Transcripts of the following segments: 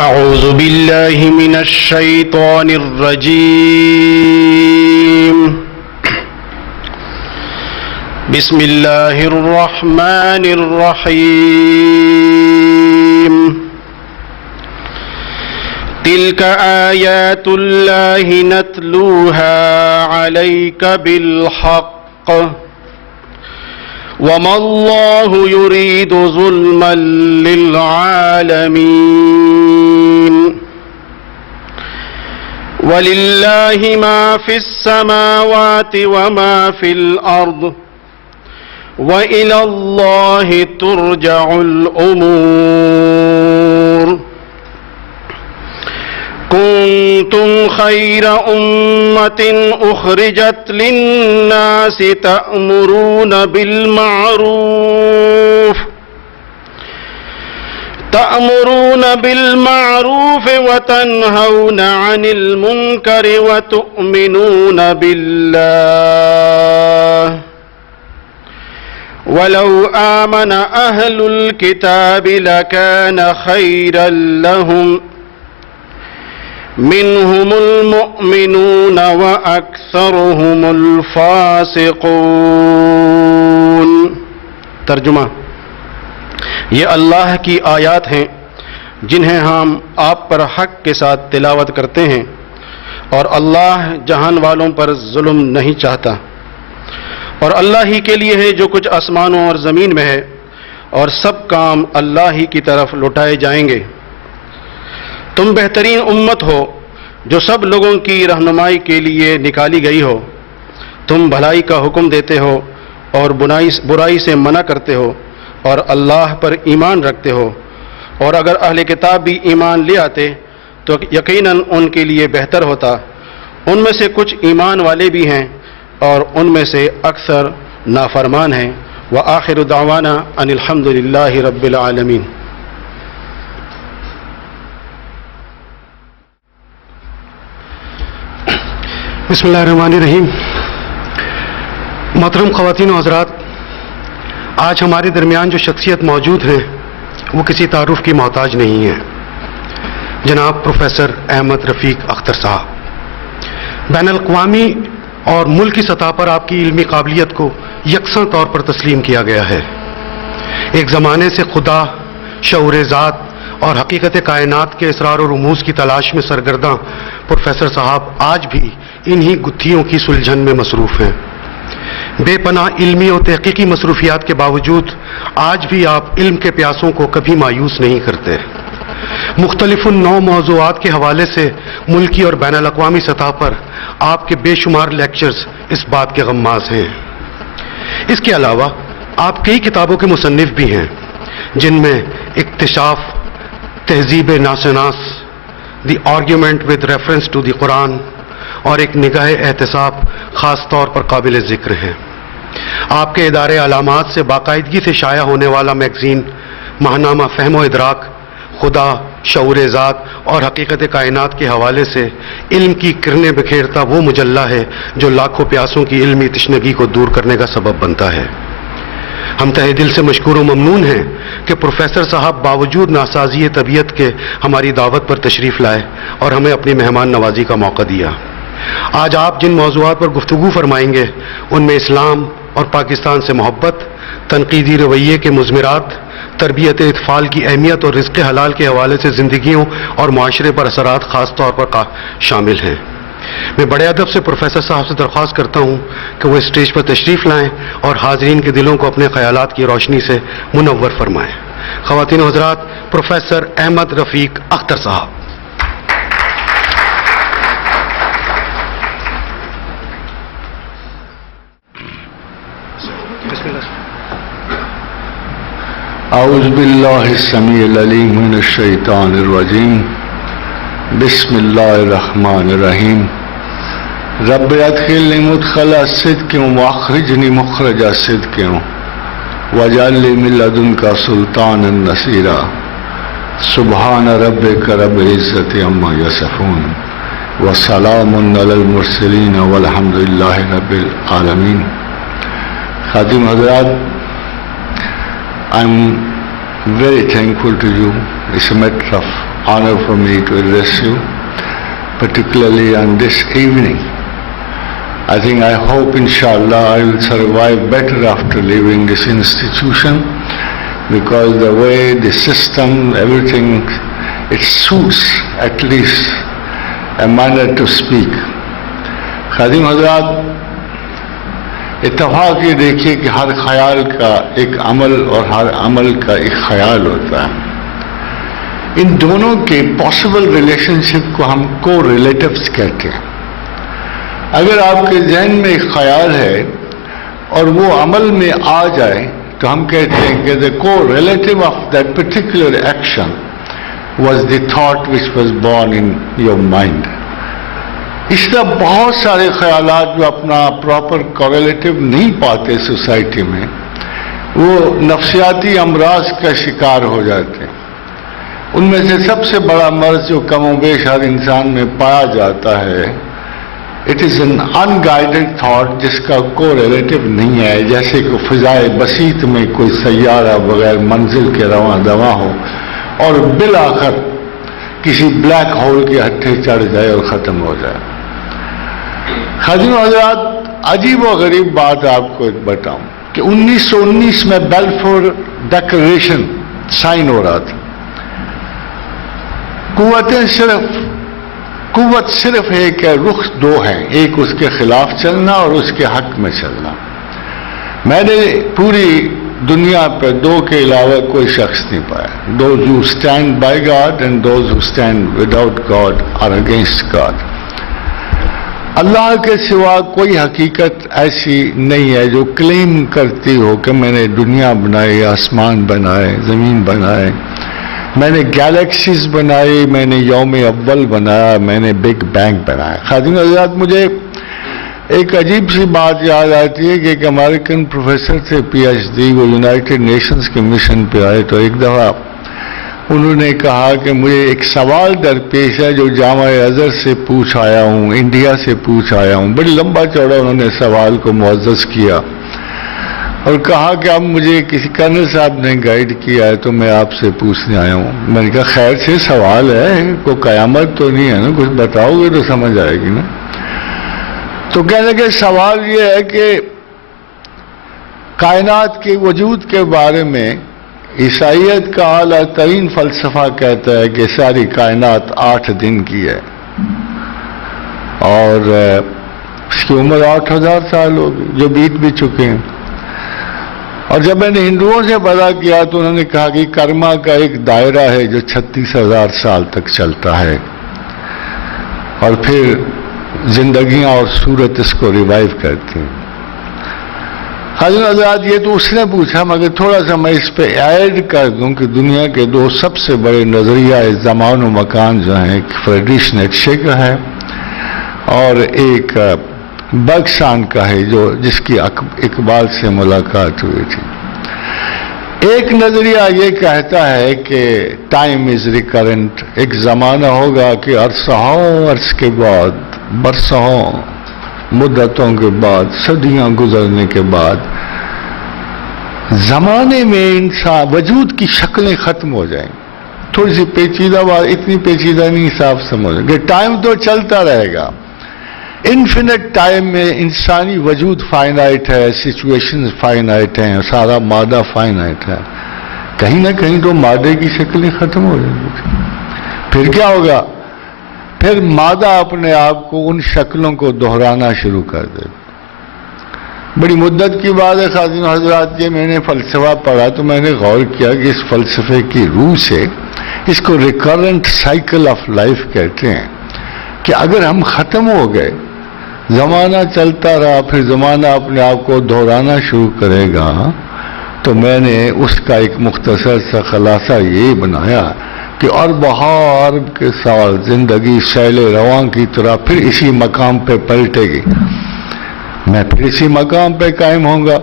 أعوذ بالله من الشيطان الرجيم. بسم الله الرحمن الرحيم. تلك آيات الله نتلوها عليك بالحق وما الله يريد ظلما للعالمين. ولله ما في السماوات وما في الأرض وإلى الله ترجع الأمور. كنتم خير أمة أخرجت للناس تأمرون بالمعروف وتنهون عن المنكر وتؤمنون بالله. ولو آمن أهل الكتاب لكان خيرا لهم منهم المؤمنون وأكثرهم الفاسقون. ترجمہ: یہ اللہ کی آیات ہیں جنہیں ہم آپ پر حق کے ساتھ تلاوت کرتے ہیں، اور اللہ جہان والوں پر ظلم نہیں چاہتا، اور اللہ ہی کے لیے ہے جو کچھ آسمانوں اور زمین میں ہے، اور سب کام اللہ ہی کی طرف لوٹائے جائیں گے. تم بہترین امت ہو جو سب لوگوں کی رہنمائی کے لیے نکالی گئی ہو. تم بھلائی کا حکم دیتے ہو اور برائی سے منع کرتے ہو، اور اللہ پر ایمان رکھتے ہو. اور اگر اہل کتاب بھی ایمان لے آتے تو یقیناً ان کے لیے بہتر ہوتا. ان میں سے کچھ ایمان والے بھی ہیں اور ان میں سے اکثر نافرمان ہیں. وآخر دعوانا ان الحمد للہ رب العالمین. بسم اللہ الرحمن الرحیم. محترم خواتین و حضرات، آج ہمارے درمیان جو شخصیت موجود ہیں وہ کسی تعارف کی محتاج نہیں ہے. جناب پروفیسر احمد رفیق اختر صاحب، بین الاقوامی اور ملکی سطح پر آپ کی علمی قابلیت کو یکساں طور پر تسلیم کیا گیا ہے. ایک زمانے سے خدا، شعور ذات اور حقیقت کائنات کے اسرار و رموز کی تلاش میں سرگرداں پروفیسر صاحب آج بھی انہی گتھیوں کی سلجھن میں مصروف ہیں. بے پناہ علمی اور تحقیقی مصروفیات کے باوجود آج بھی آپ علم کے پیاسوں کو کبھی مایوس نہیں کرتے. مختلف نو موضوعات کے حوالے سے ملکی اور بین الاقوامی سطح پر آپ کے بے شمار لیکچرز اس بات کے غماز ہیں. اس کے علاوہ آپ کئی کتابوں کے مصنف بھی ہیں، جن میں اکتشاف، تہذیب ناشناس، the argument with reference to the Quran اور ایک نگاہ احتساب خاص طور پر قابل ذکر ہیں. آپ کے ادارے علامات سے باقاعدگی سے شائع ہونے والا میگزین ماہنامہ فہم و ادراک خدا، شعور ذات اور حقیقت کائنات کے حوالے سے علم کی کرنیں بکھیرتا وہ مجلہ ہے جو لاکھوں پیاسوں کی علمی تشنگی کو دور کرنے کا سبب بنتا ہے. ہم تہہ دل سے مشکور و ممنون ہیں کہ پروفیسر صاحب باوجود ناسازی طبیعت کے ہماری دعوت پر تشریف لائے اور ہمیں اپنی مہمان نوازی کا موقع دیا. آج آپ جن موضوعات پر گفتگو فرمائیں گے ان میں اسلام اور پاکستان سے محبت، تنقیدی رویے کے مضمرات، تربیت اطفال کی اہمیت اور رزق حلال کے حوالے سے زندگیوں اور معاشرے پر اثرات خاص طور پر شامل ہیں. میں بڑے ادب سے پروفیسر صاحب سے درخواست کرتا ہوں کہ وہ اسٹیج پر تشریف لائیں اور حاضرین کے دلوں کو اپنے خیالات کی روشنی سے منور فرمائیں. خواتین و حضرات، پروفیسر احمد رفیق اختر صاحب. اعوذ باللہ السمیع العلیم من الشیطان الرجیم. بسم اللہ الرحمن الرحیم. رب ادخلنی مدخل صدق واخرجنی مخرج صدق واجعل لی من لدنک سلطانا نصیرا. سبحان ربک رب العزۃ عما یصفون وسلام علی المرسلین والحمد للہ رب العالمین. خادم حضرات, I'm very thankful to you. It's a matter of honor for me to address you, particularly on this evening. I think, I hope, inshallah, I will survive better after leaving this institution, because the way the system, everything, it suits at least a manner to speak. خادم حضرات, اتفاق یہ دیکھیے کہ ہر خیال کا ایک عمل اور ہر عمل کا ایک خیال ہوتا ہے. ان دونوں کے پاسبل ریلیشن شپ کو ہم کو ریلیٹیوز کہتے ہیں. اگر آپ کے ذہن میں ایک خیال ہے اور وہ عمل میں آ جائے تو ہم کہتے ہیں کہ the co-relative of that particular action was the thought which was born in your mind. اس طرح بہت سارے خیالات جو اپنا پراپر کوریلیٹو نہیں پاتے سوسائٹی میں, وہ نفسیاتی امراض کا شکار ہو جاتے ہیں. ان میں سے سب سے بڑا مرض جو کم و بیش ہر انسان میں پایا جاتا ہے, it is an in guided thought جس کا کو ریلیٹو نہیں ہے, جیسے کہ فضائے بسیط میں کوئی سیارہ بغیر منزل کے رواں دواں ہو اور بالآخر کسی بلیک ہول کے ہتھے چڑھ جائے اور ختم ہو جائے. خادم حضرات, عجیب و غریب بات آپ کو ایک بتاؤں کہ 1919 میں بیلفور ڈکلریشن سائن ہو رہا تھا. قوت صرف ہے کہ رخ دو ہیں, ایک اس کے خلاف چلنا اور اس کے حق میں چلنا. میں نے پوری دنیا پہ دو کے علاوہ کوئی شخص نہیں پایا. Those who stand by God and those who stand without God are against God. اللہ کے سوا کوئی حقیقت ایسی نہیں ہے جو کلیم کرتی ہو کہ میں نے دنیا بنائی, آسمان بنائے, زمین بنائے, میں نے گیلیکسیز بنائی, میں نے یوم اول بنایا, میں نے بگ بینگ بنایا. خادم حضرات, مجھے ایک عجیب سی بات یاد آتی ہے کہ ایک امریکن پروفیسر تھے پی ایچ ڈی, وہ یونائٹڈ نیشنز کے مشن پہ آئے تو ایک دفعہ انہوں نے کہا کہ مجھے ایک سوال درپیش ہے جو جامعہ ازہر سے پوچھ آیا ہوں, انڈیا سے پوچھ آیا ہوں. بڑی لمبا چوڑا انہوں نے سوال کو معزز کیا اور کہا کہ اب مجھے کسی کرنل صاحب نے گائیڈ کیا ہے تو میں آپ سے پوچھنے آیا ہوں. میں نے کہا خیر سے سوال ہے, کوئی قیامت تو نہیں ہے نا, کچھ بتاؤ گے تو سمجھ آئے گی نا. تو کہنے کہ سوال یہ ہے کہ کائنات کے وجود کے بارے میں عیسائیت کا اعلیٰ ترین فلسفہ کہتا ہے کہ ساری کائنات 8 دن کی ہے اور اس کی عمر 8000 سال ہوگی, جو بیت بھی چکے ہیں. اور جب میں نے ہندوؤں سے پتا کیا تو انہوں نے کہا کہ کرما کا ایک دائرہ ہے جو 36,000 سال تک چلتا ہے اور پھر زندگیاں اور صورت اس کو ریوائیو کرتی ہیں. حضرت حضرات, یہ تو اس نے پوچھا, مگر تھوڑا سا میں اس پہ ایڈ کر دوں کہ دنیا کے دو سب سے بڑے نظریہ زمان و مکان جو ہیں, ایک فریڈریش نیٹشے کا ہے اور ایک برگسان کا ہے جس کی اقبال سے ملاقات ہوئی تھی. ایک نظریہ یہ کہتا ہے کہ ٹائم از ریکرنٹ, ایک زمانہ ہوگا کہ عرص کے بعد, برسوں مدتوں کے بعد, صدیاں گزرنے کے بعد زمانے میں انسان وجود کی شکلیں ختم ہو جائیں. تھوڑی سی پیچیدہ بات, اتنی پیچیدہ نہیں, صاف سمجھیں کہ ٹائم تو چلتا رہے گا. انفینٹ ٹائم میں انسانی وجود فائنائٹ ہے, سچویشنز فائنائٹ ہیں, سارا مادہ فائنائٹ ہے. کہیں نہ کہیں تو مادے کی شکلیں ختم ہو جائیں گی. پھر کیا ہوگا؟ پھر مادہ اپنے آپ کو ان شکلوں کو دہرانا شروع کر دے. بڑی مدت کی بات ہے خادم حضرات, یہ میں نے فلسفہ پڑھا تو میں نے غور کیا کہ اس فلسفے کی روح سے اس کو ریکرنٹ سائیکل آف لائف کہتے ہیں کہ اگر ہم ختم ہو گئے, زمانہ چلتا رہا, پھر زمانہ اپنے آپ کو دہرانا شروع کرے گا. تو میں نے اس کا ایک مختصر سا خلاصہ یہ بنایا کہ ارب کے سال زندگی سیل رواں کی طرح پھر اسی مقام پہ پلٹے گی. میں پھر اسی مقام پہ قائم ہوں گا,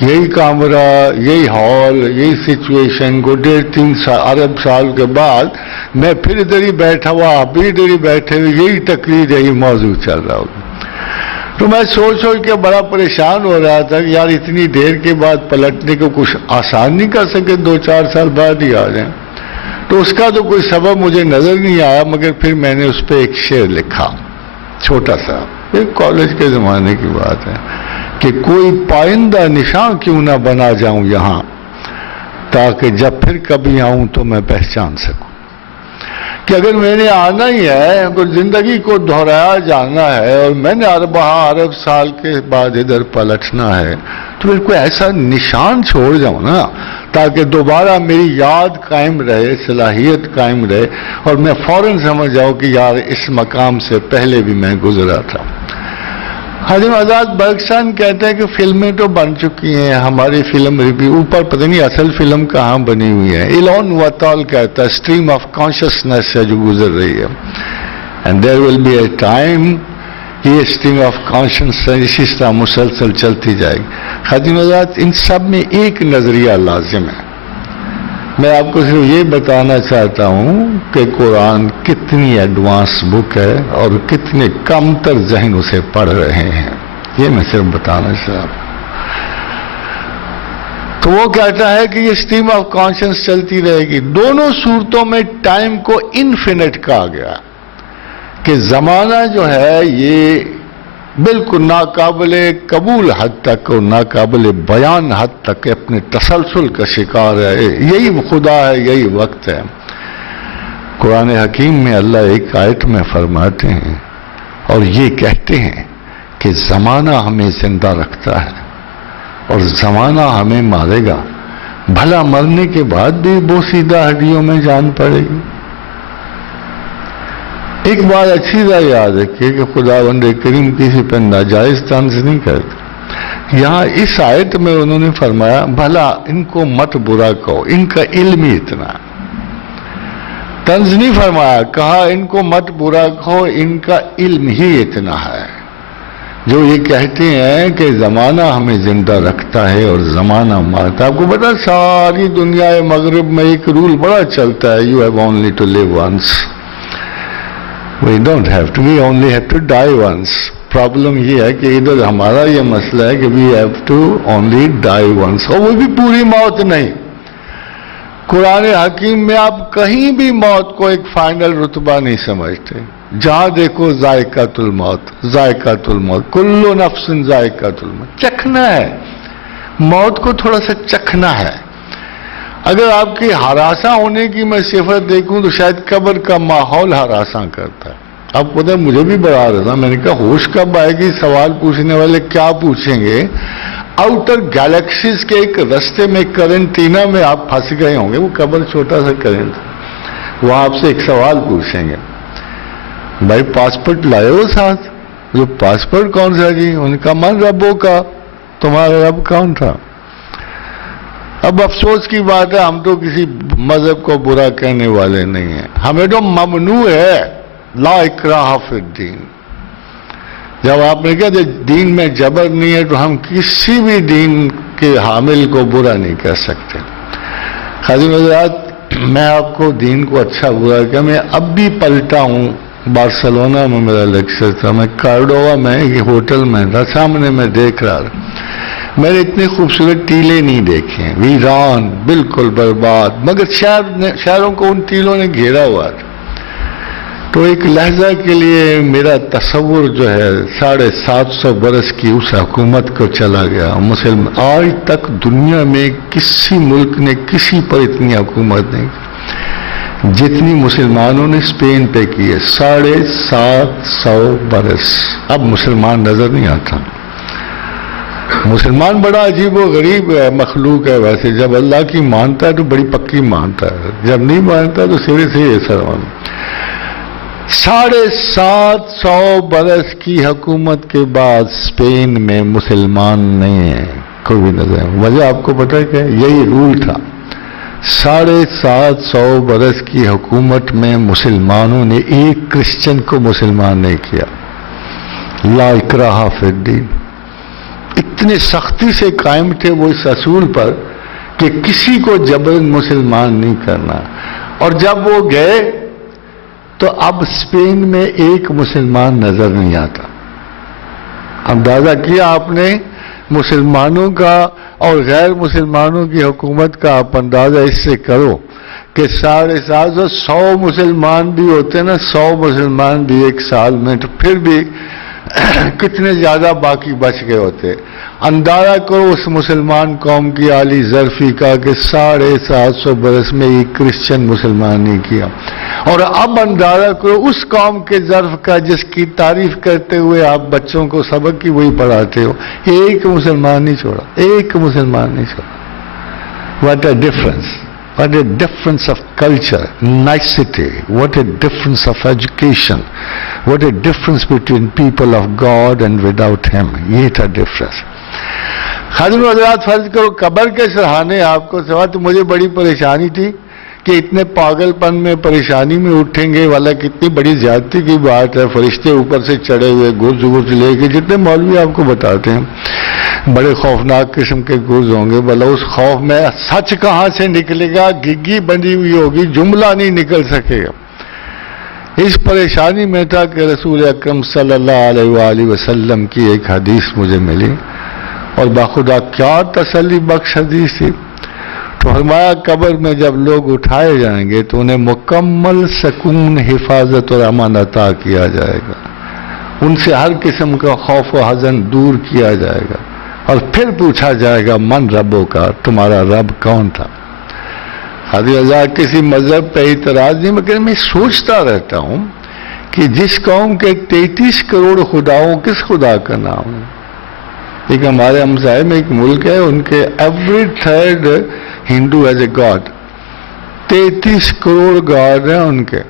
یہی کامرہ, یہی ہال, یہی سچویشن کو 1.5-3 ارب سال کے بعد میں پھر ادھر ہی بیٹھا ہوا, آپ بھی ادھر ہی بیٹھے ہوئے, یہی تقریر, یہی موضوع چل رہا ہوگا. تو میں سوچ کے بڑا پریشان ہو رہا تھا کہ یار اتنی دیر کے بعد پلٹنے کو کچھ آسان نہیں کر سکے, 2-4 سال بعد ہی آ جائیں. تو اس کا تو کوئی سبب مجھے نظر نہیں آیا، مگر پھر میں نے اس پہ ایک شعر لکھا چھوٹا سا، ایک کالج کے زمانے کی بات ہے، کہ کوئی پائندہ نشان کیوں نہ بنا جاؤں یہاں، تاکہ جب پھر کبھی آؤں تو میں پہچان سکوں، کہ اگر میں نے آنا ہی ہے، اگر زندگی کو دہرایا جانا ہے اور میں نے ارب سال کے بعد ادھر پلٹنا ہے، تو پھر کوئی ایسا نشان چھوڑ جاؤں نا، تاکہ دوبارہ میری یاد قائم رہے، صلاحیت قائم رہے، اور میں فوراً سمجھ جاؤں کہ یار اس مقام سے پہلے بھی میں گزرا تھا۔ حاجم آزاد برگسان کہتے ہیں کہ فلمیں تو بن چکی ہیں، ہماری فلم ریویو اوپر پتہ نہیں اصل فلم کہاں بنی ہوئی ہے۔ ایلون واتال کہتا ہے اسٹریم آف کانشسنس ہے جو گزر رہی ہے، and there will be a time, یہ اسٹریم آف کانشسنس اسی طرح مسلسل چلتی جائے گی۔ حاجم آزاد ان سب میں ایک نظریہ لازم ہے، میں آپ کو صرف یہ بتانا چاہتا ہوں کہ قرآن کتنی ایڈوانس بک ہے اور کتنے کم تر ذہن اسے پڑھ رہے ہیں، یہ میں صرف بتانا چاہتا ہوں۔ تو وہ کہتا ہے کہ یہ اسٹریم آف کانشنس چلتی رہے گی۔ دونوں صورتوں میں ٹائم کو انفینٹ کہا گیا کہ زمانہ جو ہے یہ بالکل ناقابل قبول حد تک اور ناقابل بیان حد تک اپنے تسلسل کا شکار ہے، یہی خدا ہے، یہی وقت ہے۔ قرآن حکیم میں اللہ ایک آیت میں فرماتے ہیں اور یہ کہتے ہیں کہ زمانہ ہمیں زندہ رکھتا ہے اور زمانہ ہمیں مارے گا، بھلا مرنے کے بعد بھی بوسیدہ ہڈیوں میں جان پڑے گی۔ ایک بات اچھی طرح یاد رکھیے کہ خداوند کریم کسی پر ناجائز طنز نہیں کرتے۔ یہاں اس آیت میں انہوں نے فرمایا بھلا ان کو مت برا کہو، ان کا علم ہی اتنا، طنز نہیں فرمایا، کہا ان کو مت برا کہو، ان کا علم ہی اتنا ہے، جو یہ کہتے ہیں کہ زمانہ ہمیں زندہ رکھتا ہے اور زمانہ مارتا ہے۔ آپ کو پتا ساری دنیا مغرب میں ایک رول بڑا چلتا ہے، you have only to live once, we don't have to, we only have to die once. Problem یہ ہے کہ ادھر ہمارا یہ مسئلہ ہے کہ we have to only die once، اور وہ بھی پوری موت نہیں۔ قرآن حکیم میں آپ کہیں بھی موت کو ایک فائنل رتبہ نہیں سمجھتے، جہاں دیکھو ذائقۃ الموت، ذائقۃ الموت، کل نفس ذائقۃ الموت، چکھنا ہے، موت کو تھوڑا سا چکھنا ہے۔ اگر آپ کی ہراساں ہونے کی میں صفت دیکھوں تو شاید قبر کا ماحول ہراساں کرتا ہے۔ آپ پتہ ہے مجھے بھی بڑا رہا، میں نے کہا ہوش کب آئے گی، سوال پوچھنے والے کیا پوچھیں گے، آؤٹر گیلیکسیز کے ایک رستے میں کرنٹینا میں آپ پھنس گئے ہوں گے، وہ قبر چھوٹا سا کرنٹ، وہ آپ سے ایک سوال پوچھیں گے، بھائی پاسپورٹ لائے ہو ساتھ؟ جو پاسپورٹ کون سا جی؟ ان کا من ربوں کا، تمہارا رب کون تھا؟ اب افسوس کی بات ہے ہم تو کسی مذہب کو برا کہنے والے نہیں ہیں، ہمیں تو ممنوع ہے لا اکراہ فی الدین۔ جب آپ نے کہا دین میں جبر نہیں ہے تو ہم کسی بھی دین کے حامل کو برا نہیں کہہ سکتے۔ حاجی حضرات، میں آپ کو دین کو اچھا برا کہ میں اب بھی پلٹا ہوں، بارسلونا میں میرا لیکچر تھا، میں کارڈووا میں یہ ہوٹل میں تھا، سامنے میں دیکھ رہا تھا، میں نے اتنے خوبصورت ٹیلے نہیں دیکھے، ویران بالکل برباد، مگر شہروں کو ان ٹیلوں نے گھیرا ہوا تھا۔ تو ایک لحظہ کے لیے میرا تصور جو ہے 750 برس کی اس حکومت کو چلا گیا۔ آج تک دنیا میں کسی ملک نے کسی پر اتنی حکومت نہیں کی جتنی مسلمانوں نے اسپین پہ کی ہے، 750 برس۔ اب مسلمان نظر نہیں آتا، مسلمان بڑا عجیب و غریب ہے، مخلوق ہے، ویسے جب اللہ کی مانتا ہے تو بڑی پکی مانتا ہے، جب نہیں مانتا تو سرے سے یہ سرمان۔ 750 برس کی حکومت کے بعد اسپین میں مسلمان نہیں ہے کوئی بھی نظر۔ وجہ آپ کو پتہ ہے کہ یہی رول تھا، 750 برس کی حکومت میں مسلمانوں نے ایک کرسچن کو مسلمان نہیں کیا، لا اکراہ فی الدین۔ اتنے سختی سے قائم تھے وہ اس اصول پر کہ کسی کو جبرن مسلمان نہیں کرنا، اور جب وہ گئے تو اب اسپین میں ایک مسلمان نظر نہیں آتا۔ اندازہ کیا آپ نے مسلمانوں کا اور غیر مسلمانوں کی حکومت کا، آپ اندازہ اس سے کرو کہ 750 مسلمان بھی ہوتے نا، 100 مسلمان بھی ایک سال میں، تو پھر بھی کتنے زیادہ باقی بچ گئے ہوتے. اندازہ کرو اس مسلمان قوم کی عالی ظرفی کا کہ 750 برس میں ایک کرسچن مسلمان نہیں کیا. اور اب اندازہ کرو اس قوم کے ظرف کا جس کی تعریف کرتے ہوئے آپ بچوں کو سبق کی وہی پڑھاتے ہو. ایک مسلمان نہیں چھوڑا، ایک مسلمان نہیں چھوڑا. What a difference. What a difference of culture, nicety, what a difference of education, what a difference between people of God and without Him. یہ تھا difference. خادم حضرات فرض کرو قبر کے سرحانے آپ کو سوا، تو مجھے بڑی پریشانی تھی کہ اتنے پاگل پن میں پریشانی میں اٹھیں گے والا، کتنی بڑی زیادتی کی بات ہے. فرشتے اوپر سے چڑھے ہوئے گرز لے کے، جتنے مولوی آپ کو بتاتے ہیں بڑے خوفناک قسم کے گرز ہوں گے. بھلا اس خوف میں سچ کہاں سے نکلے گا؟ گگی بندی ہوئی ہوگی، جملہ نہیں نکل سکے گا. اس پریشانی میں تھا کہ رسول اکرم صلی اللہ علیہ وآلہ وسلم کی ایک حدیث مجھے ملی، اور باخدا کیا تسلی بخش حدیث تھی. تو فرمایا قبر میں جب لوگ اٹھائے جائیں گے تو انہیں مکمل سکون، حفاظت اور امان عطا کیا جائے گا. ان سے ہر قسم کا خوف و حزن دور کیا جائے گا، اور پھر پوچھا جائے گا من ربوں کا، تمہارا رب کون تھا. حضرت ازار کسی مذہب پہ اعتراض نہیں، مگر میں سوچتا رہتا ہوں کہ جس قوم کے 33 کروڑ خداؤں، کس خدا کا نام ہے؟ ایک ہمارے ہمسائے میں ایک ملک ہے، ان کے every third Hindu as a God, 33 crore God ہیں ان کے.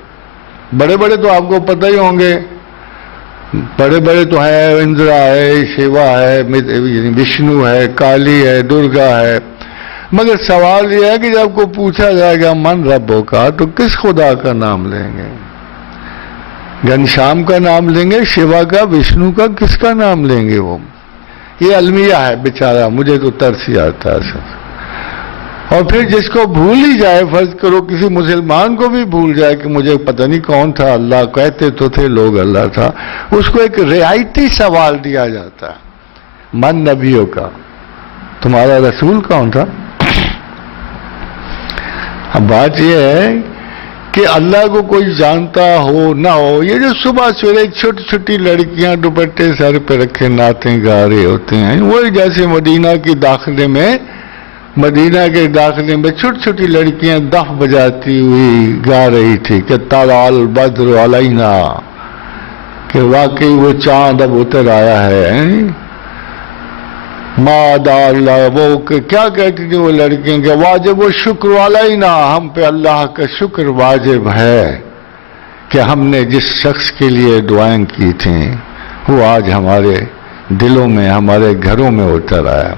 بڑے بڑے تو آپ کو پتہ ہی ہوں گے، بڑے بڑے تو ہیں، اندرا ہے، شیوا ہے، وشنو ہے، کالی ہے، درگا ہے. مگر سوال یہ ہے کہ جب کو پوچھا جائے گا من ربوں کا، تو کس خدا کا نام لیں گے؟ گھنشام کا نام لیں گے، شیوا کا، وشنو کا، کس کا نام لیں گے؟ وہ یہ المیہ ہے بیچارہ، مجھے تو ترس ہی آتا ہے سر. اور پھر جس کو بھول ہی جائے، فرض کرو کسی مسلمان کو بھی بھول جائے کہ مجھے پتہ نہیں کون تھا اللہ، کہتے تو تھے لوگ اللہ تھا، اس کو ایک رعایتی سوال دیا جاتا ہے من نبیوں کا، تمہارا رسول کون تھا؟ اب بات یہ ہے کہ اللہ کو کوئی جانتا ہو نہ ہو، یہ جو صبح سویرے چھوٹی چھوٹی لڑکیاں دوپٹے سر پہ رکھے نعتیں گا رہے ہوتے ہیں، وہی جیسے مدینہ کے داخلے میں چھوٹی چھوٹی لڑکیاں دف بجاتی ہوئی گا رہی تھی کہ طلع البدر علینا، کہ واقعی وہ چاند اب اتر آیا ہے. مادا اللہ، وہ کیا کہتی تھی وہ لڑکیاں کہ واجب و شکر علینا، ہم پہ اللہ کا شکر واجب ہے کہ ہم نے جس شخص کے لیے دعائیں کی تھیں وہ آج ہمارے دلوں میں، ہمارے گھروں میں اتر آیا.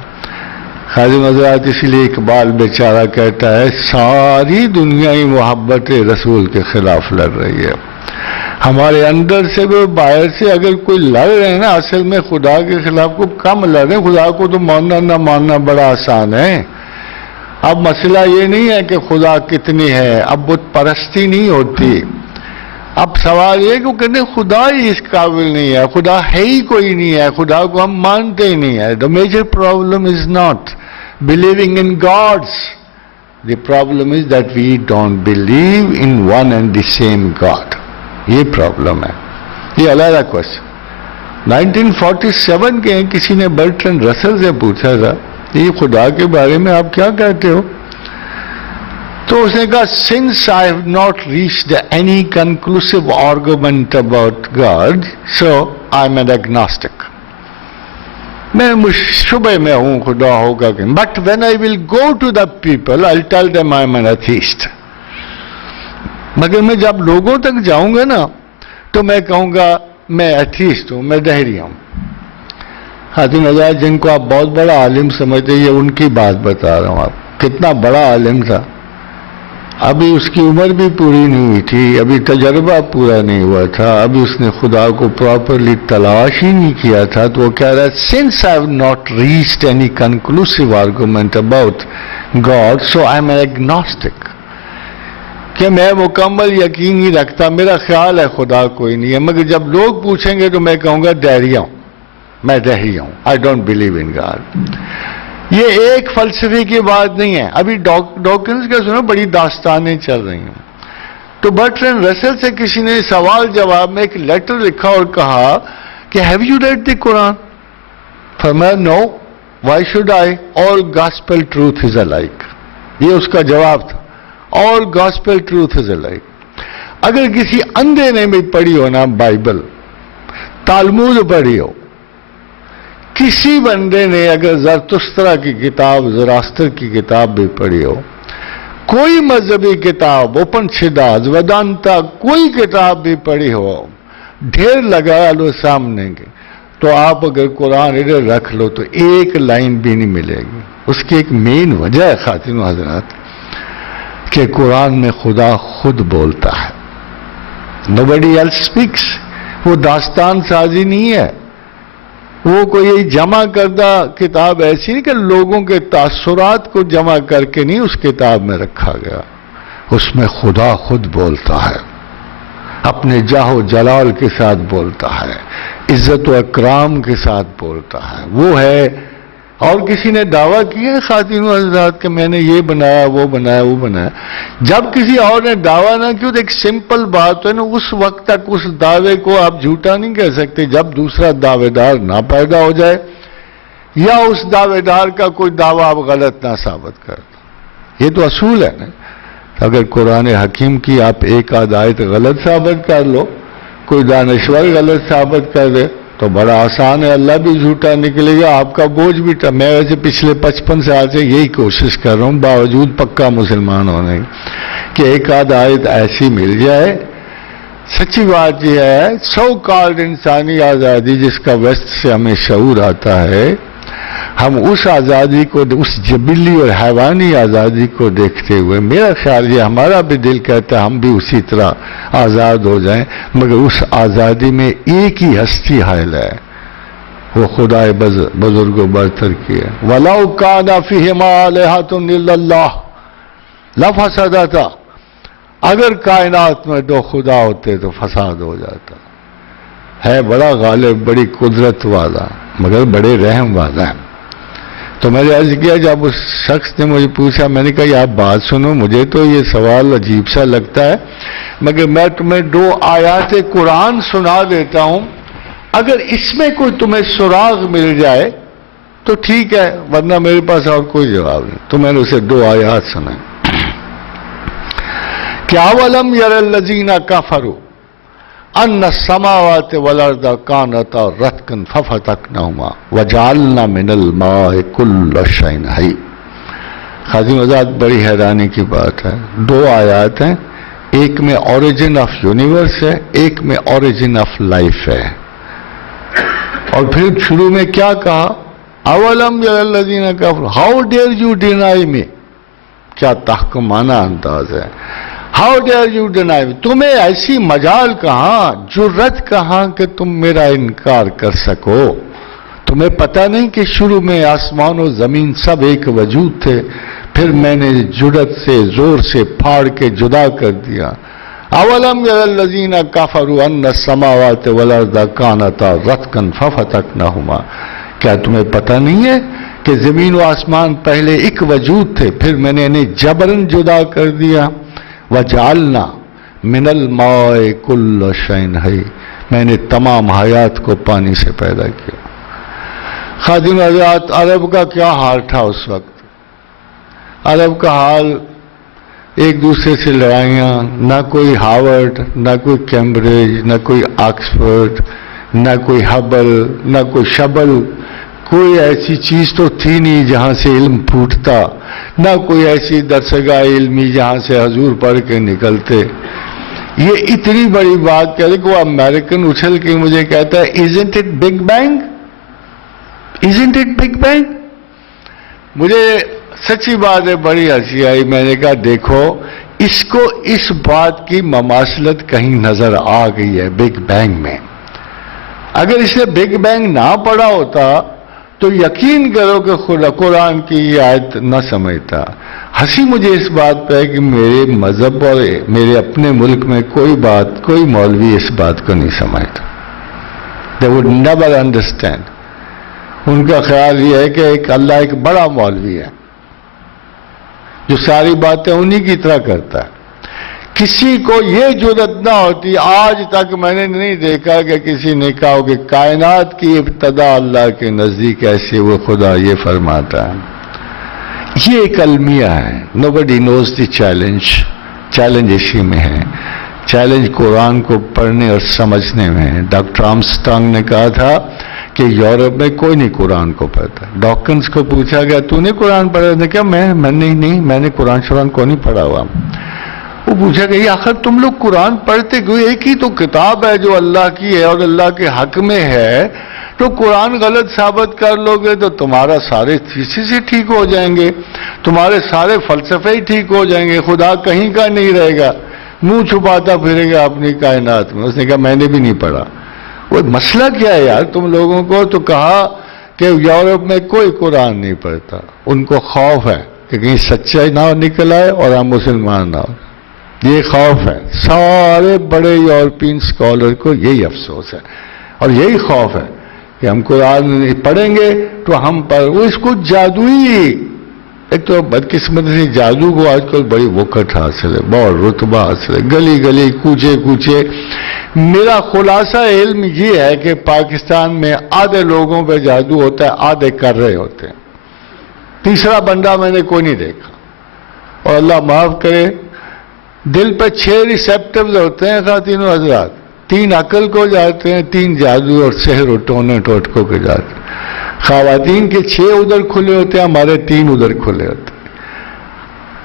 خادم حضرات اسی لیے اقبال بیچارہ کہتا ہے ساری دنیا ہی محبت رسول کے خلاف لڑ رہی ہے. ہمارے اندر سے بھی باہر سے اگر کوئی لڑ رہے ہیں نا، اصل میں خدا کے خلاف کو کم لڑ رہے ہیں. خدا کو تو ماننا نہ ماننا بڑا آسان ہے. اب مسئلہ یہ نہیں ہے کہ خدا کتنی ہے، اب بت پرستی نہیں ہوتی. اب سوال یہ کہ کہتے ہیں خدا ہی اس قابل نہیں ہے، خدا ہے ہی کوئی نہیں ہے، خدا کو ہم مانتے ہی نہیں ہے. The major problem is not believing in gods. The problem is that we don't believe in one and the same God. یہ پرابلم ہے. یہ علیحدہ کوشچن 1947 کے کسی نے برٹرن رسل سے پوچھا تھا یہ خدا کے بارے میں آپ کیا کہتے ہو؟ تو اس نے کہا since I have not reached any conclusive argument about God, so I'm an agnostic. میں شبہ میں ہوں خدا ہوگا کہ but when I will go to the people I'll tell them I'm an atheist. مگر میں جب لوگوں تک جاؤں گا نا تو میں کہوں گا میں ایتھیسٹ ہوں، میں دہری ہوں. خاتون حضرات جن کو آپ بہت بڑا عالم سمجھتے ہیں، یہ ان کی بات بتا رہا ہوں. آپ کتنا بڑا عالم تھا، ابھی اس کی عمر بھی پوری نہیں ہوئی تھی، ابھی تجربہ پورا نہیں ہوا تھا، ابھی اس نے خدا کو پراپرلی تلاش ہی نہیں کیا تھا. تو وہ کہہ رہا ہے since I have not reached any conclusive argument about God, so I am an agnostic. کہ میں مکمل یقین نہیں رکھتا، میرا خیال ہے خدا کوئی نہیں ہے، مگر جب لوگ پوچھیں گے تو میں کہوں گا دہریہ ہوں، میں دہری ہوں. I don't believe in God. یہ ایک فلسفے کی بات نہیں ہے. ابھی ڈاکنز کا سنو بڑی داستانیں چل رہی ہیں. تو برٹرینڈ رسل سے کسی نے سوال جواب میں ایک لیٹر لکھا اور کہا کہ have you read the Quran? فرمایا no, why should I, all gospel truth is alike. یہ اس کا جواب تھا, all gospel truth is alike. اگر کسی اندھے نے بھی پڑھی ہو نا بائبل, تالمود پڑھی ہو, کسی بندے نے اگر زرتشترا کی کتاب, زراستر کی کتاب بھی پڑھی ہو, کوئی مذہبی کتاب, اپنشداز, ویدانتا, کوئی کتاب بھی پڑھی ہو, ڈھیر لگا لو سامنے کے, تو آپ اگر قرآن ادھر رکھ لو تو ایک لائن بھی نہیں ملے گی. اس کی ایک مین وجہ ہے خواتین و حضرات کہ قرآن میں خدا خود بولتا ہے. nobody else speaks. وہ داستان سازی نہیں ہے, وہ کوئی جمع کردہ کتاب ایسی نہیں کہ لوگوں کے تاثرات کو جمع کر کے نہیں اس کتاب میں رکھا گیا. اس میں خدا خود بولتا ہے, اپنے جاہ و جلال کے ساتھ بولتا ہے, عزت و اکرام کے ساتھ بولتا ہے. وہ ہے. اور کسی نے دعویٰ کیا ہے خواتین و حضرات کہ میں نے یہ بنایا, وہ بنایا, وہ بنایا. جب کسی اور نے دعویٰ نہ کیا تو ایک سمپل بات ہے نا, اس وقت تک اس دعوے کو آپ جھوٹا نہیں کہہ سکتے جب دوسرا دعوے دار نہ پیدا ہو جائے یا اس دعوے دار کا کوئی دعویٰ آپ غلط نہ ثابت کر دو. یہ تو اصول ہے نا. اگر قرآن حکیم کی آپ ایک آدھ آیت غلط ثابت کر لو, کوئی دانشور غلط ثابت کر دے تو بڑا آسان ہے, اللہ بھی جھوٹا نکلے گا, آپ کا بوجھ بھی. میں ویسے پچھلے 55 سال سے یہی کوشش کر رہا ہوں باوجود پکا مسلمان ہونے کہ ایک آدھ آیت ایسی مل جائے. سچی بات یہ ہے, سو کالڈ انسانی آزادی جس کا ویسٹ سے ہمیں شعور آتا ہے, ہم اس آزادی کو, اس جبلی اور حیوانی آزادی کو دیکھتے ہوئے میرا خیال یہ ہمارا بھی دل کہتا ہے ہم بھی اسی طرح آزاد ہو جائیں, مگر اس آزادی میں ایک ہی ہستی حائل ہے, وہ خدائے بزرگ و برتر کی ہے. وَلَوْ كَانَ فِيهِمَا آلِهَةٌ إِلَّا اللَّهُ لَفَسَدَتَا. اگر کائنات میں دو خدا ہوتے تو فساد ہو جاتا. ہے بڑا غالب, بڑی قدرت والا, مگر بڑے رحم والا ہے. تو میں نے عرض کیا, جب اس شخص نے مجھے پوچھا, میں نے کہا یہ آپ بات سنو, مجھے تو یہ سوال عجیب سا لگتا ہے, مگر میں تمہیں 2 آیات قرآن سنا دیتا ہوں, اگر اس میں کوئی تمہیں سراغ مل جائے تو ٹھیک ہے, ورنہ میرے پاس اور کوئی جواب نہیں. تو میں نے اسے 2 آیات سنائے. کہ اولم یر الذین کفروا ان السماوات والارض کانتا رتقا ففتقناهما وجعلنا من الماء كل شيء حي. خادم آزاد بڑی حیرانی کی بات ہے, 2 آیات ہیں, ایک میں اوریجن آف یونیورس ہے, ایک میں اوریجن آف لائف ہے. اور پھر شروع میں کیا کہا, اولم یر الذین کفروا ہاؤ ڈیئر یو ڈینائی می. کیا تحکمانہ انداز ہے. ہاؤ ڈیئر یو ڈینائی, تمہیں ایسی مجال کہاں, جرت کہاں کہ تم میرا انکار کر سکو. تمہیں پتہ نہیں کہ شروع میں آسمان و زمین سب ایک وجود تھے, پھر میں نے جرت سے زور سے پھاڑ کے جدا کر دیا. اولم یر الذین کفروا ان السماوات والارض کانتا رتقا ففتقناهما. کیا تمہیں پتہ نہیں ہے کہ زمین و آسمان پہلے ایک وجود تھے, پھر میں نے انہیں جبراً جدا کر دیا. وَجَعَلْنَا مِنَ الْمَاءِ كُلَّ شَيْءٍ حَيٍّ. میں نے تمام حیات کو پانی سے پیدا کیا. خادم حضرات, عرب کا کیا حال تھا اس وقت. عرب کا حال ایک دوسرے سے لڑائیاں, نہ کوئی ہارورڈ, نہ کوئی کیمبرج, نہ کوئی آکسفورڈ, نہ کوئی ہبل, نہ کوئی شبل. کوئی ایسی چیز تو تھی نہیں جہاں سے علم پھوٹتا, نہ کوئی ایسی درسگاہ علمی جہاں سے حضور پڑھ کے نکلتے. یہ اتنی بڑی بات کہہ کہ وہ امریکن اچھل کے مجھے کہتا ہے isn't it big bang? isn't it big bang? مجھے سچی بات ہے بڑی ہنسی آئی. میں نے کہا دیکھو اس کو اس بات کی مماثلت کہیں نظر آ گئی ہے بگ بینگ میں. اگر اس نے بگ بینگ نہ پڑھا ہوتا تو یقین کرو کہ قرآن کی یہ آیت نہ سمجھتا. ہنسی مجھے اس بات پہ ہے کہ میرے مذہب اور میرے اپنے ملک میں کوئی مولوی اس بات کو نہیں سمجھتا. They would never understand. ان کا خیال یہ ہے کہ اللہ ایک بڑا مولوی ہے جو ساری باتیں انہی کی طرح کرتا ہے. کسی کو یہ جرأت نہ ہوتی، آج تک میں نے نہیں دیکھا کہ کسی نے کہا ہو کہ کائنات کی ابتدا اللہ کے نزدیک ایسے وہ خدا یہ فرماتا ہے. یہ ایک المیہ ہے. nobody knows the چیلنج اسی میں ہے. چیلنج قرآن کو پڑھنے اور سمجھنے میں ہے. ڈاکٹر آرمسٹرانگ نے کہا تھا کہ یورپ میں کوئی نہیں قرآن کو پڑھتا. ڈاکنز کو پوچھا گیا تو نے قرآن پڑھا؟ نے کہا میں نے قرآن شرآن کو نہیں پڑھا ہوا. وہ پوچھا گیا آخر تم لوگ قرآن پڑھتے کیوں؟ ایک ہی تو کتاب ہے جو اللہ کی ہے اور اللہ کے حق میں ہے، تو قرآن غلط ثابت کر لو گے تو تمہارا سارے تھیسس ہی ٹھیک ہو جائیں گے، تمہارے سارے فلسفے ہی ٹھیک ہو جائیں گے، خدا کہیں کا نہیں رہے گا، منہ چھپاتا پھرے گا اپنی کائنات میں. اس نے کہا میں نے بھی نہیں پڑھا. وہ مسئلہ کیا ہے یار تم لوگوں کو؟ تو کہا کہ یورپ میں کوئی قرآن نہیں پڑھتا. ان کو خوف ہے کہ کہیں سچائی نہ نکل آئے اور ہم مسلمان نہ ہو. یہ خوف ہے. سارے بڑے یورپین اسکالر کو یہی افسوس ہے اور یہی خوف ہے کہ ہم قرآن پڑھیں گے تو ہم پر وہ اس کو جادوئی، ایک تو بدقسمتی سے جادو کو آج کل بڑی وقت حاصل ہے، بہت رتبہ حاصل ہے، گلی گلی کوچے کوچے. میرا خلاصہ علم یہ ہے کہ پاکستان میں آدھے لوگوں پہ جادو ہوتا ہے، آدھے کر رہے ہوتے ہیں، تیسرا بندہ میں نے کوئی نہیں دیکھا. اور اللہ معاف کرے دل پہ 6 ریسیپٹرز ہوتے ہیں خواتینوں حضرات، 3 عقل کو جاتے ہیں، 3 جادو اور سحر اور ٹونے ٹوٹکوں کے جاتے ہیں. خواتین کے 6 ادھر کھلے ہوتے ہیں، ہمارے 3 ادھر کھلے ہوتے ہیں.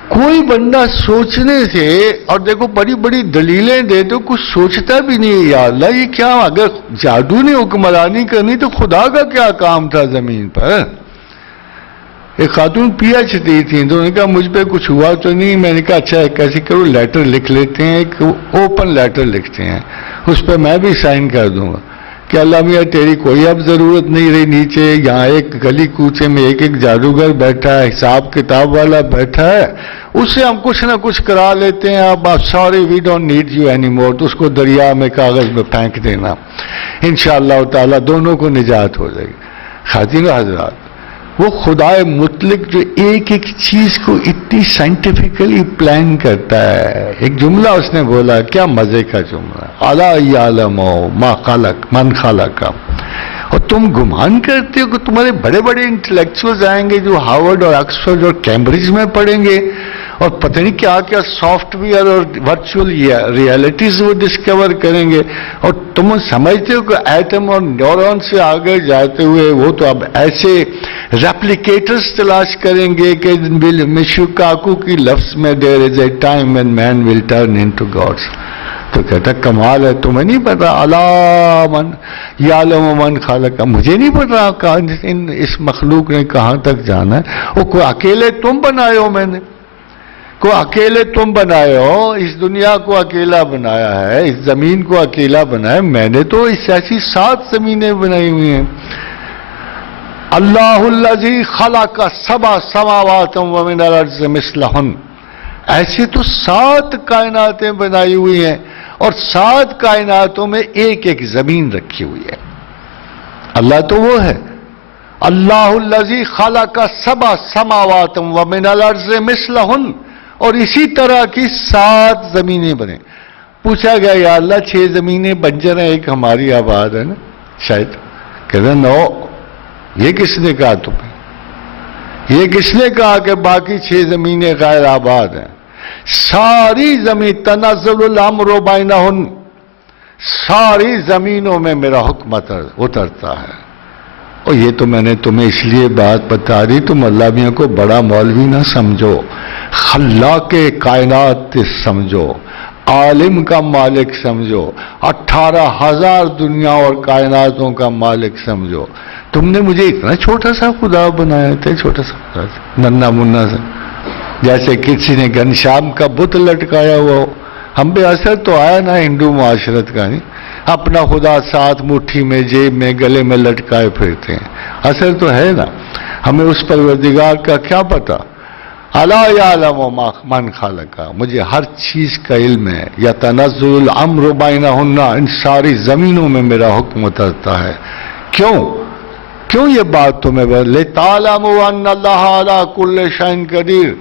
کوئی بندہ سوچنے سے، اور دیکھو بڑی بڑی دلیلیں دے تو کچھ سوچتا بھی نہیں. یا اللہ یہ کیا، اگر جادو نے حکمرانی کرنی تو خدا کا کیا کام تھا زمین پر؟ ایک خاتون پی ایچ ڈی تھی تو انہوں نے کہا مجھ پہ کچھ ہوا تو نہیں. میں نے کہا اچھا کیسے کرو، لیٹر لکھ لیتے ہیں، ایک اوپن لیٹر لکھتے ہیں، اس پہ میں بھی سائن کر دوں گا کہ اللہ میاں تیری کوئی اب ضرورت نہیں رہی. نیچے یہاں ایک گلی کوچے میں ایک جادوگر بیٹھا ہے، حساب کتاب والا بیٹھا ہے، اس سے ہم کچھ نہ کچھ کرا لیتے ہیں. اب sorry we don't need you any more, تو اس کو دریا میں کاغذ میں پھینک دینا، انشاءاللہ تعالیٰ دونوں کو نجات ہو جائے گی. خواتین و حضرات، وہ خدائے مطلق جو ایک ایک چیز کو اتنی سائنٹیفکلی پلان کرتا ہے. ایک جملہ اس نے بولا، کیا مزے کا جملہ، الا یعلم ما خلق من خلق. اور تم گمان کرتے ہو کہ تمہارے بڑے بڑے انٹلیکچوئلز آئیں گے جو ہارورڈ اور آکسفورڈ اور کیمبرج میں پڑھیں گے اور پتہ نہیں کیا کیا سافٹ ویئر اور ورچوئل ریئلٹیز وہ ڈسکور کریں گے، اور تم سمجھتے ہو کہ ایٹم اور نیورون سے آگے جاتے ہوئے وہ تو اب ایسے ریپلیکیٹرز تلاش کریں گے کہ مشکاکو کی لفظ میں there is a time when man will turn into gods. تو کہتا کمال ہے، تمہیں نہیں پتا الا من یعلم من خلق. مجھے نہیں پتا اس مخلوق نے کہاں تک جانا ہے. وہ کوئی اکیلے تم بنائے ہو، میں نے کو اکیلے تم بنائے ہو، اس دنیا کو اکیلا بنایا ہے، اس زمین کو اکیلا بنایا. میں نے تو اس ایسی 7 زمینیں بنائی ہوئی ہیں. اللہ الذی خلق 7 سماوات ومن الارض مثلہن. ایسے تو 7 کائناتیں بنائی ہوئی ہیں اور 7 کائناتوں میں ایک ایک زمین رکھی ہوئی ہے. اللہ تو وہ ہے اللہ الذی خلق 7 سماوات ومن الارض مثلہن، اور اسی طرح کی 7 زمینیں بنے. پوچھا گیا یا اللہ 6 زمینیں بنجر ہیں، ایک ہماری آباد ہے نا شاید. کہتے نو، یہ کس نے کہا تمہیں؟ یہ کس نے کہا کہ باقی 6 زمینیں غیر آباد ہیں؟ ساری زمین تنزل الامر بینہن، ساری زمینوں میں میرا حکم اترتا ہے. اور یہ تو میں نے تمہیں اس لیے بات بتا دی، تم اللہ میاں کو بڑا مولوی نہ سمجھو، خلاق کائنات سمجھو، عالم کا مالک سمجھو، 18,000 دنیا اور کائناتوں کا مالک سمجھو. تم نے مجھے اتنا چھوٹا سا خدا بنایا تھا، چھوٹا سا خدا، ننا منا سا، جیسے کسی نے گھنشیام کا بت لٹکایا ہوا ہو. ہم پہ اثر تو آیا نا ہندو معاشرت کا، نہیں اپنا خدا ساتھ مٹھی میں جیب میں گلے میں لٹکائے پھرتے ہیں، اثر تو ہے نا. ہمیں اس پروردگار کا کیا پتا؟ الا یعلم من خلق، مجھے ہر چیز کا علم ہے. یتنزل الامر بینہن، ان ساری زمینوں میں میرا حکم اترتا ہے. کیوں؟ کیوں یہ بات تمہیں لِتَعْلَمُوا أَنَّ اللَّهَ عَلَىٰ كُلِّ شَيْءٍ قَدِيرٌ،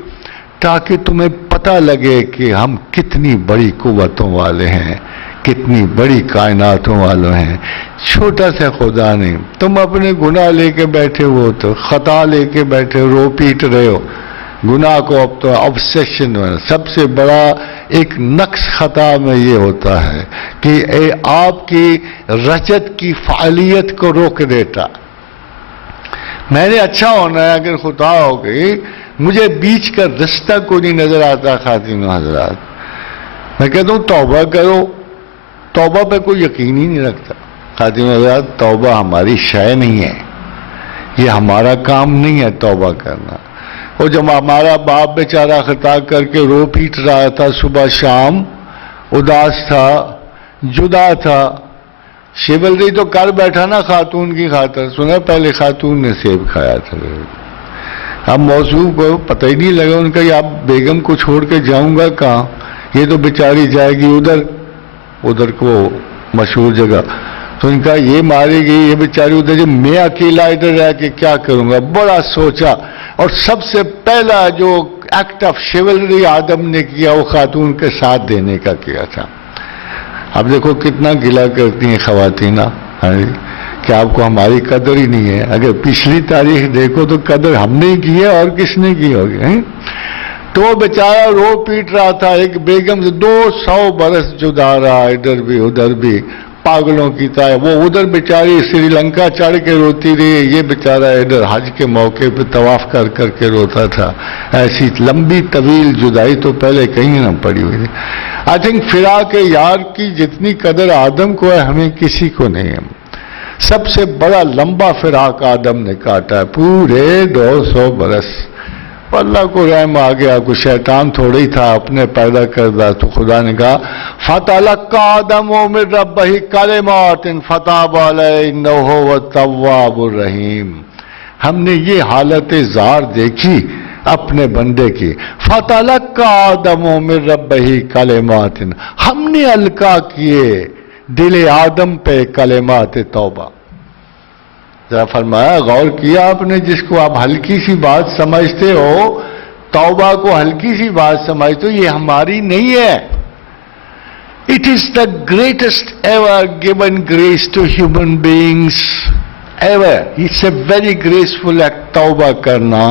تاکہ تمہیں پتہ لگے کہ ہم کتنی بڑی قوتوں والے ہیں، کتنی بڑی کائناتوں والوں ہیں. چھوٹا سا خدا نہیں. تم اپنے گناہ لے کے بیٹھے ہو، تو خطا لے کے بیٹھے ہو، رو پیٹ رہے ہو گناہ کو. اب تو آبسیشن سب سے بڑا ایک نقص خطا میں یہ ہوتا ہے کہ آپ کی رجت کی فعالیت کو روک دیتا. میں نے اچھا ہونا ہے، اگر خطا ہو گئی مجھے بیچ کا رستہ کو نہیں نظر آتا. خاتون حضرات، میں کہتا ہوں توبہ کرو. توبہ پہ کوئی یقین ہی نہیں رکھتا. خاتون حضرات، توبہ ہماری شے نہیں ہے، یہ ہمارا کام نہیں ہے توبہ کرنا. اور جب ہمارا باپ بیچارہ خطا کر کے رو پیٹ رہا تھا صبح شام، اداس تھا، جدا تھا، شیولری تو کر بیٹھا نا خاتون کی خاطر. سنا پہلے خاتون نے سیب کھایا تھا. اب موضوع کو پتہ ہی نہیں لگا ان کا، یہ اب بیگم کو چھوڑ کے جاؤں گا کہاں، یہ تو بیچاری جائے گی ادھر کو مشہور جگہ. تو ان کا یہ مارے گی، یہ بیچاری ادھر جب میں اکیلا ادھر رہ کے کیا کروں گا. بڑا سوچا، اور سب سے پہلا جو ایکٹ آف شیولری آدم نے کیا وہ خاتون کے ساتھ دینے کا کیا تھا. اب دیکھو کتنا گلا کرتی ہیں خواتین کہ آپ کو ہماری قدر ہی نہیں ہے. اگر پچھلی تاریخ دیکھو تو قدر ہم نے کی ہے اور کس نے کی ہوگی. تو وہ بیچارہ رو پیٹ رہا تھا ایک بیگم سے 200 برس جدا رہا، ادھر بھی ادھر بھی پاگلوں کی طرح. وہ ادھر بیچاری سری لنکا چڑھ کے روتی رہی، یہ بیچارہ ادھر حج کے موقع پہ طواف کر کر کے روتا تھا. ایسی لمبی طویل جدائی تو پہلے کہیں نہ پڑی ہوئی تھی. آئی تھنک فراق یار کی جتنی قدر آدم کو ہے ہمیں کسی کو نہیں ہے. سب سے بڑا لمبا فراق آدم نے کاٹا ہے، پورے 200 برس. اللہ کو رحم آ گیا، کوئی شیطان تھوڑا ہی تھا اپنے پیدا کردہ. تو خدا نے کہا فَتَلَقَّىٰ آدَمُ مِن رَبِّهِ كَلِمَاتٍ فَتَابَ عَلَيْهِ إِنَّهُ هُوَ التَّوَّابُ الرَّحِيمُ. ہم نے یہ حالت زار دیکھی اپنے بندے کی. فَتَلَقَّىٰ آدَمُ مِن رَبِّهِ كَلِمَاتٍ، ہم نے القا کیے دل آدم پہ کلمات توبہ. ذرا فرمایا، غور کیا آپ نے، جس کو آپ ہلکی سی بات سمجھتے ہو، توبہ کو ہلکی سی بات سمجھتے ہو، یہ ہماری نہیں ہے. It is the greatest ever given grace to human beings ever. It's a very graceful act. توبہ کرنا،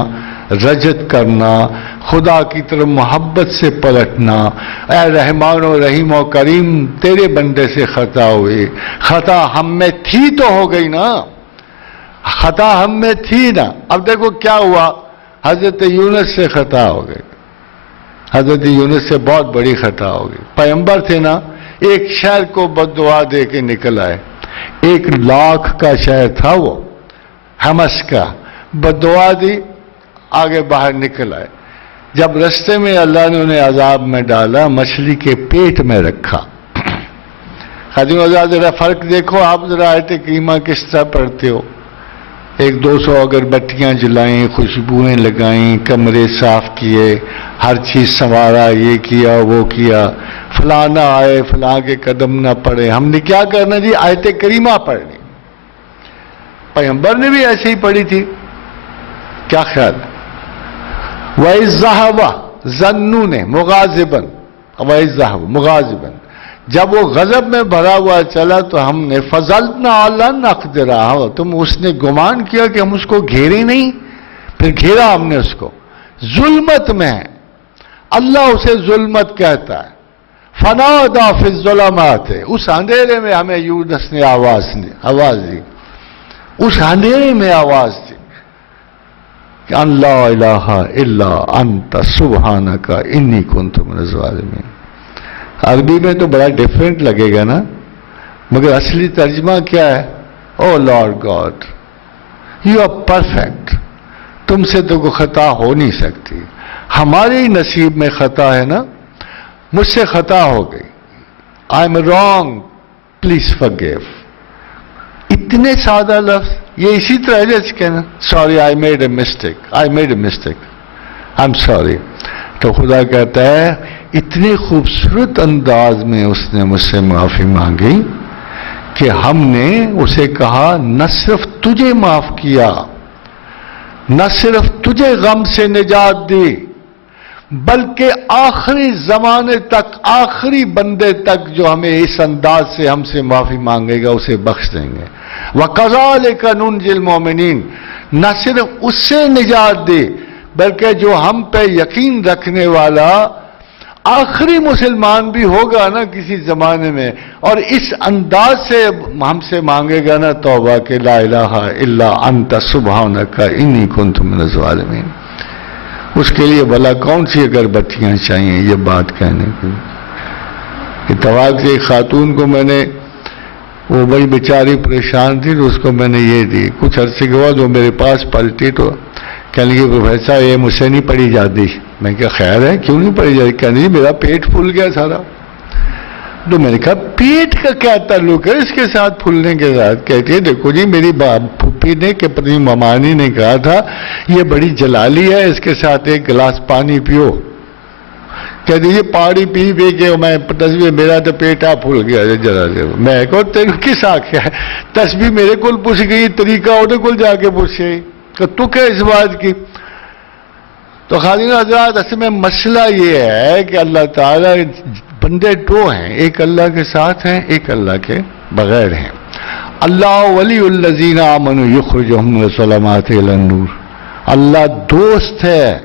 رجت کرنا، خدا کی طرف محبت سے پلٹنا. اے رحمان و رحیم و کریم، تیرے بندے سے خطا ہوئی. خطا ہم میں تھی تو ہو گئی نا، خطا ہم میں تھی نا. اب دیکھو کیا ہوا، حضرت یونس سے خطا ہو گئی. حضرت یونس سے بہت بڑی خطا ہو گئی. پیغمبر تھے نا، ایک شہر کو بد دعا دے کے نکل آئے. 1,00,000 کا شہر تھا وہ، حمس کا. بد دعا دی، آگے باہر نکل آئے. جب رستے میں اللہ نے انہیں عذاب میں ڈالا، مچھلی کے پیٹ میں رکھا. خاتون حضرات ذرا فرق دیکھو. آپ ذرا آیت کریمہ کس طرح پڑھتے ہو. 100-200 اگربتیاں جلائیں، خوشبوئیں لگائیں، کمرے صاف کیے، ہر چیز سنوارا، یہ کیا وہ کیا، فلاں نہ آئے، فلاں کے قدم نہ پڑے. ہم نے کیا کرنا جی؟ آیت کریمہ پڑھنی. پیغمبر نے بھی ایسے ہی پڑھی تھی. کیا خیال ہے؟ وَإِذْ ذَهَبَ ظَنُّونَ مُغَاضِبًا، وَإِذْ ذَهَبَ مُغَاضِبًا، جب وہ غضب میں بھرا ہوا چلا تو ہم نے فَظَلْنَا عَلَىٰ نَقْدِرَهُ، تم اس نے گمان کیا کہ ہم اس کو گھیرے نہیں، پھر گھیرا ہم نے اس کو. ظلمت میں ہے، اللہ اسے ظلمت کہتا ہے. فَنَادَىٰ فِي الظُّلُمَاتِ، اس اندھیرے میں ہمیں یونس نے آواز دی. اس اندھیرے میں آواز دی کہ ان لا الہ الا انت سبحانک انی کنت من الظالمین. عربی میں تو بڑا ڈیفرنٹ لگے گا نا، مگر اصلی ترجمہ کیا ہے؟ O Lord God, you are perfect, تم سے تو کوئی خطا ہو نہیں سکتی. ہمارے ہی نصیب میں خطا ہے نا. مجھ سے خطا ہو گئی، I am wrong, please forgive. اتنے سادہ لفظ، یہ اسی طرح جیسے کہنا sorry I made a mistake, I made a mistake, I am sorry. تو خدا کہتا ہے اتنے خوبصورت انداز میں اس نے مجھ سے معافی مانگی کہ ہم نے اسے کہا نہ صرف تجھے معاف کیا، نہ صرف تجھے غم سے نجات دی، بلکہ آخری زمانے تک، آخری بندے تک جو ہمیں اس انداز سے ہم سے معافی مانگے گا اسے بخش دیں گے۔ وَكَذَلِكَ نُنْجِي الْمُؤْمِنِينَ، نہ صرف اس سے نجات دی بلکہ جو ہم پہ یقین رکھنے والا آخری مسلمان بھی ہوگا نا کسی زمانے میں، اور اس انداز سے ہم سے مانگے گا نا توبہ کہ لا الہ الا انت سبحانک انی کنت من الظالمین، اس کے لیے بھلا کون سی اگربتیاں چاہیے یہ بات کہنے کی۔ اتفاق سے ایک خاتون کو میں نے، وہ بڑی بیچاری پریشان تھی تو اس کو میں نے یہ دی، کچھ عرصے کے بعد وہ میرے پاس پلٹی تو کہنے لگی پروفیسر یہ مجھ سے نہیں پڑھی جاتی۔ میں کہا خیر ہے کیوں نہیں پڑھی جاتی؟ کہنے لگی میرا پیٹ پھول گیا سارا۔ تو میں نے کہا پیٹ کا کیا تعلق ہے اس کے ساتھ پھولنے کے ساتھ؟ کہتی ہے دیکھو جی میری پھوپھی نے کہ پتنی ممانی نے کہا تھا یہ بڑی جلالی ہے، اس کے ساتھ ایک گلاس پانی پیو۔ کہہ دیجیے پانی پی پی کے میں تصویر میرا تو پیٹا پھول گیا جلا دے۔ میں کہو تیرے کس آخیا ہے؟ تصویر میرے کو پوچھ گئی، طریقہ انہیں کو جا کے پوچھ گئی کہ تو کیا اس بات کی؟ تو خادم حضرات اصل میں مسئلہ یہ ہے کہ اللہ تعالیٰ بندے دو ہیں، ایک اللہ کے ساتھ ہیں، ایک اللہ کے بغیر ہیں۔ اللہ ولی الذین آمنوا یخرجہم من الظلمات الی النور، اللہ دوست ہے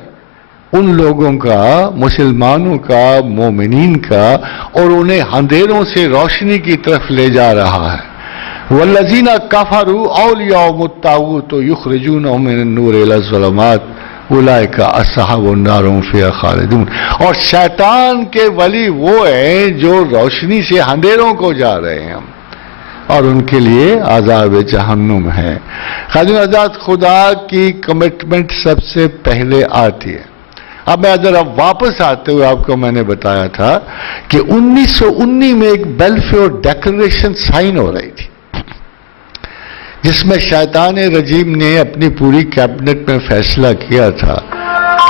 ان لوگوں کا، مسلمانوں کا، مومنین کا، اور انہیں اندھیروں سے روشنی کی طرف لے جا رہا ہے۔ والذین کفروا اولیاءہم الطاغوت یخرجونہم من النور الی الظلمات اولئک اصحاب النار هم فیہا خالدون، اور شیطان کے ولی وہ ہیں جو روشنی سے اندھیروں کو جا رہے ہیں اور ان کے لیے عذاب جہنم ہے۔ خادم حضرات خدا کی کمٹمنٹ سب سے پہلے آتی ہے۔ اب میں ذرا واپس آتے ہوئے آپ کو میں نے بتایا تھا کہ 1919 میں ایک بیلفیور ڈیکلریشن سائن ہو رہی تھی جس میں شیطان رجیم نے اپنی پوری کیبنٹ میں فیصلہ کیا تھا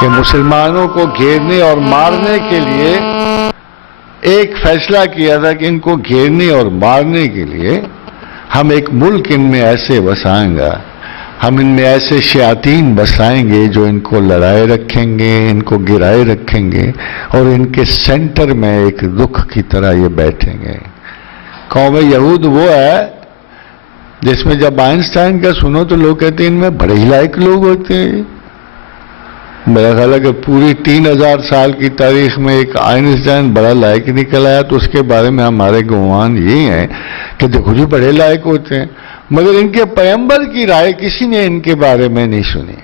کہ مسلمانوں کو گھیرنے اور مارنے کے لیے، ایک فیصلہ کیا تھا کہ ان کو گھیرنے اور مارنے کے لیے ہم ایک ملک ان میں ایسے بسائیں گا، ہم ان میں ایسے شیاطین بسائیں گے جو ان کو لڑائے رکھیں گے، ان کو گرائے رکھیں گے، اور ان کے سینٹر میں ایک رخ کی طرح یہ بیٹھیں گے۔ قوم یہود وہ ہے جس میں جب آئنسٹائن کا سنو تو لوگ کہتے ہیں ان میں بڑے ہی لائق لوگ ہوتے ہیں۔ میرا خیال ہے کہ پوری 3000 سال کی تاریخ میں ایک آئنسٹائن بڑا لائق نکل آیا، تو اس کے بارے میں ہمارے گمان یہ ہیں کہ دیکھو جی بڑے لائق ہوتے ہیں، مگر ان کے پیغمبر کی رائے کسی نے ان کے بارے میں نہیں سنی۔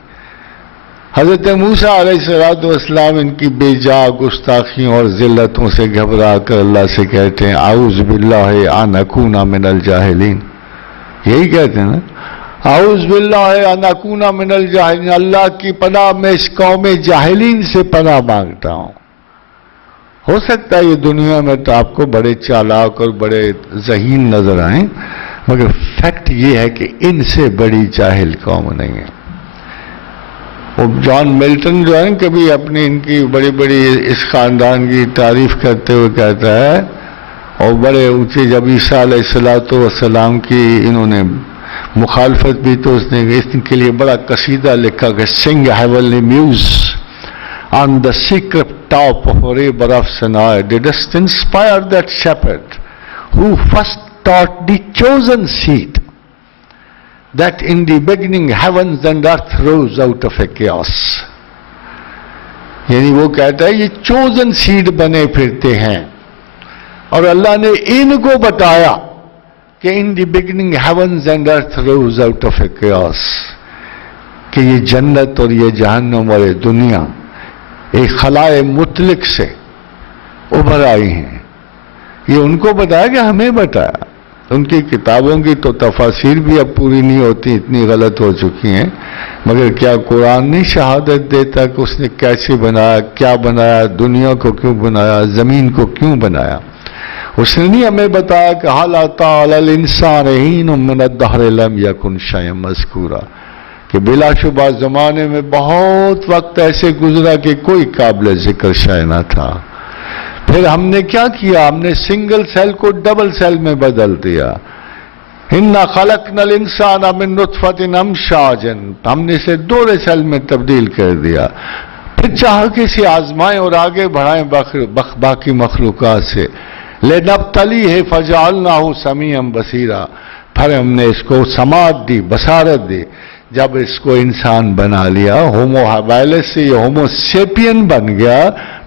حضرت موسیٰ علیہ السلام ان کی بے جا گستاخیوں اور ذلتوں سے گھبرا کر اللہ سے کہتے ہیں اعوذ باللہ ان اکون من الجاہلین، یہی کہتے ہیں نا، اعوذ باللہ ان اکون من الجاہلین، اللہ کی پناہ میں اس قوم جاہلین سے پناہ مانگتا ہوں۔ ہو سکتا ہے یہ دنیا میں تو آپ کو بڑے چالاک اور بڑے ذہین نظر آئیں، مگر فیکٹ یہ ہے کہ ان سے بڑی جاہل قوم نہیں ہے۔ وہ جان ملٹن جو ہے کبھی اپنی ان کی بڑی بڑی اس خاندان کی تعریف کرتے ہوئے کہتا ہے، اور بڑے اونچے جب عیسیٰ علیہ السلام کی انہوں نے مخالفت بھی تو اس نے اس کے لیے بڑا قصیدہ لکھا کہ سنگ heavenly muse on the secret top of a river of Sinai didst inspire that shepherd who first taught the chosen seed that in the beginning heavens and earth rose out of a chaos۔ یعنی وہ کہتا ہے یہ chosen seed بنے پھرتے ہیں، اور اللہ نے ان کو بتایا کہ in the beginning heavens and earth rose out of a chaos، کہ یہ جنت اور یہ جہنم اور یہ دنیا ایک خلائے مطلق سے ابھر آئی ہیں۔ یہ ان کو بتایا کہ ہمیں بتایا۔ ان کی کتابوں کی تو تفاسیر بھی اب پوری نہیں ہوتی، اتنی غلط ہو چکی ہیں، مگر کیا قرآن نہیں شہادت دیتا کہ اس نے کیسے بنایا، کیا بنایا، دنیا کو کیوں بنایا، زمین کو کیوں بنایا؟ اس نے نہیں ہمیں بتایا کہ حَلْ أَتَىٰ عَلَى الْإِنسَانِ حِینٌ مِّنَ الدَّهْرِ لَمْ یَکُن شَیْئًا مَذْکُورًا، کہ بلا شبہ زمانے میں بہت وقت ایسے گزرا کہ کوئی قابل ذکر شے نہ تھا۔ پھر ہم نے کیا کیا؟ ہم نے سنگل سیل کو ڈبل سیل میں بدل دیا، اِنَّا خَلَقْنَا الْإِنسَانَ مِن نُطْفَةٍ أَمْشَاجٍ، ہم نے اسے 2 رسل میں تبدیل کر دیا، پھر چاہا کہ اسے آزمائیں اور آگے بڑھائیں باقی مخلوقات سے، لِنَبْتَلِيهِ فَجَعَلْنَاهُ سَمِيعًا بَصِيرًا، پھر ہم نے اس کو سماعت دی، بصارت دی۔ جب اس کو انسان بنا لیا، ہومو ہیبیلس سے یہ ہومو سیپین بن گیا،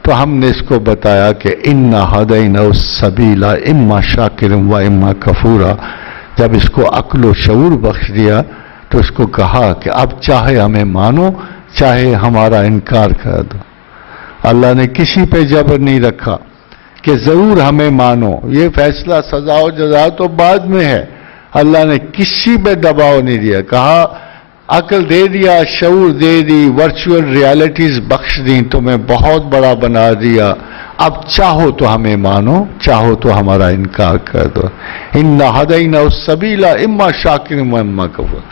تو ہم نے اس کو بتایا کہ اِنَّا هَدَيْنَاهُ السَّبِيلَ إِمَّا شَاكِرًا وَإِمَّا كَفُورًا۔ جب اس کو عقل و شعور بخش دیا تو اس کو کہا کہ اب چاہے ہمیں مانو چاہے ہمارا انکار کر دو۔ اللہ نے کسی پہ جبر نہیں رکھا کہ ضرور ہمیں مانو، یہ فیصلہ سزا و جزا تو بعد میں ہے، اللہ نے کسی پہ دباؤ نہیں دیا، کہا عقل دے دیا، شعور دے دی، ورچوئل ریالٹیز بخش دیں، تمہیں بہت بڑا بنا دیا، اب چاہو تو ہمیں مانو چاہو تو ہمارا انکار کر دو۔ اِنَّا هَدَيْنَاهُ السَّبِيلَ إِمَّا شَاكِرًا وَإِمَّا كَفُورًا۔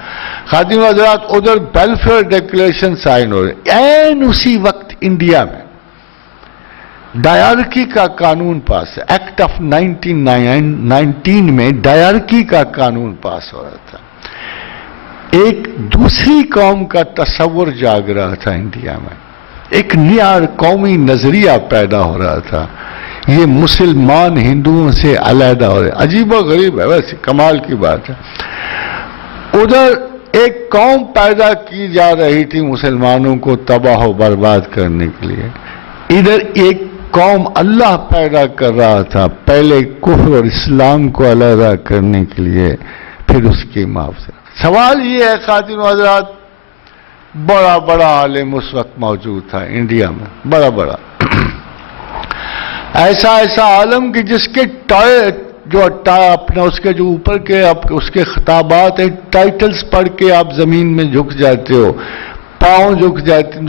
خادم حضرات، ادھر ویلفیئر ڈیکلیریشن سائن ہو رہے، این اسی وقت انڈیا میں ڈائرکی کا قانون پاس ہے، ایکٹ آف 1919 میں ڈائرکی کا قانون پاس ہو رہا تھا۔ ایک دوسری قوم کا تصور جاگ رہا تھا انڈیا میں، ایک نیا قومی نظریہ پیدا ہو رہا تھا، یہ مسلمان ہندوؤں سے علیحدہ ہو رہے، عجیب و غریب ہے، ویسے کمال کی بات ہے۔ ادھر ایک قوم پیدا کی جا رہی تھی مسلمانوں کو تباہ و برباد کرنے کے لیے، ادھر ایک قوم اللہ پیدا کر رہا تھا، پہلے کفر اور اسلام کو علیحدہ کرنے کے لیے، پھر اس کی معاف۔ سوال یہ ہے خاتون و حضرات، بڑا بڑا عالم اس وقت موجود تھا انڈیا میں، بڑا بڑا ایسا عالم کہ جس کے اپنا اس کے جو اوپر کے اس کے خطابات ہیں، ٹائٹلز پڑھ کے آپ زمین میں جھک جاتے ہو، پاؤں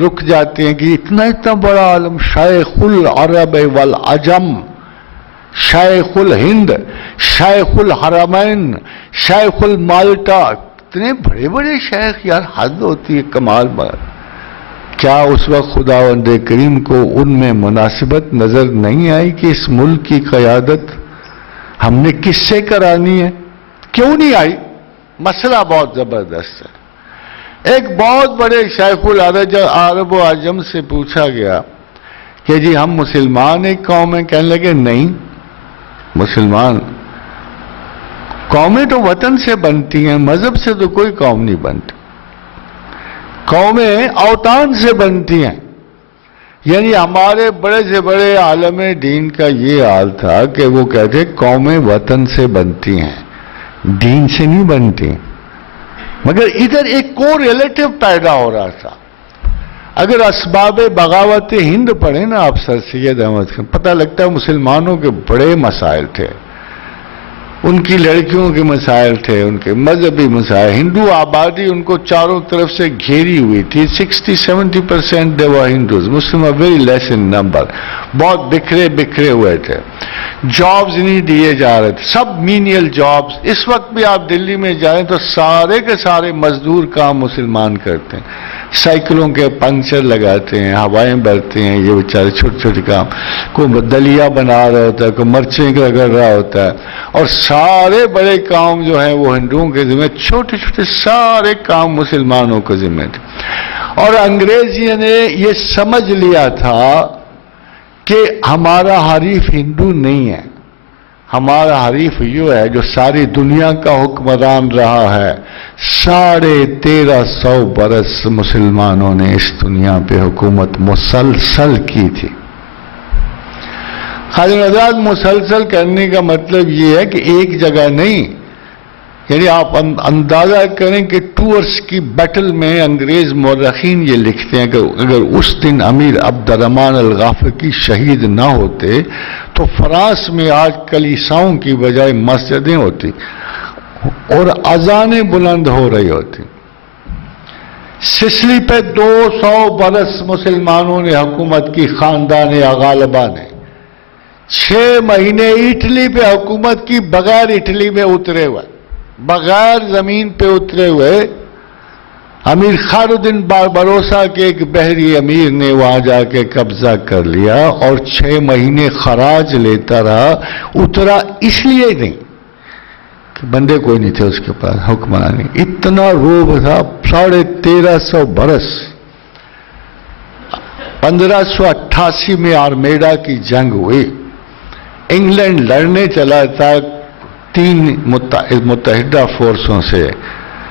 رک جاتے ہیں کہ اتنا بڑا عالم، شیخ العرب والعجم، شیخ الہند، شیخ الحرمین، شیخ المالٹا، اتنے بڑے بڑے شیخ، یار حد ہوتی ہے، کمال بات۔ کیا اس وقت خداوند کریم کو ان میں مناسبت نظر نہیں آئی کہ اس ملک کی قیادت ہم نے کس سے کرانی ہے؟ کیوں نہیں آئی؟ مسئلہ بہت زبردست ہے۔ ایک بہت بڑے شیخ العرب و عجم سے پوچھا گیا کہ جی ہم مسلمان ایک قوم ہیں، کہنے لگے نہیں، مسلمان قومیں تو وطن سے بنتی ہیں، مذہب سے تو کوئی قوم نہیں بنتی، قومیں اوطان سے بنتی ہیں۔ یعنی ہمارے بڑے سے بڑے عالم دین کا یہ حال تھا کہ وہ کہتے قومیں وطن سے بنتی ہیں، دین سے نہیں بنتی۔ مگر ادھر ایک کو ریلیٹو پیدا ہو رہا تھا۔ اگر اسباب بغاوت ہند پڑھیں نا آپ سر سید احمد خان، پتہ لگتا ہے مسلمانوں کے بڑے مسائل تھے، ان کی لڑکیوں کے مسائل تھے، ان کے مذہبی مسائل، ہندو آبادی ان کو چاروں طرف سے گھیری ہوئی تھی، 60-70% they were Hindus, Muslims were very less in number، بہت بکھرے ہوئے تھے، جابز نہیں دیے جا رہے تھے، سب مینیل جابز۔ اس وقت بھی آپ دلی میں جائیں تو سارے کے سارے مزدور کام مسلمان کرتے ہیں، سائیکلوں کے پنکچر لگاتے ہیں، ہوائیں بھرتے ہیں، یہ بیچارے چھوٹے چھوٹے کام، کوئی دلیا بنا رہا ہوتا ہے، کوئی مرچیں رگڑ رہا ہوتا ہے، اور سارے بڑے کام جو ہیں وہ ہندوؤں کے ذمہ، چھوٹے چھوٹے سارے کام مسلمانوں کے ذمہ تھے۔ اور انگریزی نے یہ سمجھ لیا تھا کہ ہمارا حریف ہندو نہیں ہے، ہمارا حریف یہ ہے جو ساری دنیا کا حکمران رہا ہے۔ 1350 برس مسلمانوں نے اس دنیا پہ حکومت مسلسل کی تھی۔ خادم حضرات، مسلسل کرنے کا مطلب یہ ہے کہ ایک جگہ نہیں، یعنی آپ اندازہ کریں کہ ٹورس کی بیٹل میں انگریز مورخین یہ لکھتے ہیں کہ اگر اس دن امیر عبد الرحمن الغافقی شہید نہ ہوتے تو فرانس میں آج کلیساؤں کی بجائے مسجدیں ہوتی اور اذانیں بلند ہو رہی ہوتی۔ سسلی پہ 200 برس مسلمانوں نے حکومت کی، خاندان غالبہ نے 6 مہینے اٹلی پہ حکومت کی، بغیر اٹلی میں اترے ہوئے، بغیر زمین پہ اترے ہوئے۔ امیر خیر الدین باربروسا کے ایک بحری امیر نے وہاں جا کے قبضہ کر لیا اور 6 مہینے خراج لیتا رہا، اترا اس لیے نہیں کہ بندے کوئی نہیں تھے اس کے پاس حکمرانی. اتنا روب تھا. 1350 برس. 1588 میں آرمیڈا کی جنگ ہوئی. انگلینڈ لڑنے چلا تھا 3 متحدہ فورسوں سے،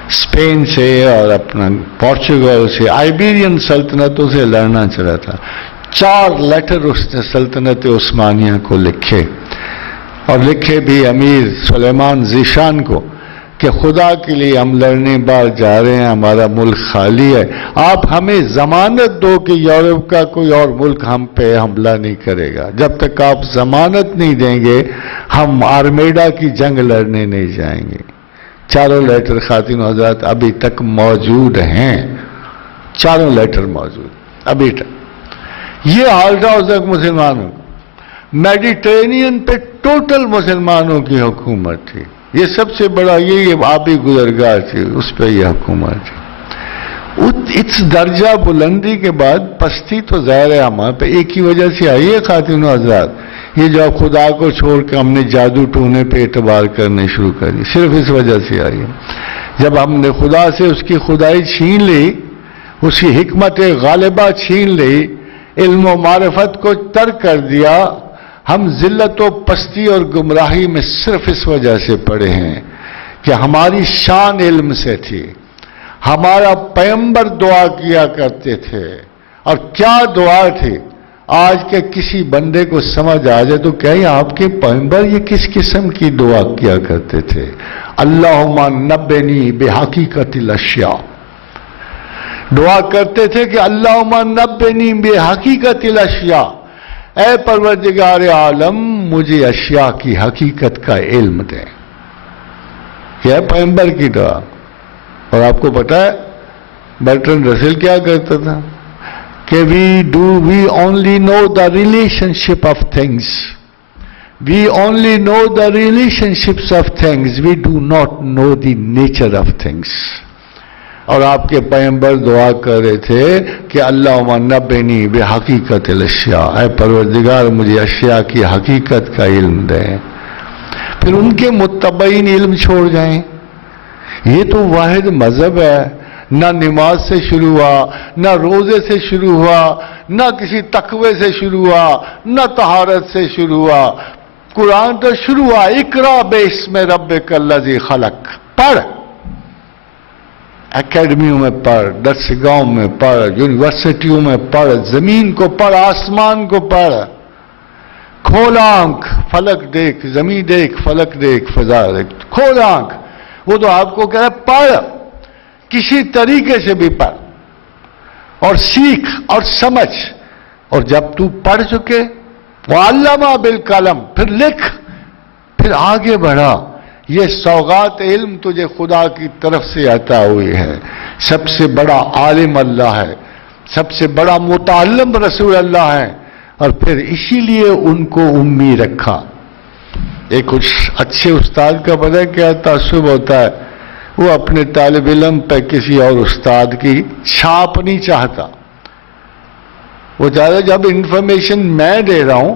اسپین سے اور اپنا پورچوگل سے، آئیبیرین سلطنتوں سے لڑنا چلا تھا. 4 لیٹر اس نے سلطنت عثمانیہ کو لکھے، اور لکھے بھی امیر سلیمان ذیشان کو کہ خدا کے لیے ہم لڑنے بار جا رہے ہیں، ہمارا ملک خالی ہے، آپ ہمیں ضمانت دو کہ یورپ کا کوئی اور ملک ہم پہ حملہ نہیں کرے گا. جب تک آپ ضمانت نہیں دیں گے ہم آرمیڈا کی جنگ لڑنے نہیں جائیں گے. 4 لیٹر خواتین و حضرات ابھی تک موجود ہیں. 4 لیٹر موجود ابھی تک. یہ حال تھا اس وقت مسلمانوں کا. میڈیٹرینین پہ ٹوٹل مسلمانوں کی حکومت تھی. یہ سب سے بڑا یہ آبی گزرگاہ تھی، اس پہ یہ حکومت تھی. اس درجہ بلندی کے بعد پستی تو ظاہر ہے ہمارے پہ ایک ہی وجہ سے آئی ہے خواتین و حضرات. یہ جو خدا کو چھوڑ کے ہم نے جادو ٹونے پہ اعتبار کرنے شروع کر دی، صرف اس وجہ سے آئی ہے. جب ہم نے خدا سے اس کی خدائی چھین لی، اس کی حکمت غالبہ چھین لی، علم و معرفت کو ترک کر دیا، ہم ذلت و پستی اور گمراہی میں صرف اس وجہ سے پڑے ہیں کہ ہماری شان علم سے تھی. ہمارا پیغمبر دعا کیا کرتے تھے، اور کیا دعا تھی. آج کے کسی بندے کو سمجھ آ جائے تو کہیں آپ کے پیغمبر یہ کس قسم کی دعا کیا کرتے تھے؟ اللہم نبنی بحقیقت الاشیاء. دعا کرتے تھے کہ اللہم نبنی بحقیقت الاشیاء، اے پروردگار عالم مجھے اشیاء کی حقیقت کا علم دے. یہ ہے پیغمبر کی دعا. اور آپ کو پتا ہے برٹرن رسل کیا کرتا تھا کہ we only know the relationship of things. We only know the relationships of things. We do not know the nature of things. اور آپ کے پیغمبر دعا کر رہے تھے کہ اللہم نبنی بحقیقت الاشیاء، اے پروردگار مجھے اشیاء کی حقیقت کا علم دے. پھر ان کے متبعین علم چھوڑ جائیں. یہ تو واحد مذہب ہے. نہ نماز سے شروع ہوا، نہ روزے سے شروع ہوا، نہ کسی تقوی سے شروع ہوا، نہ طہارت سے شروع ہوا. قرآن تو شروع ہوا اقرا باسم ربک الذی خلق. پڑھ، اکیڈمیوں میں پڑھ، درسگاہوں میں پڑھ، یونیورسٹیوں میں پڑھ، زمین کو پڑھ، آسمان کو پڑھ. کھول آنکھ، فلک دیکھ، زمین دیکھ، فلک دیکھ، فضا دیکھ. کھول آنکھ. وہ تو آپ کو کہہ رہا ہے پڑھ، کسی طریقے سے بھی پڑھ اور سیکھ اور سمجھ. اور جب تو پڑھ چکے وَعَلَّمَ بِالْقَلَمِ، پھر لکھ، پھر آگے بڑھا. یہ سوغات علم تجھے خدا کی طرف سے عطا ہوئی ہے. سب سے بڑا عالم اللہ ہے، سب سے بڑا متعلم رسول اللہ ہے. اور پھر اسی لیے ان کو امی رکھا. ایک کچھ اچھے استاد کا پتہ ہے کیا تعصب ہوتا ہے؟ وہ اپنے طالب علم پہ کسی اور استاد کی چھاپ نہیں چاہتا. وہ چاہتا ہے جب انفارمیشن میں دے رہا ہوں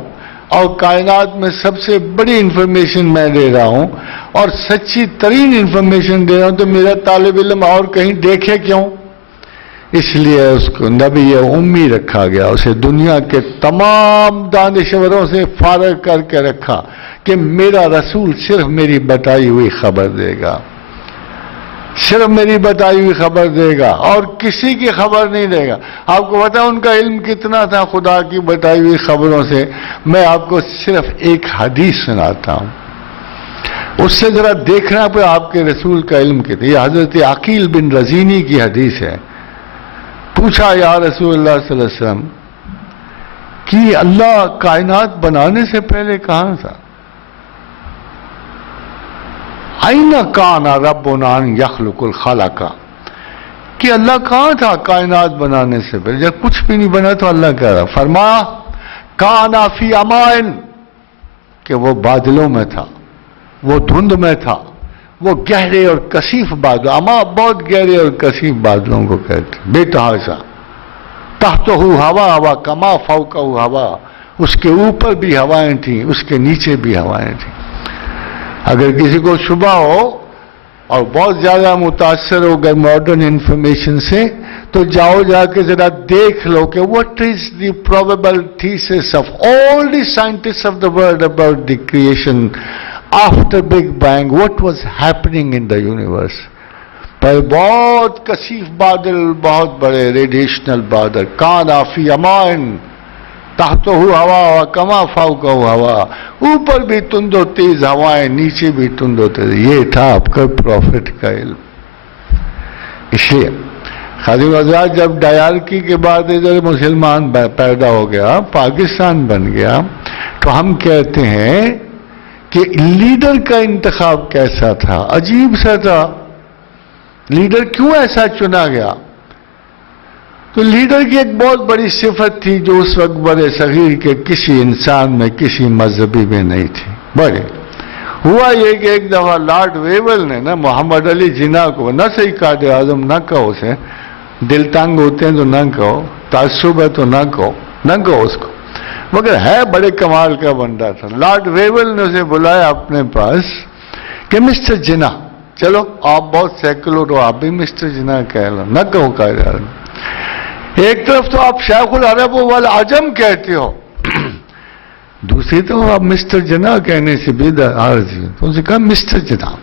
اور کائنات میں سب سے بڑی انفارمیشن میں دے رہا ہوں اور سچی ترین انفارمیشن دے رہا ہوں تو میرا طالب علم اور کہیں دیکھے کیوں؟ اس لیے اس کو نبی امی رکھا گیا. اسے دنیا کے تمام دانشوروں سے فارغ کر کے رکھا کہ میرا رسول صرف میری بتائی ہوئی خبر دے گا، صرف میری بتائی ہوئی خبر دے گا اور کسی کی خبر نہیں دے گا. آپ کو پتا ان کا علم کتنا تھا خدا کی بتائی ہوئی خبروں سے؟ میں آپ کو صرف ایک حدیث سناتا ہوں، اس سے ذرا دیکھنا پہ آپ کے رسول کا علم کتنا. یہ حضرت عقیل بن رزینی کی حدیث ہے. پوچھا یا رسول اللہ صلی اللہ علیہ وسلم کہ اللہ کائنات بنانے سے پہلے کہاں تھا؟ اَيْنَ كَانَ رَبُّنَا أَن يَخْلُقُ الْخَلَقَ، کہ اللہ کہاں تھا کائنات بنانے سے پہلے؟ جب کچھ بھی نہیں بنا تو اللہ کہہ رہا. فرمایا كَانَ فِي أَمَائِن، کہ وہ بادلوں میں تھا، وہ دھند میں تھا، وہ گہرے اور کثیف بادل. اما بہت گہرے اور کثیف بادلوں کو کہتے بے تحاشا. تحتہ ہوا ہوا کما فوقہ ہوا، اس کے اوپر بھی ہوائیں تھیں، اس کے نیچے بھی ہوائیں تھیں. اگر کسی کو شبہ ہو اور بہت زیادہ متاثر ہو گئے ماڈرن انفارمیشن سے تو جاؤ جا کے ذرا دیکھ لو کہ what is the probable thesis of all the scientists of the world about the creation after Big Bang, what was happening in the universe. پر بہت کثیف بادل، بہت بڑے ریڈیشنل بادل، کانا فی امان تحتہ ہوا وکما فوقہ ہوا، اوپر بھی تند و تیز ہوائیں، نیچے بھی تند و تیز. یہ تھا آپ کا پروفٹ کا علم. اس لیے خادم حضرات جب ڈائرکی کے بعد ادھر مسلمان پیدا ہو گیا، پاکستان بن گیا، تو ہم کہتے ہیں کہ لیڈر کا انتخاب کیسا تھا؟ عجیب سا تھا. لیڈر کیوں ایسا چنا گیا؟ تو لیڈر کی ایک بہت بڑی صفت تھی جو اس وقت بڑے صغیر کے کسی انسان میں، کسی مذہبی میں نہیں تھی. بڑے ہوا یہ کہ ایک دفعہ لارڈ ویول نے نا محمد علی جناح کو، نہ صحیح قائد اعظم نہ کہو اسے، دل تنگ ہوتے ہیں تو نہ کہو، تعصب ہے تو نہ کہو اس کو، مگر ہے بڑے کمال کا بندہ تھا. لارڈ ویول نے اسے بلایا اپنے پاس کہ مسٹر جناح، چلو آپ بہت سیکولر ہو، آپ بھی مسٹر جناح کہہ لو، نہ کہو قائد اعظم. ایک طرف تو آپ شیخ العرب والعجم کہتے ہو، دوسری طرف آپ مسٹر جناح کہنے سے عارض. تو اسے کہا mister Jinnah,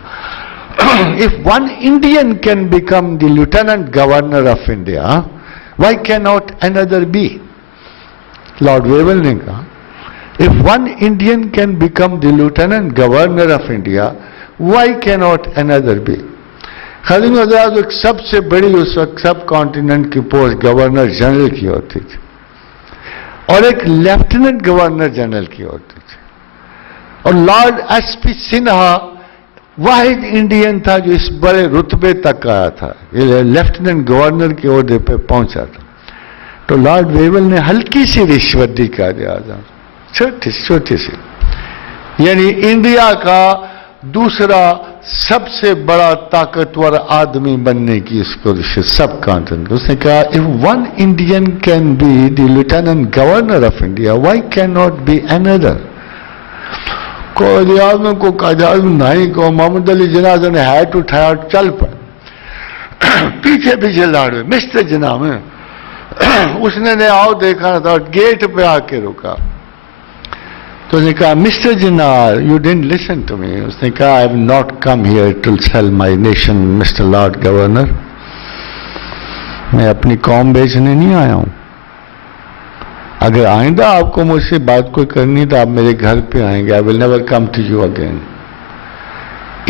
if one Indian can become the Lieutenant Governor of India, why cannot another be? Lord Wavell نے کہا if one Indian can become the Lieutenant Governor of India, why cannot another be? خادم حضرات ایک سب سے بڑی اس وقت سب continent کی post governor general کی ہوتی تھی اور ایک لیفٹیننٹ گورنر جنرل کی ہوتی تھی. اور لارڈ ایس پی سنہا واحد انڈین تھا جو اس بڑے رتبے تک آیا تھا، یہ لیفٹیننٹ گورنر کے عہدے پہ پہنچا تھا. تو لارڈ ویول نے ہلکی سی رشوت دی قائد اعظم، چھوٹی سی، یعنی انڈیا کا دوسرا سب سے بڑا طاقتور آدمی بننے کی اس کو سب کانٹیننٹ. اس نے کہا if one Indian can be the Lieutenant Governor of India, why cannot be another? Quaid Azam کو قائد اعظم نہیں کو محمد علی جناح نے ہیٹ اٹھایا اور چل پڑ پیچھے پیچھے لاڑے مسٹر جناح میں. اس نے آؤ دیکھا تھا، گیٹ پہ آ کے رکا. تو اس نے کہا mister Jinnah you didn't listen to me. اس نے کہا I have not come here to sell my nation mister lord governor. میں اپنی قوم بیچنے نہیں آیا ہوں. اگر آئندہ آپ کو مجھ سے بات کوئی کرنی تو آپ میرے گھر پہ آئیں گے. I will never come to you again.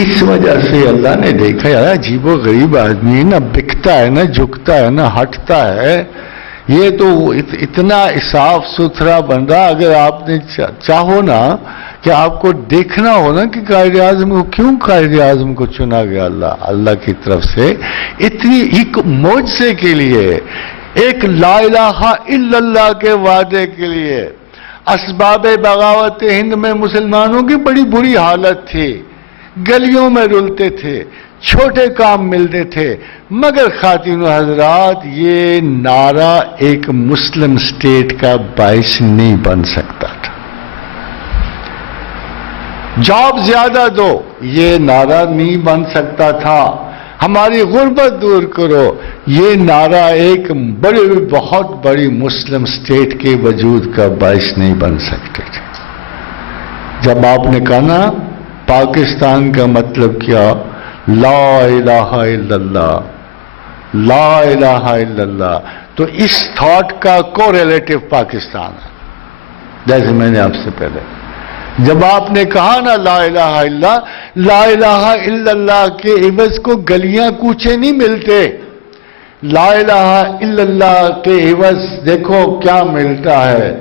اس وجہ سے اللہ نے دیکھا یار عجیب و غریب آدمی نہ بکتا ہے، نہ جھکتا ہے، نہ ہٹتا ہے. یہ تو اتنا صاف ستھرا بندہ، اگر آپ نے چاہو نا کہ آپ کو دیکھنا ہو نا کہ قائد اعظم کو کیوں قائد اعظم کو چنا گیا اللہ کی طرف سے، اتنی ایک معجزے کے لیے، ایک لا الہ الا اللہ کے وعدے کے لیے. اسباب بغاوت ہند میں مسلمانوں کی بڑی بری حالت تھی، گلیوں میں رلتے تھے، چھوٹے کام ملتے تھے، مگر خواتین و حضرات یہ نعرہ ایک مسلم سٹیٹ کا باعث نہیں بن سکتا تھا. جاب زیادہ دو یہ نعرہ نہیں بن سکتا تھا. ہماری غربت دور کرو یہ نعرہ ایک بہت بڑی مسلم سٹیٹ کے وجود کا باعث نہیں بن سکتے تھے. جب آپ نے کہا نا پاکستان کا مطلب کیا، لا الہ الا اللہ، لا الہ الا اللہ، تو اس تھاٹ کا کو ریلیٹو پاکستان ہے. جیسے میں نے آپ سے پہلے جب آپ نے کہا نا لا الہ الا اللہ، لا الہ الا اللہ کے عوض کو گلیاں کوچے نہیں ملتے. لا الہ الا اللہ کے عوض دیکھو کیا ملتا ہے،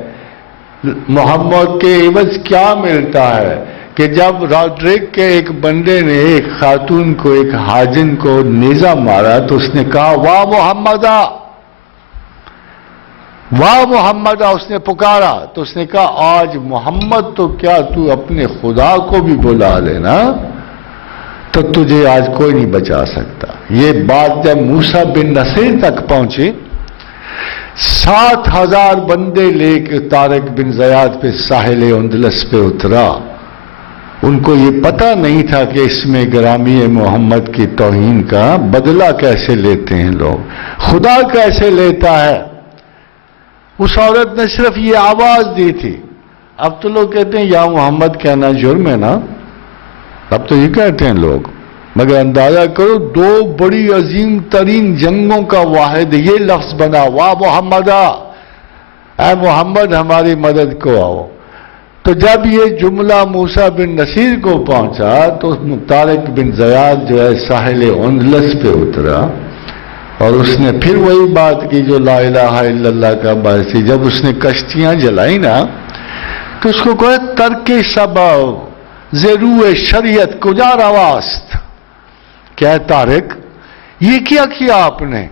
محمد کے عوض کیا ملتا ہے کہ جب راڈرک کے ایک بندے نے ایک خاتون کو، ایک حاجن کو نیزہ مارا تو اس نے کہا واہ محمدہ، واہ محمدہ، اس نے پکارا. تو اس نے کہا آج محمد تو کیا تو اپنے خدا کو بھی بلا لینا تو تجھے آج کوئی نہیں بچا سکتا. یہ بات جب موسیٰ بن نصیر تک پہنچی، 7,000 بندے لے کے طارق بن زیاد پہ ساحل اندلس پہ اترا. ان کو یہ پتہ نہیں تھا کہ اس میں گرامی محمد کی توہین کا بدلہ کیسے لیتے ہیں لوگ، خدا کیسے لیتا ہے۔ اس عورت نے صرف یہ آواز دی تھی۔ اب تو لوگ کہتے ہیں یا محمد کہنا جرم ہے نا، اب تو یہ کہتے ہیں لوگ، مگر اندازہ کرو دو بڑی عظیم ترین جنگوں کا واحد یہ لفظ بنا، واہ محمدہ، اے محمد ہماری مدد کو آؤ۔ تو جب یہ جملہ موسیٰ بن نصیر کو پہنچا تو طارق بن زیاد جو ہے ساحل اندلس پہ اترا اور اس نے پھر وہی بات کی جو لا الہ الا اللہ کا باعث تھی۔ جب اس نے کشتیاں جلائی نا تو اس کو کہا ترک سبب زیرو شریعت کجا رواست، کیا طارق یہ کیا آپ نے؟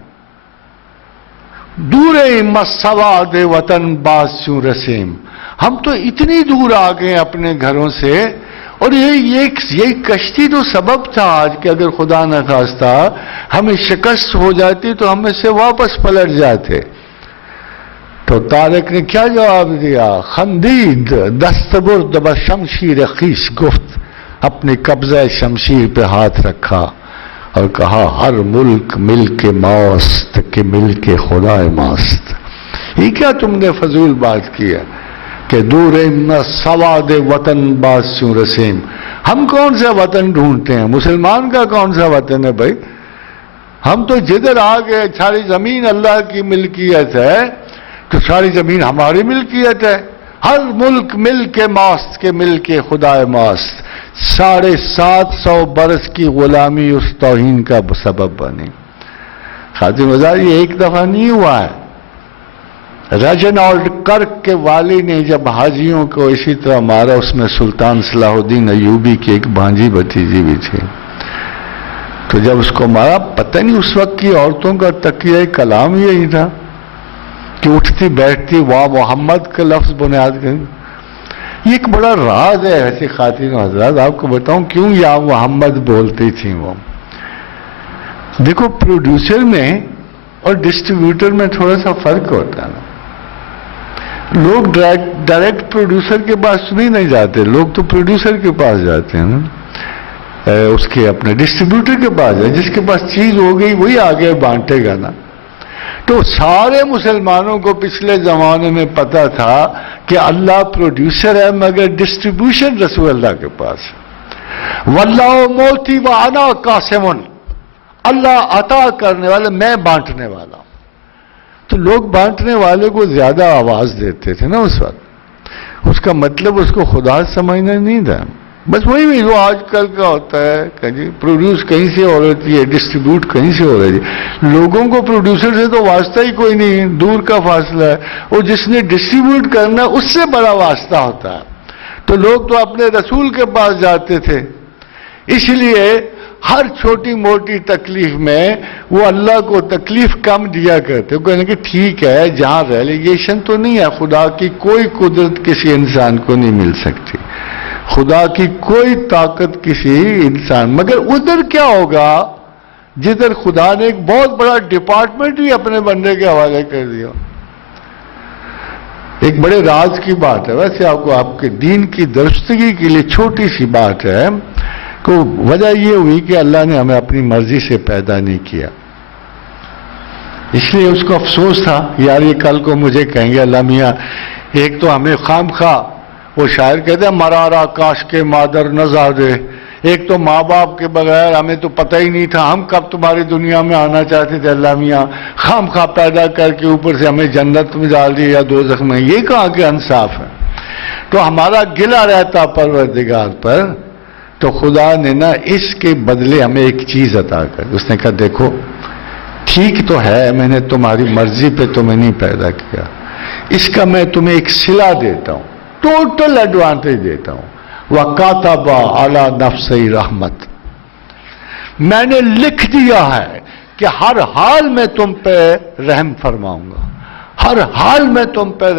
دور مسواد وطن باسیوں رسیم، ہم تو اتنی دور آ گئے اپنے گھروں سے، اور یہ کشتی تو سبب تھا آج کہ اگر خدا نہ خواستہ ہمیں شکست ہو جاتی تو ہم اس سے واپس پلٹ جاتے۔ تو طارق نے کیا جواب دیا؟ خندید دستبرد بشمشیر خیش گفت، اپنے قبضہ شمشیر پہ ہاتھ رکھا اور کہا ہر ملک ملک ماست کہ ملک خدا ماست۔ یہ کیا تم نے فضول بات کی ہے کہ دور سواد وطن باسیوں رسیم؟ ہم کون سا وطن ڈھونڈتے ہیں؟ مسلمان کا کون سا وطن ہے بھائی؟ ہم تو جدھر آ گئے ساری زمین اللہ کی ملکیت ہے تو ساری زمین ہماری ملکیت ہے۔ ہر ملک ملک ماست کے ملک خدا ماست۔ 750 برس کی غلامی اس توہین کا سبب بنی۔ خادم مزار یہ ایک دفعہ نہیں ہوا ہے۔ ریجنالڈ کرک کے والی نے جب حاجیوں کو اسی طرح مارا، اس میں سلطان صلاح الدین ایوبی کی ایک بھانجی بھتیجی بھی تھی، تو جب اس کو مارا پتہ نہیں اس وقت کی عورتوں کا تقیہ کلام یہی تھا کہ اٹھتی بیٹھتی واہ محمد کا لفظ بنیاد کر۔ یہ ایک بڑا راز ہے ایسی خواتین حضرات، آپ کو بتاؤں کیوں یا محمد بولتی تھیں وہ۔ دیکھو پروڈیوسر میں اور ڈسٹریبیوٹر میں تھوڑا سا فرق ہوتا ہے نا۔ لوگ ڈائریکٹ پروڈیوسر کے پاس نہیں جاتے، لوگ تو پروڈیوسر کے پاس جاتے ہیں نا، اس کے اپنے ڈسٹریبیوٹر کے پاس جائے، جس کے پاس چیز ہو گئی وہی آگے بانٹے گا نا۔ تو سارے مسلمانوں کو پچھلے زمانے میں پتا تھا کہ اللہ پروڈیوسر ہے مگر ڈسٹریبیوشن رسول اللہ کے پاس۔ واللہ موتی وانا قاسم، اللہ عطا کرنے والا میں بانٹنے والا ہوں۔ تو لوگ بانٹنے والے کو زیادہ آواز دیتے تھے نا اس وقت، اس کا مطلب اس کو خدا سمجھنا نہیں تھا، بس وہی جو آج کل کا ہوتا ہے کہ جی پروڈیوس کہیں سے ہو رہی ہے، ڈسٹریبیوٹ کہیں سے ہو رہی ہے۔ لوگوں کو پروڈیوسر سے تو واسطہ ہی کوئی نہیں ہے، دور کا فاصلہ ہے، اور جس نے ڈسٹریبیوٹ کرنا اس سے بڑا واسطہ ہوتا ہے۔ تو لوگ تو اپنے رسول کے پاس جاتے تھے، اس لیے ہر چھوٹی موٹی تکلیف میں وہ اللہ کو تکلیف کم دیا کرتے، وہ کہنے کہ ٹھیک ہے جہاں ریلیگیشن تو نہیں ہے، خدا کی کوئی قدرت کسی انسان کو نہیں مل سکتی، خدا کی کوئی طاقت کسی انسان، مگر ادھر کیا ہوگا جدھر خدا نے ایک بہت بڑا ڈپارٹمنٹ بھی اپنے بندے کے حوالے کر دیا۔ ایک بڑے راز کی بات ہے، ویسے آپ کو آپ کے دین کی درستگی کے لیے چھوٹی سی بات ہے کہ وجہ یہ ہوئی کہ اللہ نے ہمیں اپنی مرضی سے پیدا نہیں کیا، اس لیے اس کو افسوس تھا یار یہ کل کو مجھے کہیں گے اللہ میاں ایک تو ہمیں خام خواہ، وہ شاعر کہتے ہیں مرارا کاش کے مادر نزادے، ایک تو ماں باپ کے بغیر ہمیں تو پتہ ہی نہیں تھا ہم کب تمہاری دنیا میں آنا چاہتے تھے، اللہ میاں خام خواہ پیدا کر کے اوپر سے ہمیں جنت میں ڈال دیا یا دوزخ میں، یہ کہاں کے انصاف ہے؟ تو ہمارا گلہ رہتا پروردگار پر، تو خدا نے نا اس کے بدلے ہمیں ایک چیز عطا کر، اس نے کہا دیکھو ٹھیک تو ہے میں نے تمہاری مرضی پہ تمہیں نہیں پیدا کیا، اس کا میں تمہیں ایک صلہ دیتا ہوں، ٹوٹل ایڈوانٹیج دیتا ہوں، وَقَاتَبَ عَلَى نَفْسِ رحمت، میں نے لکھ دیا ہے کہ ہر حال میں تم پہ رحم فرماؤں گا، ہر حال میں تم پہ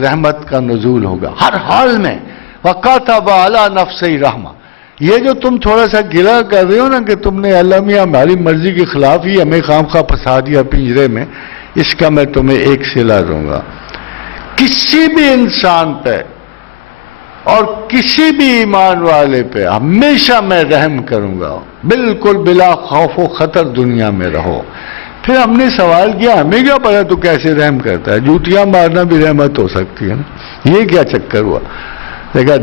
رحمت کا نزول ہوگا، ہر حال میں، وَقَاتَبَ عَلَى نَفْسِ رحمت۔ یہ جو تم تھوڑا سا گلا کر رہے ہو نا کہ تم نے اللہ میاں ہماری مرضی کے خلاف ہی ہمیں خام خواہ پھنسا دیا پنجرے میں، اس کا میں تمہیں ایک صلہ دوں گا۔ کسی بھی انسان پہ اور کسی بھی ایمان والے پہ ہمیشہ میں رحم کروں گا، بالکل بلا خوف و خطر دنیا میں رہو۔ پھر ہم نے سوال کیا ہمیں کیا پتا تو کیسے رحم کرتا ہے، جوتیاں مارنا بھی رحمت ہو سکتی ہے نا، یہ کیا چکر ہوا؟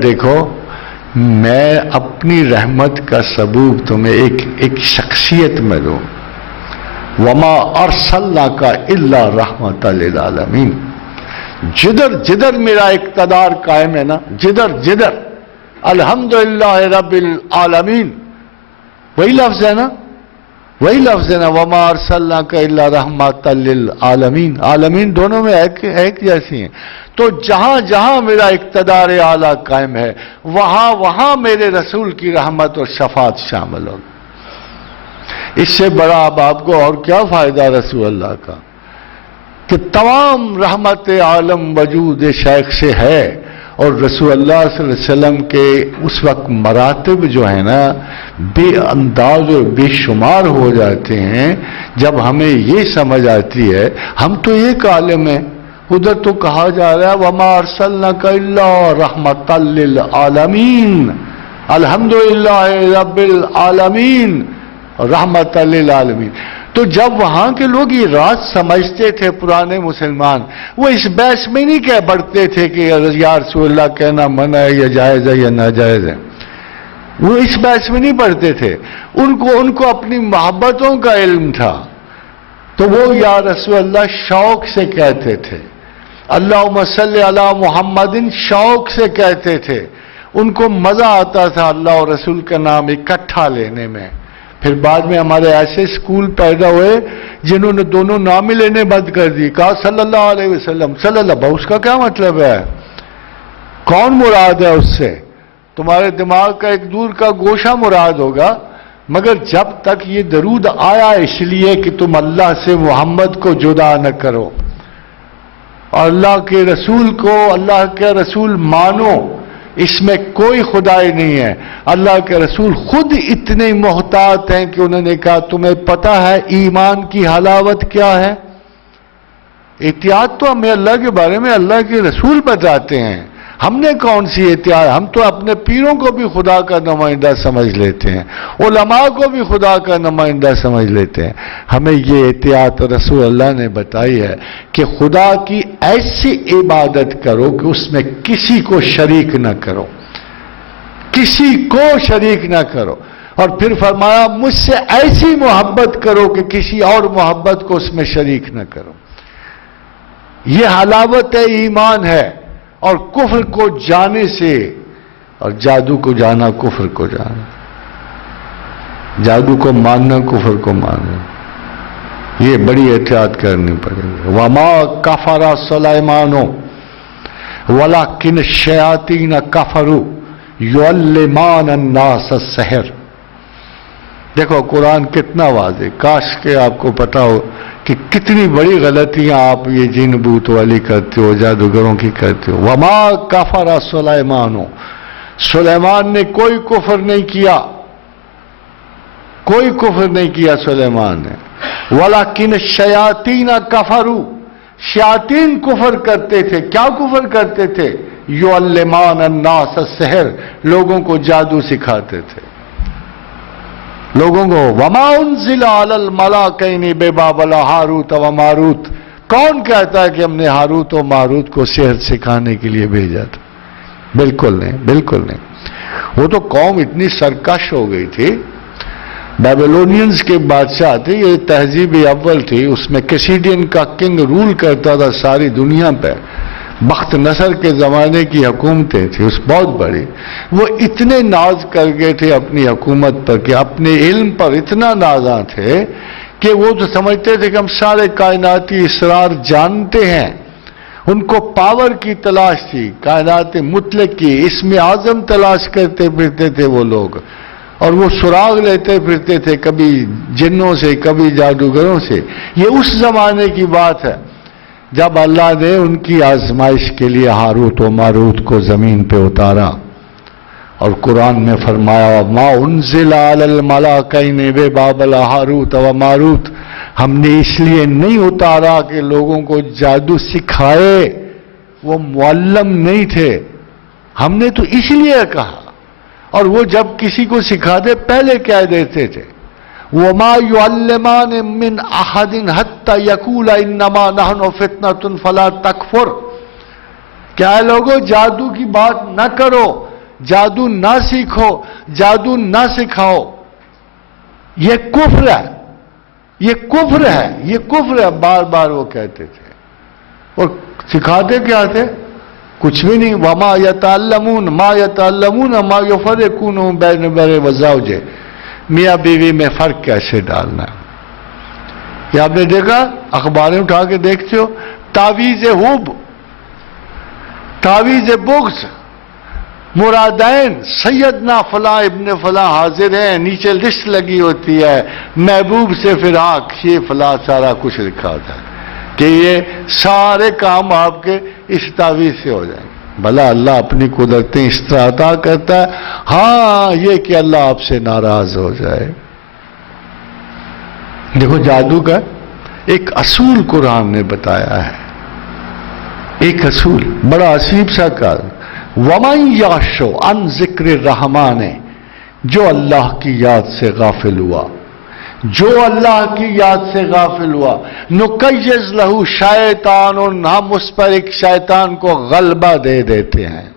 دیکھو میں اپنی رحمت کا ثبوت تمہیں ایک شخصیت میں دوں، وما ارسلناک الا رحمۃ للعالمین۔ جدھر جدھر میرا اقتدار قائم ہے نا، جدھر جدھر الحمدللہ رب العالمین، وہی لفظ ہے نا، وہی لفظ ہے نا، وما ارسلناک الا رحمۃ للعالمین، عالمین دونوں میں ایک جیسی ہیں۔ تو جہاں جہاں میرا اقتدار اعلیٰ قائم ہے وہاں وہاں میرے رسول کی رحمت اور شفاعت شامل ہوگی۔ اس سے بڑا اب آپ کو اور کیا فائدہ رسول اللہ کا، کہ تمام رحمت عالم وجود شیخ سے ہے، اور رسول اللہ صلی اللہ علیہ وسلم کے اس وقت مراتب جو ہیں نا بے انداز اور بے شمار ہو جاتے ہیں جب ہمیں یہ سمجھ آتی ہے ہم تو ایک عالم ہیں، ادھر تو کہا جا رہا ہے وما ارسلناک الا رحمۃ للعالمین، الحمدللہ رب العالمین، رحمۃ للعالمین۔ تو جب وہاں کے لوگ یہ راز سمجھتے تھے پرانے مسلمان، وہ اس بحث میں نہیں کہہ بڑھتے تھے کہ یا رسول اللہ کہنا منع ہے یا جائز ہے یا ناجائز ہے، وہ اس بحث میں نہیں پڑھتے تھے، ان کو اپنی محبتوں کا علم تھا، تو وہ یا رسول اللہ شوق سے کہتے تھے، اللہم صلی علی محمد شوق سے کہتے تھے، ان کو مزہ آتا تھا اللہ اور رسول کا نام اکٹھا لینے میں۔ پھر بعد میں ہمارے ایسے اسکول پیدا ہوئے جنہوں نے دونوں نام ہی لینے بند کر دی، کہا صلی اللہ علیہ وسلم، صلی اللہ، اس کا کیا مطلب ہے؟ کون مراد ہے اس سے؟ تمہارے دماغ کا ایک دور کا گوشہ مراد ہوگا، مگر جب تک یہ درود آیا اس لیے کہ تم اللہ سے محمد کو جدا نہ کرو اور اللہ کے رسول کو اللہ کے رسول مانو، اس میں کوئی خدائی نہیں ہے۔ اللہ کے رسول خود اتنے محتاط ہیں کہ انہوں نے کہا تمہیں پتہ ہے ایمان کی حلاوت کیا ہے؟ احتیاط تو ہمیں اللہ کے بارے میں اللہ کے رسول بتاتے ہیں، ہم نے کون سی احتیاط؟ ہم تو اپنے پیروں کو بھی خدا کا نمائندہ سمجھ لیتے ہیں، علماء کو بھی خدا کا نمائندہ سمجھ لیتے ہیں۔ ہمیں یہ احتیاط رسول اللہ نے بتائی ہے کہ خدا کی ایسی عبادت کرو کہ اس میں کسی کو شریک نہ کرو، کسی کو شریک نہ کرو، اور پھر فرمایا مجھ سے ایسی محبت کرو کہ کسی اور محبت کو اس میں شریک نہ کرو۔ یہ حلاوت ایمان ہے، اور کفر کو جانے سے، اور جادو کو جانا کفر کو جانا، جادو کو ماننا کفر کو ماننا، یہ بڑی احتیاط کرنی پڑے گی۔ وما کفر سلیمان ولکن الشیاطین کفروا یعلمون الناس السحر۔ دیکھو قرآن کتنا واضح، کاش کہ آپ کو پتا ہو کہ کتنی بڑی غلطیاں آپ یہ جن بوت والی کرتے ہو، جادوگروں کی کرتے ہو۔ وما کفر سلیمان، سلیمان نے کوئی کفر نہیں کیا، کوئی کفر نہیں کیا سلیمان نے، ولکن الشیاطین کفروا، شیاطین کفر کرتے تھے۔ کیا کفر کرتے تھے؟ یعلمون الناس السحر، لوگوں کو جادو سکھاتے تھے لوگوں کو۔ وما انزل علی الملائکین ببابل ہاروت و ماروت، کون کہتا ہے کہ ہم نے ہاروت و ماروت کو سحر سکھانے کے لیے بھیجا تھا؟ بالکل نہیں، بالکل نہیں۔ وہ تو قوم اتنی سرکش ہو گئی تھی، بیبلونینز کے بادشاہ تھے، یہ تہذیب اول تھی، اس میں کیسیڈین کا کنگ رول کرتا تھا ساری دنیا پہ، بخت نصر کے زمانے کی حکومتیں تھیں اس بہت بڑی۔ وہ اتنے ناز کر گئے تھے اپنی حکومت پر کہ اپنے علم پر اتنا نازاں تھے کہ وہ تو سمجھتے تھے کہ ہم سارے کائناتی اسرار جانتے ہیں۔ ان کو پاور کی تلاش تھی، کائنات مطلق کی، اسم اعظم تلاش کرتے پھرتے تھے وہ لوگ، اور وہ سراغ لیتے پھرتے تھے کبھی جنوں سے کبھی جادوگروں سے۔ یہ اس زمانے کی بات ہے جب اللہ نے ان کی آزمائش کے لیے ہاروت و ماروت کو زمین پہ اتارا، اور قرآن میں فرمایا ما انزل علی الملائکین ببابل ہاروت و ماروت، ہم نے اس لیے نہیں اتارا کہ لوگوں کو جادو سکھائے، وہ معلم نہیں تھے، ہم نے تو اس لیے کہا، اور وہ جب کسی کو سکھاتے پہلے کہہ دیتے تھے وَمَا يُعَلِّمَانِ مِّنْ أَحَدٍ حَتَّى يَقُولَ إِنَّمَا نَحْنُ فِتْنَةٌ فَلَا تَكْفُرْ، کیا لوگوں جادو کی بات نہ کرو، جادو نہ سیکھو، جادو نہ سکھاؤ، یہ کفر ہے، یہ کفر ہے، یہ کفر ہے، بار بار وہ کہتے تھے، اور سکھاتے کیا تھے؟ کچھ بھی نہیں. وَمَا يَتَعَلَّمُونَ مَا يَتَعَلَّمُونَ مَا يُفَرِّقُونَ بَيْنَ الْمَرْءِ وَزَوْجِهِ، میاں بیوی میں فرق کیسے ڈالنا ہے. یہ آپ نے دیکھا، اخباریں اٹھا کے دیکھتے ہو، تعویذ حب، تعویذ بغض، مرادین، سیدنا فلاں ابن فلاں حاضر ہیں، نیچے لسٹ لگی ہوتی ہے، محبوب سے فراق، یہ فلاں، سارا کچھ لکھا ہوتا ہے کہ یہ سارے کام آپ کے اس تعویذ سے ہو جائیں گے. بھلا اللہ اپنی قدرتیں اس طرح عطا کرتا ہے؟ ہاں، یہ کہ اللہ آپ سے ناراض ہو جائے. دیکھو جادو کا ایک اصول قرآن نے بتایا ہے، ایک اصول بڑا عصیب سا کار. وَمَن يَعْشُ عَن ذِكْرِ الرَّحْمَنِ، جو اللہ کی یاد سے غافل ہوا، جو اللہ کی یاد سے غافل ہوا، نُقَيِّضْ لَهُ شَيْطَانٌ، ہم اس پر ایک شیطان کو غلبہ دے دیتے ہیں.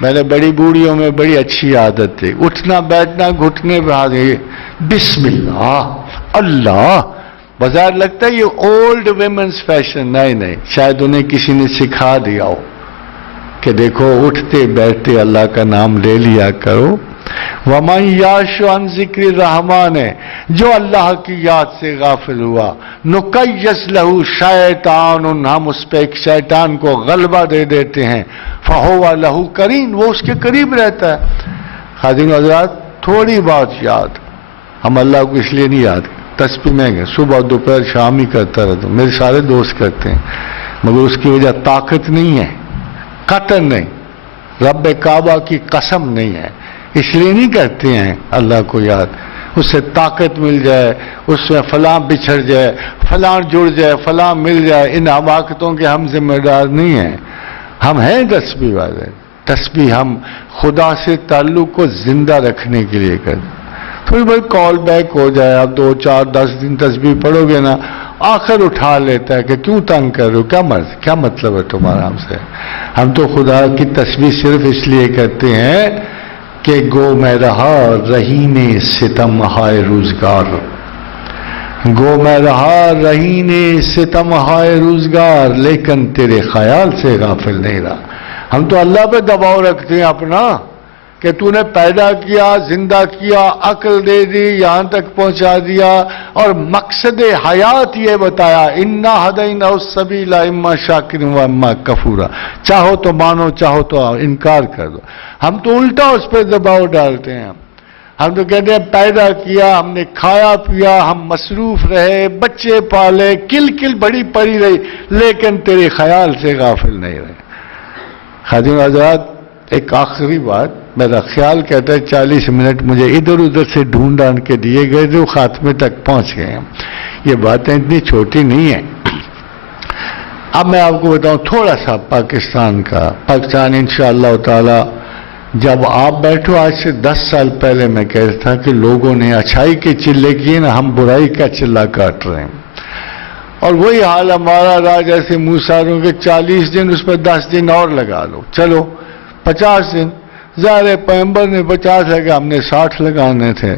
میں نے بڑی بوڑھیوں میں بڑی اچھی عادت تھی، اٹھنا بیٹھنا گھٹنے پہ ہاتھ، بسم اللہ اللہ. بظاہر لگتا ہے یہ اولڈ ویمنز فیشن، نہیں، شاید انہیں کسی نے سکھا دیا ہو کہ دیکھو اٹھتے بیٹھتے اللہ کا نام لے لیا کرو. وَمَن يَعْشُ عَن ذِكْرِ الرَّحْمَنِ، جو اللہ کی یاد سے غافل ہوا، نُقَيِّضْ لَهُ شَيْطَانٌ، ہم اس پہ ایک شیطان کو غلبہ دے دیتے ہیں، فَهُوَ لَهُ قَرِينٌ، وہ اس کے قریب رہتا ہے. خادم حضرات، تھوڑی بات یاد، ہم اللہ کو اس لیے نہیں یاد، تسبیح میں گئے صبح دوپہر شام ہی کرتا رہتا ہوں، میرے سارے دوست کرتے ہیں، مگر اس کی وجہ طاقت نہیں ہے، قطن نہیں، رب کعبہ کی قسم نہیں ہے، اس لیے نہیں کرتے ہیں اللہ کو یاد. اس سے طاقت مل جائے، اس میں فلاں بچھڑ جائے، فلاں جڑ جائے، فلاں مل جائے، ان حماقتوں کے ہم ذمہ دار نہیں ہیں. ہم ہیں تسبیح والے. تسبیح ہم خدا سے تعلق کو زندہ رکھنے کے لیے کرتے. تھوڑی بہت کال بیک ہو جائے، آپ 2 4 10 دن تسبیح پڑھو گے نا، آخر اٹھا لیتا ہے کہ کیوں تنگ کر رہے ہو، کیا مطلب ہے تمہارا ہم سے. ہم تو خدا کی تسبیح صرف اس لیے کرتے ہیں کہ گو میں رہا رہین ستم ہائے روزگار، گو میں رہا رہین ستم ہائے روزگار، لیکن تیرے خیال سے غافل نہیں رہا. ہم تو اللہ پہ دباؤ رکھتے ہیں اپنا کہ تو نے پیدا کیا، زندہ کیا، عقل دے دی، یہاں تک پہنچا دیا، اور مقصد حیات یہ بتایا انا ہدیناہ السبیل اما شاکرا و اما کفورا، چاہو تو مانو، چاہو تو انکار کر دو. ہم تو الٹا اس پہ دباؤ ڈالتے ہیں. ہم تو کہتے ہیں پیدا کیا، ہم نے کھایا پیا، ہم مصروف رہے، بچے پالے، کل بڑی پڑی رہی، لیکن تیرے خیال سے غافل نہیں رہے. خادم حضرات، ایک آخری بات، میرا خیال کہتا ہے 40 منٹ مجھے ادھر ادھر سے ڈھونڈ ڈھانڈ کے دیے گئے جو خاتمے تک پہنچ گئے ہیں. یہ باتیں اتنی چھوٹی نہیں ہیں. اب میں آپ کو بتاؤں تھوڑا سا پاکستان کا. پاکستان انشاءاللہ تعالی، جب آپ بیٹھو، آج سے 10 سال پہلے میں کہتا تھا کہ لوگوں نے اچھائی کے چلے کیے نا، ہم برائی کا چلہ کاٹ رہے ہیں. اور وہی حال ہمارا رہا جیسے موسیٰ کے 40 دن، اس پہ 10 دن اور لگا لو، چلو 50 دن. ظاہر پیغمبر نے 50 لگا، ہم نے 60 لگانے تھے.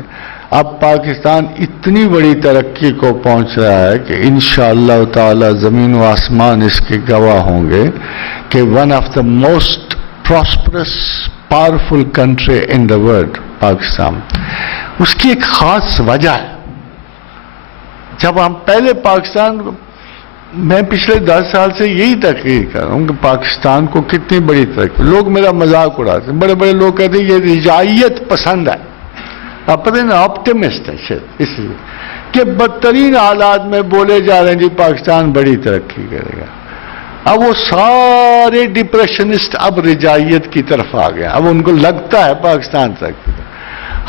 اب پاکستان اتنی بڑی ترقی کو پہنچ رہا ہے کہ انشاءاللہ تعالی زمین و آسمان اس کے گواہ ہوں گے کہ one of the most prosperous powerful country in the world Pakistan. اس کی ایک خاص وجہ ہے. جب ہم پہلے پاکستان، میں پچھلے 10 سال سے یہی تقریر کر رہا ہوں کہ پاکستان کو کتنی بڑی ترقی. لوگ میرا مذاق اڑاتے ہیں، بڑے لوگ کہتے ہیں یہ رجائیت پسند ہے. آپ پتہ نا آپٹیمسٹ ہے شاید، اس لیے کہ بدترین حالات میں بولے جا رہے ہیں جی پاکستان بڑی ترقی کرے گا. اب وہ سارے ڈپریشنسٹ اب رجائیت کی طرف آ گئے. اب ان کو لگتا ہے پاکستان ترقی.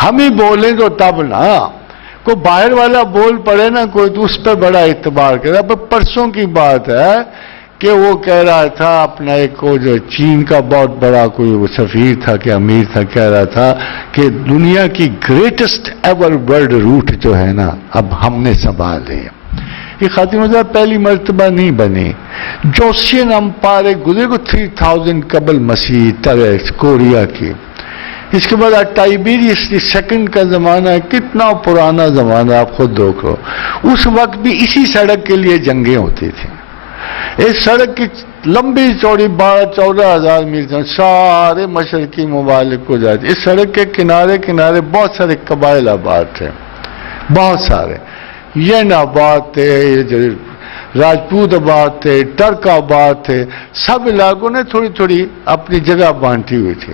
ہم ہی بولیں تو تب نا، کوئی باہر والا بول پڑے نا کوئی تو اس پہ بڑا اعتبار کرے. اب پرسوں کی بات ہے کہ وہ کہہ رہا تھا اپنا ایک وہ جو چین کا بہت بڑا کوئی وہ سفیر تھا کہ امیر تھا، کہہ رہا تھا کہ دنیا کی گریٹسٹ ایور ورلڈ روٹ جو ہے نا اب ہم نے سنبھال لی۔ یہ خاتم آزاد پہلی مرتبہ نہیں بنی، جوسین امپائر گزرے کو 3000 قبل مسیح ٹریکس کوریا کی، اس کے بعد ٹائبیریس سیکنڈ کا زمانہ ہے، کتنا پرانا زمانہ آپ خود دیکھو۔ اس وقت بھی اسی سڑک کے لیے جنگیں ہوتی تھیں۔ اس سڑک کی لمبی چوڑی 12-14 ہزار میل سارے مشرقی ممالک کو جاتی۔ اس سڑک کے کنارے کنارے بہت سارے قبائل آباد تھے، بہت سارے، ین آباد تھے، راجپوت آباد تھے، ٹرک آباد تھے، سب علاقوں نے تھوڑی تھوڑی اپنی جگہ بانٹی ہوئی تھی۔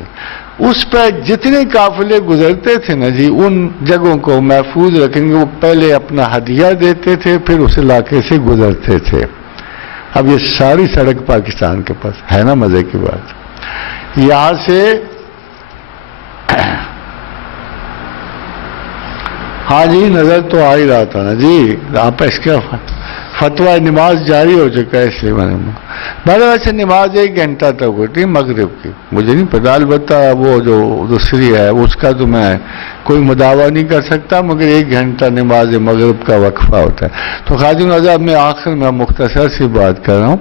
اس پہ جتنے قافلے گزرتے تھے نا جی، ان جگہوں کو محفوظ رکھیں گے، وہ پہلے اپنا ہدیہ دیتے تھے، پھر اس علاقے سے گزرتے تھے۔ اب یہ ساری سڑک پاکستان کے پاس ہے نا، مزے کی بات۔ یہاں سے ہاں جی نظر تو آ ہی رہا تھا نا جی، آپ اس کا فتویٰ نماز جاری ہو چکا ہے، اس لیے میں نے بارہ ویسے نماز 1 گھنٹہ تک ہوتی مغرب کی، مجھے نہیں پتا، البتہ وہ جو دوسری ہے اس کا تو میں کوئی مداوع نہیں کر سکتا، مگر 1 گھنٹہ نماز مغرب کا وقفہ ہوتا ہے۔ تو خادم آزاد میں آخر میں مختصر سی بات کر رہا ہوں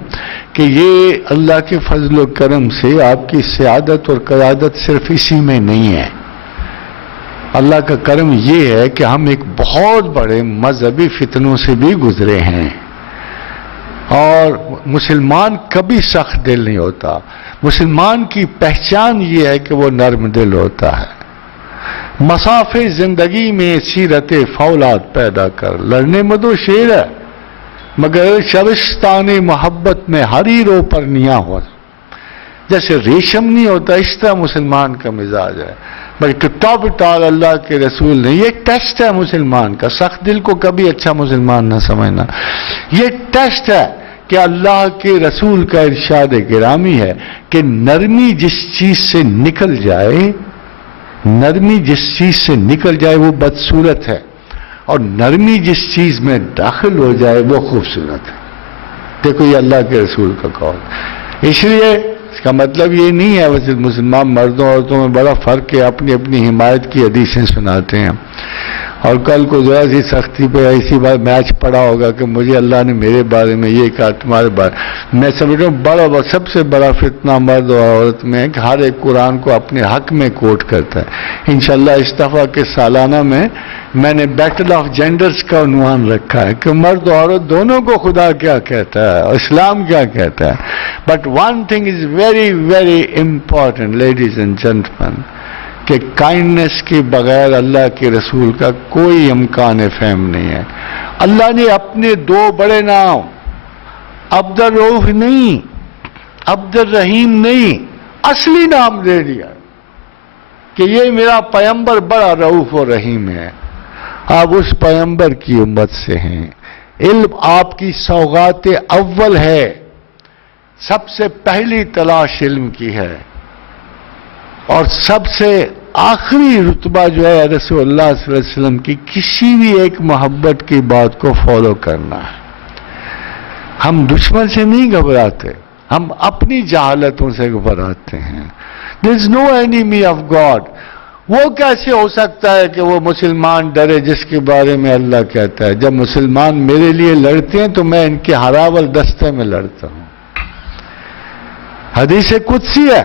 کہ یہ اللہ کے فضل و کرم سے آپ کی سعادت اور قیادت صرف اسی میں نہیں ہے، اللہ کا کرم یہ ہے کہ ہم ایک بہت بڑے مذہبی فتنوں سے بھی گزرے ہیں، اور مسلمان کبھی سخت دل نہیں ہوتا۔ مسلمان کی پہچان یہ ہے کہ وہ نرم دل ہوتا ہے۔ مساف زندگی میں سیرت فولاد پیدا کر، لڑنے میں تو شیر ہے مگر شبستان محبت میں حریروں پر نیا ہو، جیسے ریشم نہیں ہوتا اس طرح مسلمان کا مزاج ہے، بلکہ ٹاپ ٹال اللہ کے رسول نے، یہ ٹیسٹ ہے مسلمان کا، سخت دل کو کبھی اچھا مسلمان نہ سمجھنا، یہ ٹیسٹ ہے کہ اللہ کے رسول کا ارشاد گرامی ہے کہ نرمی جس چیز سے نکل جائے، نرمی جس چیز سے نکل جائے وہ بدصورت ہے، اور نرمی جس چیز میں داخل ہو جائے وہ خوبصورت ہے۔ دیکھو یہ اللہ کے رسول کا قول، اس لیے اس کا مطلب یہ نہیں ہے ویسے مسلمان مردوں عورتوں میں بڑا فرق ہے، اپنی اپنی حمایت کی حدیثیں سناتے ہیں، اور کل کو ذرا سی سختی پہ ایسی بات میچ پڑا ہوگا کہ مجھے اللہ نے میرے بارے میں یہ کہا تمہارے بارے میں سمجھ رہا ہوں بڑا سب سے بڑا فتنہ مرد اور عورت میں ہے کہ ہر ایک قرآن کو اپنے حق میں کوٹ کرتا ہے۔ انشاءاللہ اس دفعہ کے سالانہ میں نے بیٹل آف جینڈرز کا عنوان رکھا ہے کہ مرد اور عورت دونوں کو خدا کیا کہتا ہے اور اسلام کیا کہتا ہے۔ But one thing is very very important ladies and gentleman, کہ کائنڈنس کے بغیر اللہ کے رسول کا کوئی امکان فہم نہیں ہے۔ اللہ نے اپنے 2 بڑے نام، عبد الرؤوف نہیں، عبد الرحیم نہیں، اصلی نام دے دیا کہ یہ میرا پیغمبر بڑا رؤوف و رحیم ہے۔ آپ اس پیغمبر کی امت سے ہیں، علم آپ کی سوغات اول ہے، سب سے پہلی تلاش علم کی ہے، اور سب سے آخری رتبہ جو ہے رسول اللہ صلی اللہ علیہ وسلم کی کسی بھی ایک محبت کی بات کو فالو کرنا ہے۔ ہم دشمن سے نہیں گھبراتے، ہم اپنی جہالتوں سے گھبراتے ہیں۔ There is no enemy of God۔ وہ کیسے ہو سکتا ہے کہ وہ مسلمان ڈرے جس کے بارے میں اللہ کہتا ہے جب مسلمان میرے لیے لڑتے ہیں تو میں ان کے ہراول دستے میں لڑتا ہوں۔ حدیث قدسی ہے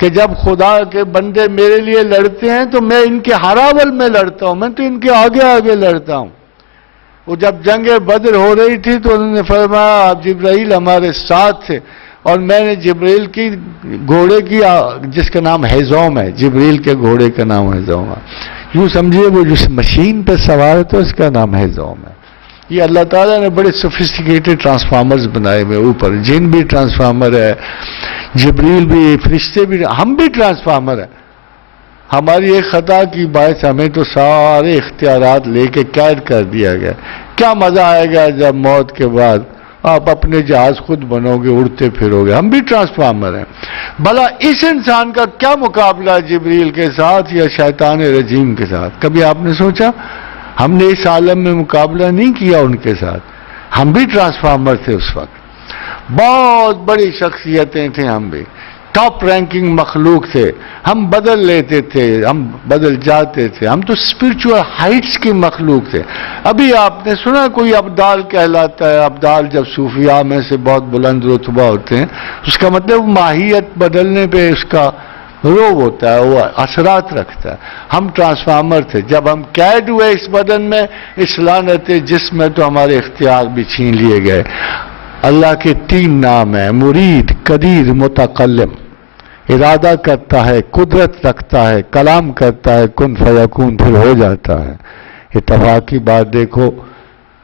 کہ جب خدا کے بندے میرے لیے لڑتے ہیں تو میں ان کے ہراول میں لڑتا ہوں، میں تو ان کے آگے آگے لڑتا ہوں۔ وہ جب جنگ بدر ہو رہی تھی تو انہوں نے فرمایا آپ جبرائیل ہمارے ساتھ تھے، اور میں نے جبرائیل کی گھوڑے کی جس کا نام ہیزوم ہے، جبرائیل کے گھوڑے کا نام ہیزوم ہے، یوں سمجھیے وہ جس مشین پہ سوار ہے تو اس کا نام ہیزوم ہے۔ یہ اللہ تعالیٰ نے بڑے سوفسٹیکیٹڈ ٹرانسفارمرز بنائے ہوئے، اوپر جن بھی ٹرانسفارمر ہے، جبریل بھی، فرشتے بھی، ہم بھی ٹرانسفارمر ہیں۔ ہماری ایک خطا کی باعث ہمیں تو سارے اختیارات لے کے قید کر دیا گیا۔ کیا مزہ آئے گا جب موت کے بعد آپ اپنے جہاز خود بنو گے، اڑتے پھرو گے۔ ہم بھی ٹرانسفارمر ہیں۔ بھلا اس انسان کا کیا مقابلہ جبریل کے ساتھ یا شیطان رجیم کے ساتھ؟ کبھی آپ نے سوچا؟ ہم نے اس عالم میں مقابلہ نہیں کیا ان کے ساتھ، ہم بھی ٹرانسفارمر تھے اس وقت۔ بہت بڑی شخصیتیں تھے، ہم بھی ٹاپ رینکنگ مخلوق تھے، ہم بدل لیتے تھے، ہم بدل جاتے تھے، ہم تو اسپرچول ہائٹس کی مخلوق تھے۔ ابھی آپ نے سنا کوئی ابدال کہلاتا ہے، ابدال جب صوفیاء میں سے بہت بلند رتبہ ہوتے ہیں، اس کا مطلب ماہیت بدلنے پہ اس کا روب ہوتا ہے، وہ اثرات رکھتا ہے۔ ہم ٹرانسفارمر تھے، جب ہم قید ہوئے اس بدن میں، اس لعنت جسم میں، تو ہمارے اختیار بھی چھین لیے گئے۔ اللہ کے 3 نام ہیں، مرید، قدیر، متکلم۔ ارادہ کرتا ہے، قدرت رکھتا ہے، کلام کرتا ہے، کن فیکون، پھر ہو جاتا ہے۔ اتفاق کی بات دیکھو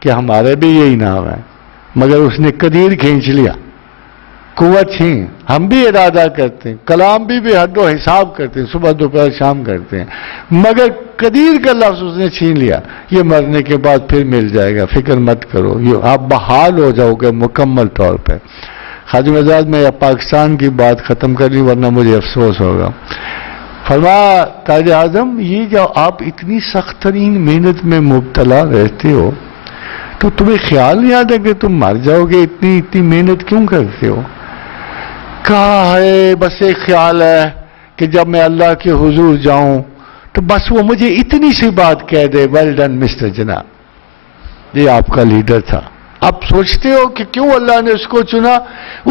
کہ ہمارے بھی یہی نام ہے، مگر اس نے قدیر کھینچ لیا، قوت چھین۔ ہم بھی ارادہ کرتے ہیں، کلام بھی حد و حساب کرتے ہیں، صبح دوپہر شام کرتے ہیں، مگر قدیر کا لفظ اس نے چھین لیا۔ یہ مرنے کے بعد پھر مل جائے گا، فکر مت کرو، یہ آپ بحال ہو جاؤ گے مکمل طور پہ۔ خواجہ مزاج میں پاکستان کی بات ختم کر لی ورنہ مجھے افسوس ہوگا۔ فرمایا قائد اعظم، یہ جو آپ اتنی سخت ترین محنت میں مبتلا رہتے ہو تو تمہیں خیال نہیں آتا کہ تم مر جاؤ گے؟ اتنی محنت کیوں کرتے ہو؟ کہا ہے بس ایک خیال ہے کہ جب میں اللہ کے حضور جاؤں تو بس وہ مجھے اتنی سی بات کہہ دے، ویل ڈن مسٹر جناب۔ یہ آپ کا لیڈر تھا۔ آپ سوچتے ہو کہ کیوں اللہ نے اس کو چنا؟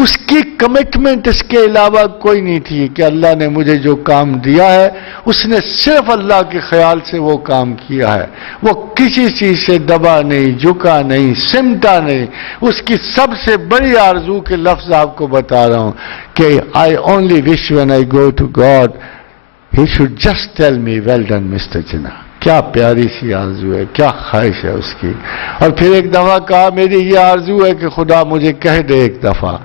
اس کی کمٹمنٹ اس کے علاوہ کوئی نہیں تھی کہ اللہ نے مجھے جو کام دیا ہے اس نے صرف اللہ کے خیال سے وہ کام کیا ہے۔ وہ کسی چیز سے دبا نہیں، جھکا نہیں، سمٹا نہیں۔ اس کی سب سے بڑی آرزو کے لفظ آپ کو بتا رہا ہوں کہ I only wish when I go to God He should just tell me well done Mr. Jinnah۔ کیا پیاری سی آرزو ہے، کیا خواہش ہے اس کی۔ اور پھر ایک دفعہ کہا میری یہ آرزو ہے کہ خدا مجھے کہہ دے ایک دفعہ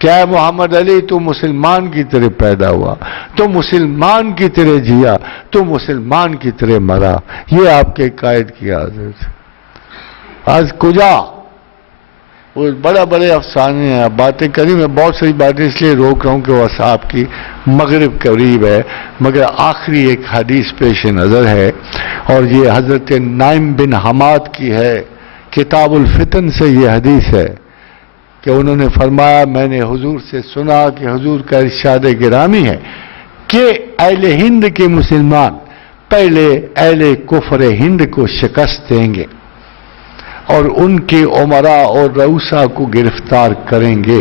کہ اے محمد علی، تو مسلمان کی طرح پیدا ہوا، تو مسلمان کی طرح جیا، تو مسلمان کی طرح مرا۔ یہ آپ کے قائد کی عادت ہے۔ آج کجا وہ بڑے افسانے ہیں، باتیں کری، میں بہت ساری باتیں اس لیے روک رہا ہوں کہ وہ آپ کی مغرب قریب ہے، مگر آخری ایک حدیث پیش نظر ہے، اور یہ حضرت نائم بن حماد کی ہے، کتاب الفتن سے یہ حدیث ہے کہ انہوں نے فرمایا میں نے حضور سے سنا کہ حضور کا ارشاد گرامی ہے کہ اہل ہند کے مسلمان پہلے اہل کفر ہند کو شکست دیں گے اور ان کے امراء اور رؤسا کو گرفتار کریں گے،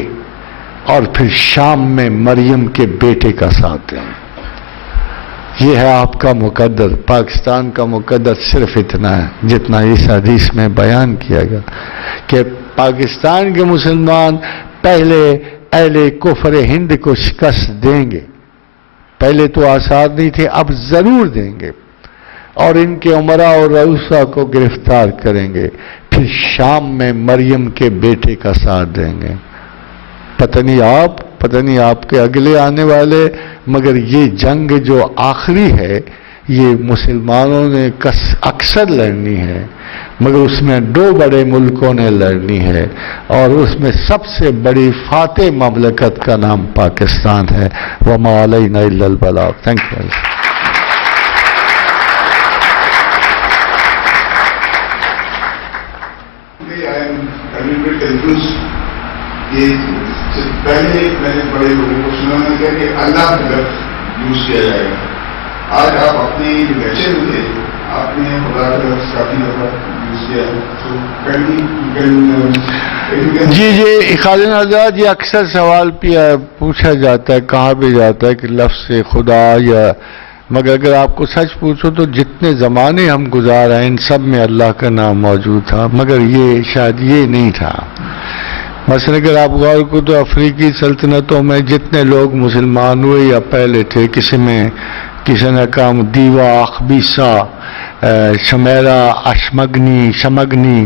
اور پھر شام میں مریم کے بیٹے کا ساتھ دیں گے۔ یہ ہے آپ کا مقدر۔ پاکستان کا مقدر صرف اتنا ہے جتنا اس حدیث میں بیان کیا گیا کہ پاکستان کے مسلمان پہلے اہل کفر ہند کو شکست دیں گے۔ پہلے تو آثار نہیں تھے، اب ضرور دیں گے، اور ان کے امراء اور رؤسا کو گرفتار کریں گے، پھر شام میں مریم کے بیٹے کا ساتھ دیں گے۔ پتہ نہیں آپ کے اگلے آنے والے، مگر یہ جنگ جو آخری ہے یہ مسلمانوں نے اکثر لڑنی ہے، مگر اس میں 2 بڑے ملکوں نے لڑنی ہے، اور اس میں سب سے بڑی فاتح مملکت کا نام پاکستان ہے۔ وما علینا الا البلاغ۔ Thank you. پہلے میں نے بڑے لوگوں کو سنا کیا کہ اللہ کا لفظ یوز کیا جائے گا۔ آج آپ اپنے لیکچر میں آپ نے خدا کا لفظ کافی دفعہ یوز کیا ہے۔ جی خادم حضرات، یہ اکثر سوال پوچھا جاتا ہے، کہا بھی جاتا ہے کہ لفظ خدا یا، مگر اگر آپ کو سچ پوچھو تو جتنے زمانے ہم گزار ہیں ان سب میں اللہ کا نام موجود تھا، مگر یہ شاید یہ نہیں تھا۔ مثلا اگر آپ غور کو تو افریقی سلطنتوں میں جتنے لوگ مسلمان ہوئے یا پہلے تھے، کسی نے کہا دیوا، اخبیسا، شمیرا، شمگنی،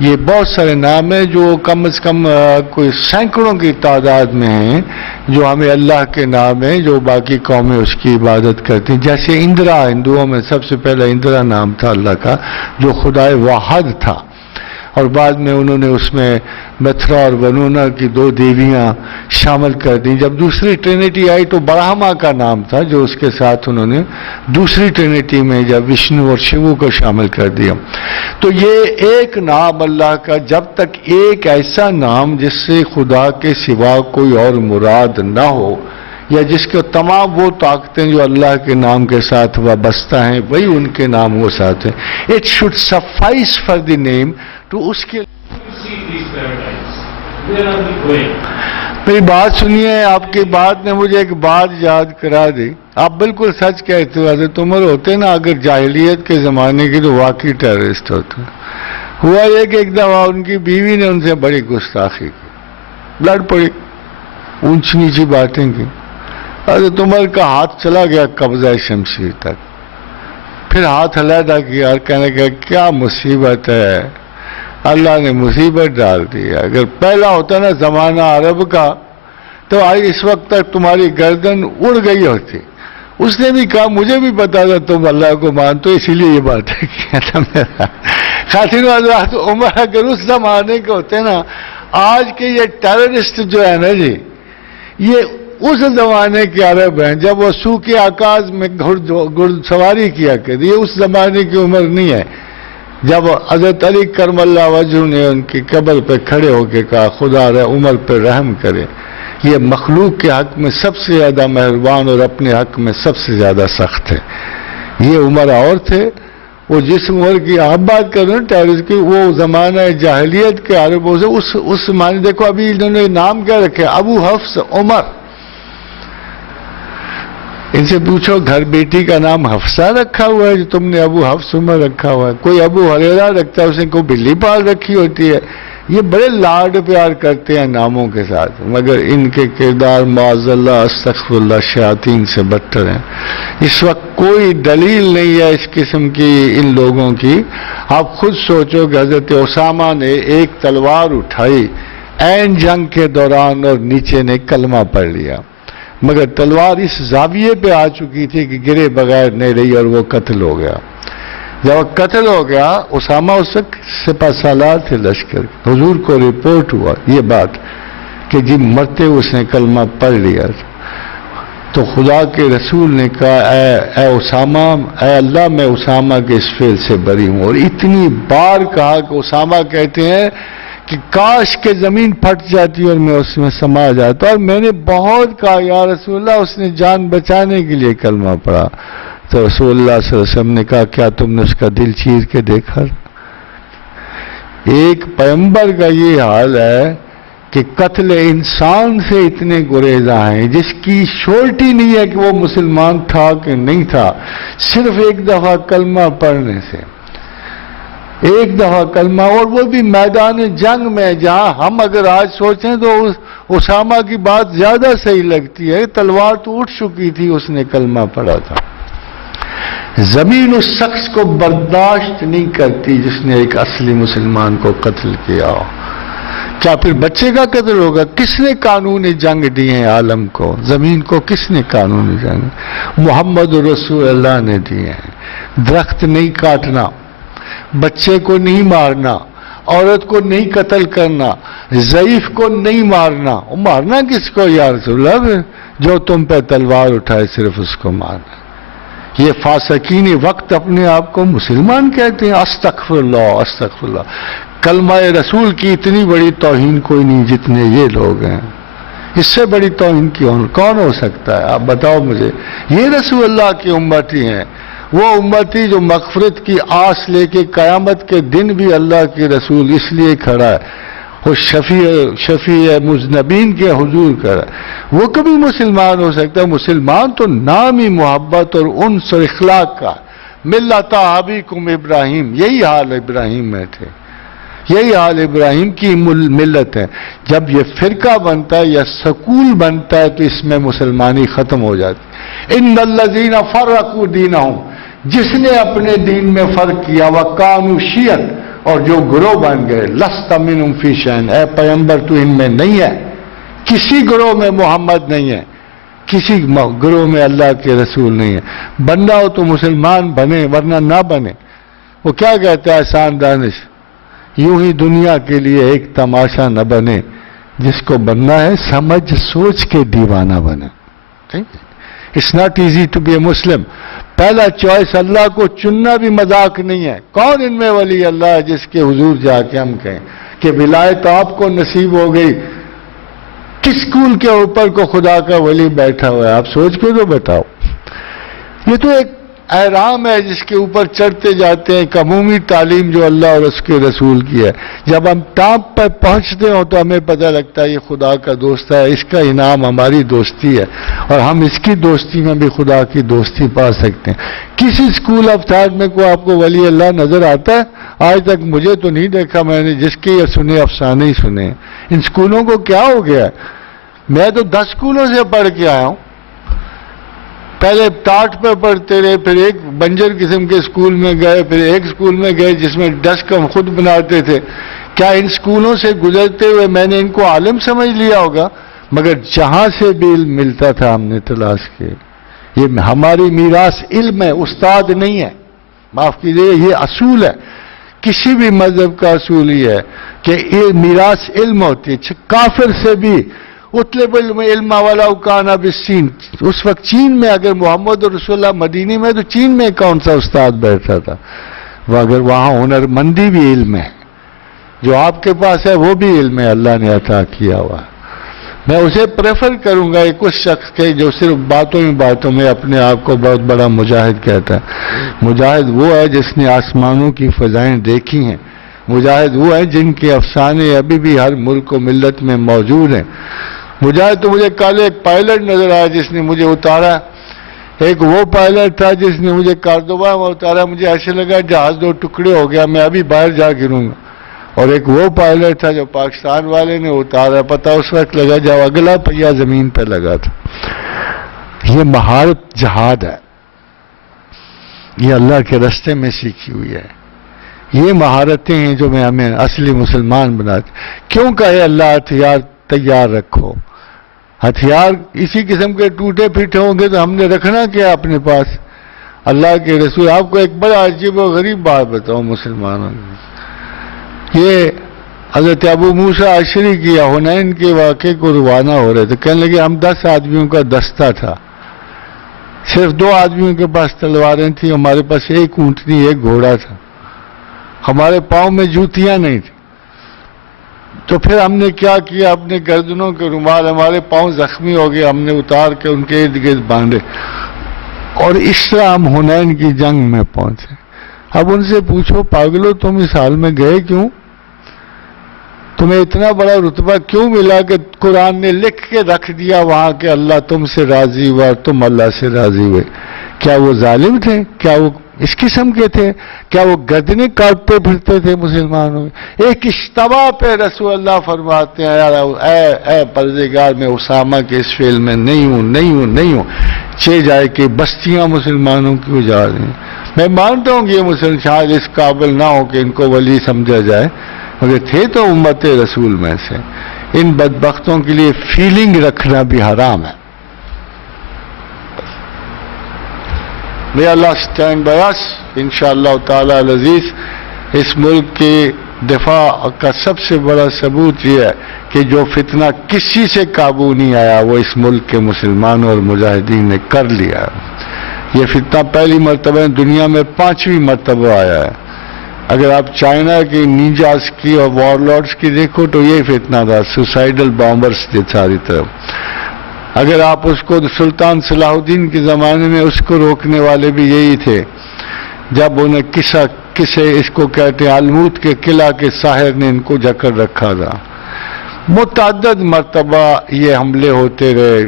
یہ بہت سارے نام ہیں جو کم از کم کوئی سینکڑوں کی تعداد میں ہیں جو ہمیں اللہ کے نام ہیں، جو باقی قومیں اس کی عبادت کرتی ہیں۔ جیسے اندرا، ہندوؤں میں سب سے پہلا اندرا نام تھا اللہ کا، جو خدائے واحد تھا، اور بعد میں انہوں نے اس میں متھرا اور ونونا کی 2 دیویاں شامل کر دیں. جب دوسری ٹرینٹی آئی تو برہما کا نام تھا جو اس کے ساتھ انہوں نے دوسری ٹرینٹی میں جب وشنو اور شیو کو شامل کر دیا. تو یہ ایک نام اللہ کا، جب تک ایک ایسا نام جس سے خدا کے سوا کوئی اور مراد نہ ہو، یا جس کے تمام وہ طاقتیں جو اللہ کے نام کے ساتھ وابستہ ہیں وہی ان کے نام وہ ساتھ ہیں. It should suffice for the name تو اس کے. میری بات سنیے، آپ کی بات نے مجھے ایک بات یاد کرا دی. آپ بالکل سچ کہتے ہو. حضرت عمر ہوتے نا اگر جاہلیت کے زمانے کی تو واقعی ٹیررسٹ ہوتے. ہوا یہ کہ ایک دفعہ ان کی بیوی نے ان سے بڑی گستاخی کی، لڑ پڑی، اونچی نیچی باتیں کی. حضرت عمر کا ہاتھ چلا گیا قبضہ شمشیر تک، پھر ہاتھ علیحدہ کیا اور کہنے کا کیا مصیبت ہے، اللہ نے مصیبت ڈال دی. اگر پہلا ہوتا نا زمانہ عرب کا تو آج اس وقت تک تمہاری گردن اڑ گئی ہوتی. اس نے بھی کہا مجھے بھی پتا تھا تم اللہ کو مانتے ہو، اسی لیے یہ باتیں کیا تھا میرا. خاتون حضرات، عمر اگر اس زمانے کے ہوتے نا، آج کے یہ ٹیررسٹ جو ہے نا جی، یہ اس زمانے کے عرب ہیں جب وہ سوکھ آکاش میں گھڑ سواری کیا کرتے. یہ اس زمانے کی عمر نہیں ہے جب حضرت علی کرم اللہ وجہ نے ان کی قبر پہ کھڑے ہو کے کہا خدا عمر پہ رحم کرے، یہ مخلوق کے حق میں سب سے زیادہ مہربان اور اپنے حق میں سب سے زیادہ سخت ہے. یہ عمر اور تھے. وہ جس عمر کی آپ بات کر رہے ہیں ٹیررسٹ کی، وہ زمانہ جاہلیت کے عربوں سے اس زمانے. دیکھو ابھی انہوں نے نام کیا رکھے، ابو حفص عمر. ان سے پوچھو گھر بیٹی کا نام حفصہ رکھا ہوا ہے جو تم نے ابو حفص عمر رکھا ہوا ہے؟ کوئی ابو ہریرہ رکھتا ہے، اس نے کوئی بلی پال رکھی ہوتی ہے. یہ بڑے لاڈ پیار کرتے ہیں ناموں کے ساتھ، مگر ان کے کردار معاذ اللہ استغفر اللہ شیاطین سے بدتر ہیں. اس وقت کوئی دلیل نہیں ہے اس قسم کی ان لوگوں کی. آپ خود سوچو کہ حضرت اسامہ نے ایک تلوار اٹھائی عین جنگ کے دوران اور نیچے نے کلمہ پڑھ لیا، مگر تلوار اس زاویے پہ آ چکی تھی کہ گرے بغیر نہیں رہی اور وہ قتل ہو گیا. جب وہ قتل ہو گیا، اسامہ اس وقت سپہ سالار تھے لشکر. حضور کو رپورٹ ہوا یہ بات کہ جی مرتے اس نے کلمہ پڑھ لیا. تو خدا کے رسول نے کہا اے اسامہ، اے اللہ میں اسامہ کے اس فعل سے بری ہوں. اور اتنی بار کہا کہ اسامہ کہتے ہیں کہ کاش کہ زمین پھٹ جاتی اور میں اس میں سما جاتا. اور میں نے بہت کہا یا رسول اللہ اس نے جان بچانے کے لیے کلمہ پڑھا. تو رسول اللہ صلی اللہ علیہ وسلم نے کہا کیا تم نے اس کا دل چیر کے دیکھا؟ ایک پیغمبر کا یہ حال ہے کہ قتل انسان سے اتنے گریزاں ہیں جس کی شورٹی نہیں ہے کہ وہ مسلمان تھا کہ نہیں تھا، صرف ایک دفعہ کلمہ پڑھنے سے. ایک دفعہ کلمہ، اور وہ بھی میدان جنگ میں، جہاں ہم اگر آج سوچیں تو اسامہ کی بات زیادہ صحیح لگتی ہے. تلوار تو اٹھ چکی تھی، اس نے کلمہ پڑھا تھا. زمین اس شخص کو برداشت نہیں کرتی جس نے ایک اصلی مسلمان کو قتل کیا ہو. کیا پھر بچے کا قتل ہوگا؟ کس نے قانون جنگ دیے ہیں عالم کو؟ زمین کو کس نے قانون جنگ؟ محمد رسول اللہ نے دیے ہیں. درخت نہیں کاٹنا، بچے کو نہیں مارنا، عورت کو نہیں قتل کرنا، ضعیف کو نہیں مارنا. مارنا کس کو یا رسول اللہ؟ جو تم پہ تلوار اٹھائے صرف اس کو مارنا. یہ فاسقین وقت اپنے آپ کو مسلمان کہتے ہیں. استغفر اللہ استغفر اللہ. کلمہ رسول کی اتنی بڑی توہین کوئی نہیں جتنے یہ لوگ ہیں. اس سے بڑی توہین کون ہو سکتا ہے؟ آپ بتاؤ مجھے. یہ رسول اللہ کی امتی ہیں، وہ امتی جو مغفرت کی آس لے کے قیامت کے دن بھی اللہ کے رسول اس لیے کھڑا ہے، وہ شفیع مذنبین کے حضور کر. وہ کبھی مسلمان ہو سکتا ہے؟ مسلمان تو نام ہی محبت اور انس اور اخلاق کا. ملت ابیکم ابراہیم، یہی حال ابراہیم میں تھے، یہی حال ابراہیم کی ملت ہے. جب یہ فرقہ بنتا ہے یا سکول بنتا ہے تو اس میں مسلمانی ختم ہو جاتی. ان الذین فرقوا دینہم، جس نے اپنے دین میں فرق کیا، وکانوا شیعا، اور جو گروہ بن گئے. لست منہم فی شیء، اے پیغمبر تو ان میں نہیں ہے، کسی گروہ میں محمد نہیں ہے، کسی گروہ میں اللہ کے رسول نہیں ہے. بننا ہو تو مسلمان بنے ورنہ نہ بنے. وہ کیا کہتا ہے احسان دانش؟ یوں ہی دنیا کے لیے ایک تماشا نہ بنے، جس کو بننا ہے سمجھ سوچ کے دیوانہ بنے. It's not easy to be a Muslim. پہلا چوائس اللہ کو چننا بھی مذاق نہیں ہے. کون ان میں ولی اللہ ہے جس کے حضور جا کے ہم کہیں کہ ولایت آپ کو نصیب ہو گئی؟ کس اسکول کے اوپر کو خدا کا ولی بیٹھا ہوا ہے؟ آپ سوچ کے تو بتاؤ. یہ تو ایک احرام ہے جس کے اوپر چڑھتے جاتے ہیں، ایک عمومی تعلیم جو اللہ اور اس کے رسول کی ہے. جب ہم ٹاپ پر پہنچتے ہوں تو ہمیں پتہ لگتا ہے یہ خدا کا دوست ہے، اس کا انعام ہماری دوستی ہے، اور ہم اس کی دوستی میں بھی خدا کی دوستی پا سکتے ہیں. کسی اسکول آف تھاٹ میں کوئی آپ کو ولی اللہ نظر آتا ہے؟ آج تک مجھے تو نہیں دیکھا. میں نے جس کے یہ سنے افسانے ہی سنے. ان اسکولوں کو کیا ہو گیا ہے؟ میں تو 10 اسکولوں سے پڑھ کے آیا ہوں. پہلے ٹاٹ پہ پڑھتے رہے، پھر ایک بنجر قسم کے اسکول میں گئے، پھر ایک اسکول میں گئے جس میں ڈیسک ہم خود بناتے تھے. کیا ان اسکولوں سے گزرتے ہوئے میں نے ان کو عالم سمجھ لیا ہوگا؟ مگر جہاں سے بھی علم ملتا تھا ہم نے تلاش کیے. یہ ہماری میراث علم ہے، استاد نہیں ہے. معاف کیجیے، یہ اصول ہے. کسی بھی مذہب کا اصول ہی ہے کہ یہ میراث علم ہوتی ہے. کافر سے بھی اطلب علم والا کانا بالصین. اس وقت چین میں اگر محمد رسول اللہ مدینے میں، تو چین میں کون سا استاد بیٹھا تھا؟ اگر وہاں ہنرمندی بھی علم ہے، جو آپ کے پاس ہے وہ بھی علم ہے، اللہ نے عطا کیا ہوا. میں اسے پریفر کروں گا ایک اس شخص کے جو صرف باتوں میں اپنے آپ کو بہت بڑا مجاہد کہتا ہے. مجاہد وہ ہے جس نے آسمانوں کی فضائیں دیکھی ہیں. مجاہد وہ ہے جن کے افسانے ابھی بھی ہر ملک و ملت میں موجود ہیں. مجاہد تو مجھے کل ایک پائلٹ نظر آیا جس نے مجھے اتارا. ایک وہ پائلٹ تھا جس نے مجھے کارڈوبا میں اتارا. مجھے ایسے لگا جہاز 2 ٹکڑے ہو گیا، میں ابھی باہر جا گروں گا. اور ایک وہ پائلٹ تھا جو پاکستان والے نے اتارا، پتہ اس وقت لگا جب اگلا پہیہ زمین پہ لگا تھا. یہ مہارت جہاد ہے، یہ اللہ کے راستے میں سیکھی ہوئی ہے. یہ مہارتیں ہیں جو ہمیں اصلی مسلمان بناتے. کیوں کہے اللہ ہتھیار تیار رکھو؟ ہتھیار اسی قسم کے ٹوٹے پھیٹے ہوں گے تو ہم نے رکھنا کیا اپنے پاس؟ اللہ کے رسول، آپ کو ایک بڑا عجیب و غریب بات بتاؤں مسلمانوں کی. یہ حضرت ابو موسیٰ اشعری کی حنین کے واقعے کو روانہ ہو رہے تھے. کہنے لگے ہم 10 آدمیوں کا دستہ تھا، صرف 2 آدمیوں کے پاس تلواریں تھیں، ہمارے پاس ایک اونٹنی ایک گھوڑا تھا، ہمارے پاؤں میں جوتیاں نہیں تھیں. تو پھر ہم نے کیا کیا؟ اپنے گردنوں کے رومال، ہمارے پاؤں زخمی ہو گئے، ہم نے اتار کے ان کے ارد گرد باندھے، اور اس طرح ہم حنین کی جنگ میں پہنچے. اب ان سے پوچھو پاگلو تم اس حال میں گئے کیوں؟ تمہیں اتنا بڑا رتبہ کیوں ملا کہ قرآن نے لکھ کے رکھ دیا وہاں کہ اللہ تم سے راضی ہوا اور تم اللہ سے راضی ہوئے؟ کیا وہ ظالم تھے؟ کیا وہ اس قسم کے تھے؟ کیا وہ گردنیں کاٹتے پھرتے تھے مسلمانوں میں؟ ایک اشتباہ پہ رسول اللہ فرماتے ہیں اے پروردگار میں اسامہ کے اس فعل میں نہیں ہوں چہ جائے کہ بستیاں مسلمانوں کی اجاڑ ہیں. میں مانتا ہوں کہ یہ مسلم شاید اس قابل نہ ہو کہ ان کو ولی سمجھا جائے، مگر تھے تو امت رسول میں سے. ان بدبختوں کے لیے فیلنگ رکھنا بھی حرام ہے. May Allah stand by us, انشاءاللہ تعالی العزیز. اس ملک کے دفاع کا سب سے بڑا ثبوت یہ ہے کہ جو فتنہ کسی سے قابو نہیں آیا وہ اس ملک کے مسلمانوں اور مجاہدین نے کر لیا. یہ فتنہ پہلی مرتبہ دنیا میں 5ویں مرتبہ آیا ہے. اگر آپ چائنا کی نینجاز کی اور وار لارڈز کی دیکھو تو یہ فتنہ تھا، سوسائڈل بامبرز تھے چاری طرف. اگر آپ اس کو سلطان صلاح الدین کے زمانے میں اس کو روکنے والے بھی یہی تھے، جب انہیں کسے اس کو کہتے ہیں الموت کے قلعہ کے ساحر نے ان کو جکڑ رکھا تھا. متعدد مرتبہ یہ حملے ہوتے رہے،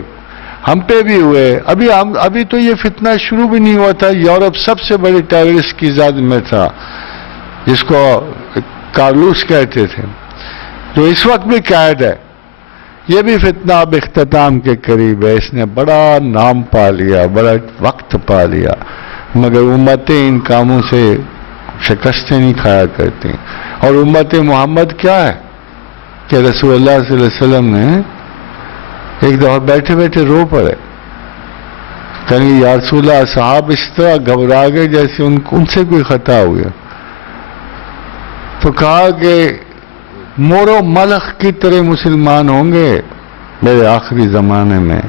ہم پہ بھی ہوئے. ابھی تو یہ فتنہ شروع بھی نہیں ہوا تھا. یورپ سب سے بڑے ٹیررسٹ کی زد میں تھا جس کو کارلوس کہتے تھے، جو اس وقت بھی قائد ہے. یہ بھی فتنہ اب اختتام کے قریب ہے. اس نے بڑا نام پا لیا، بڑا وقت پا لیا، مگر امتیں ان کاموں سے شکستیں نہیں کھایا کرتی. اور امت محمد کیا ہے کہ رسول اللہ صلی اللہ علیہ وسلم نے ایک دفعہ بیٹھے بیٹھے رو پڑے. کہیں یا رسول اللہ صحاب اس طرح گھبرا گئے جیسے ان سے کوئی خطا ہو گیا. تو کہا کہ مور و ملخ کی طرح مسلمان ہوں گے میرے آخری زمانے میں،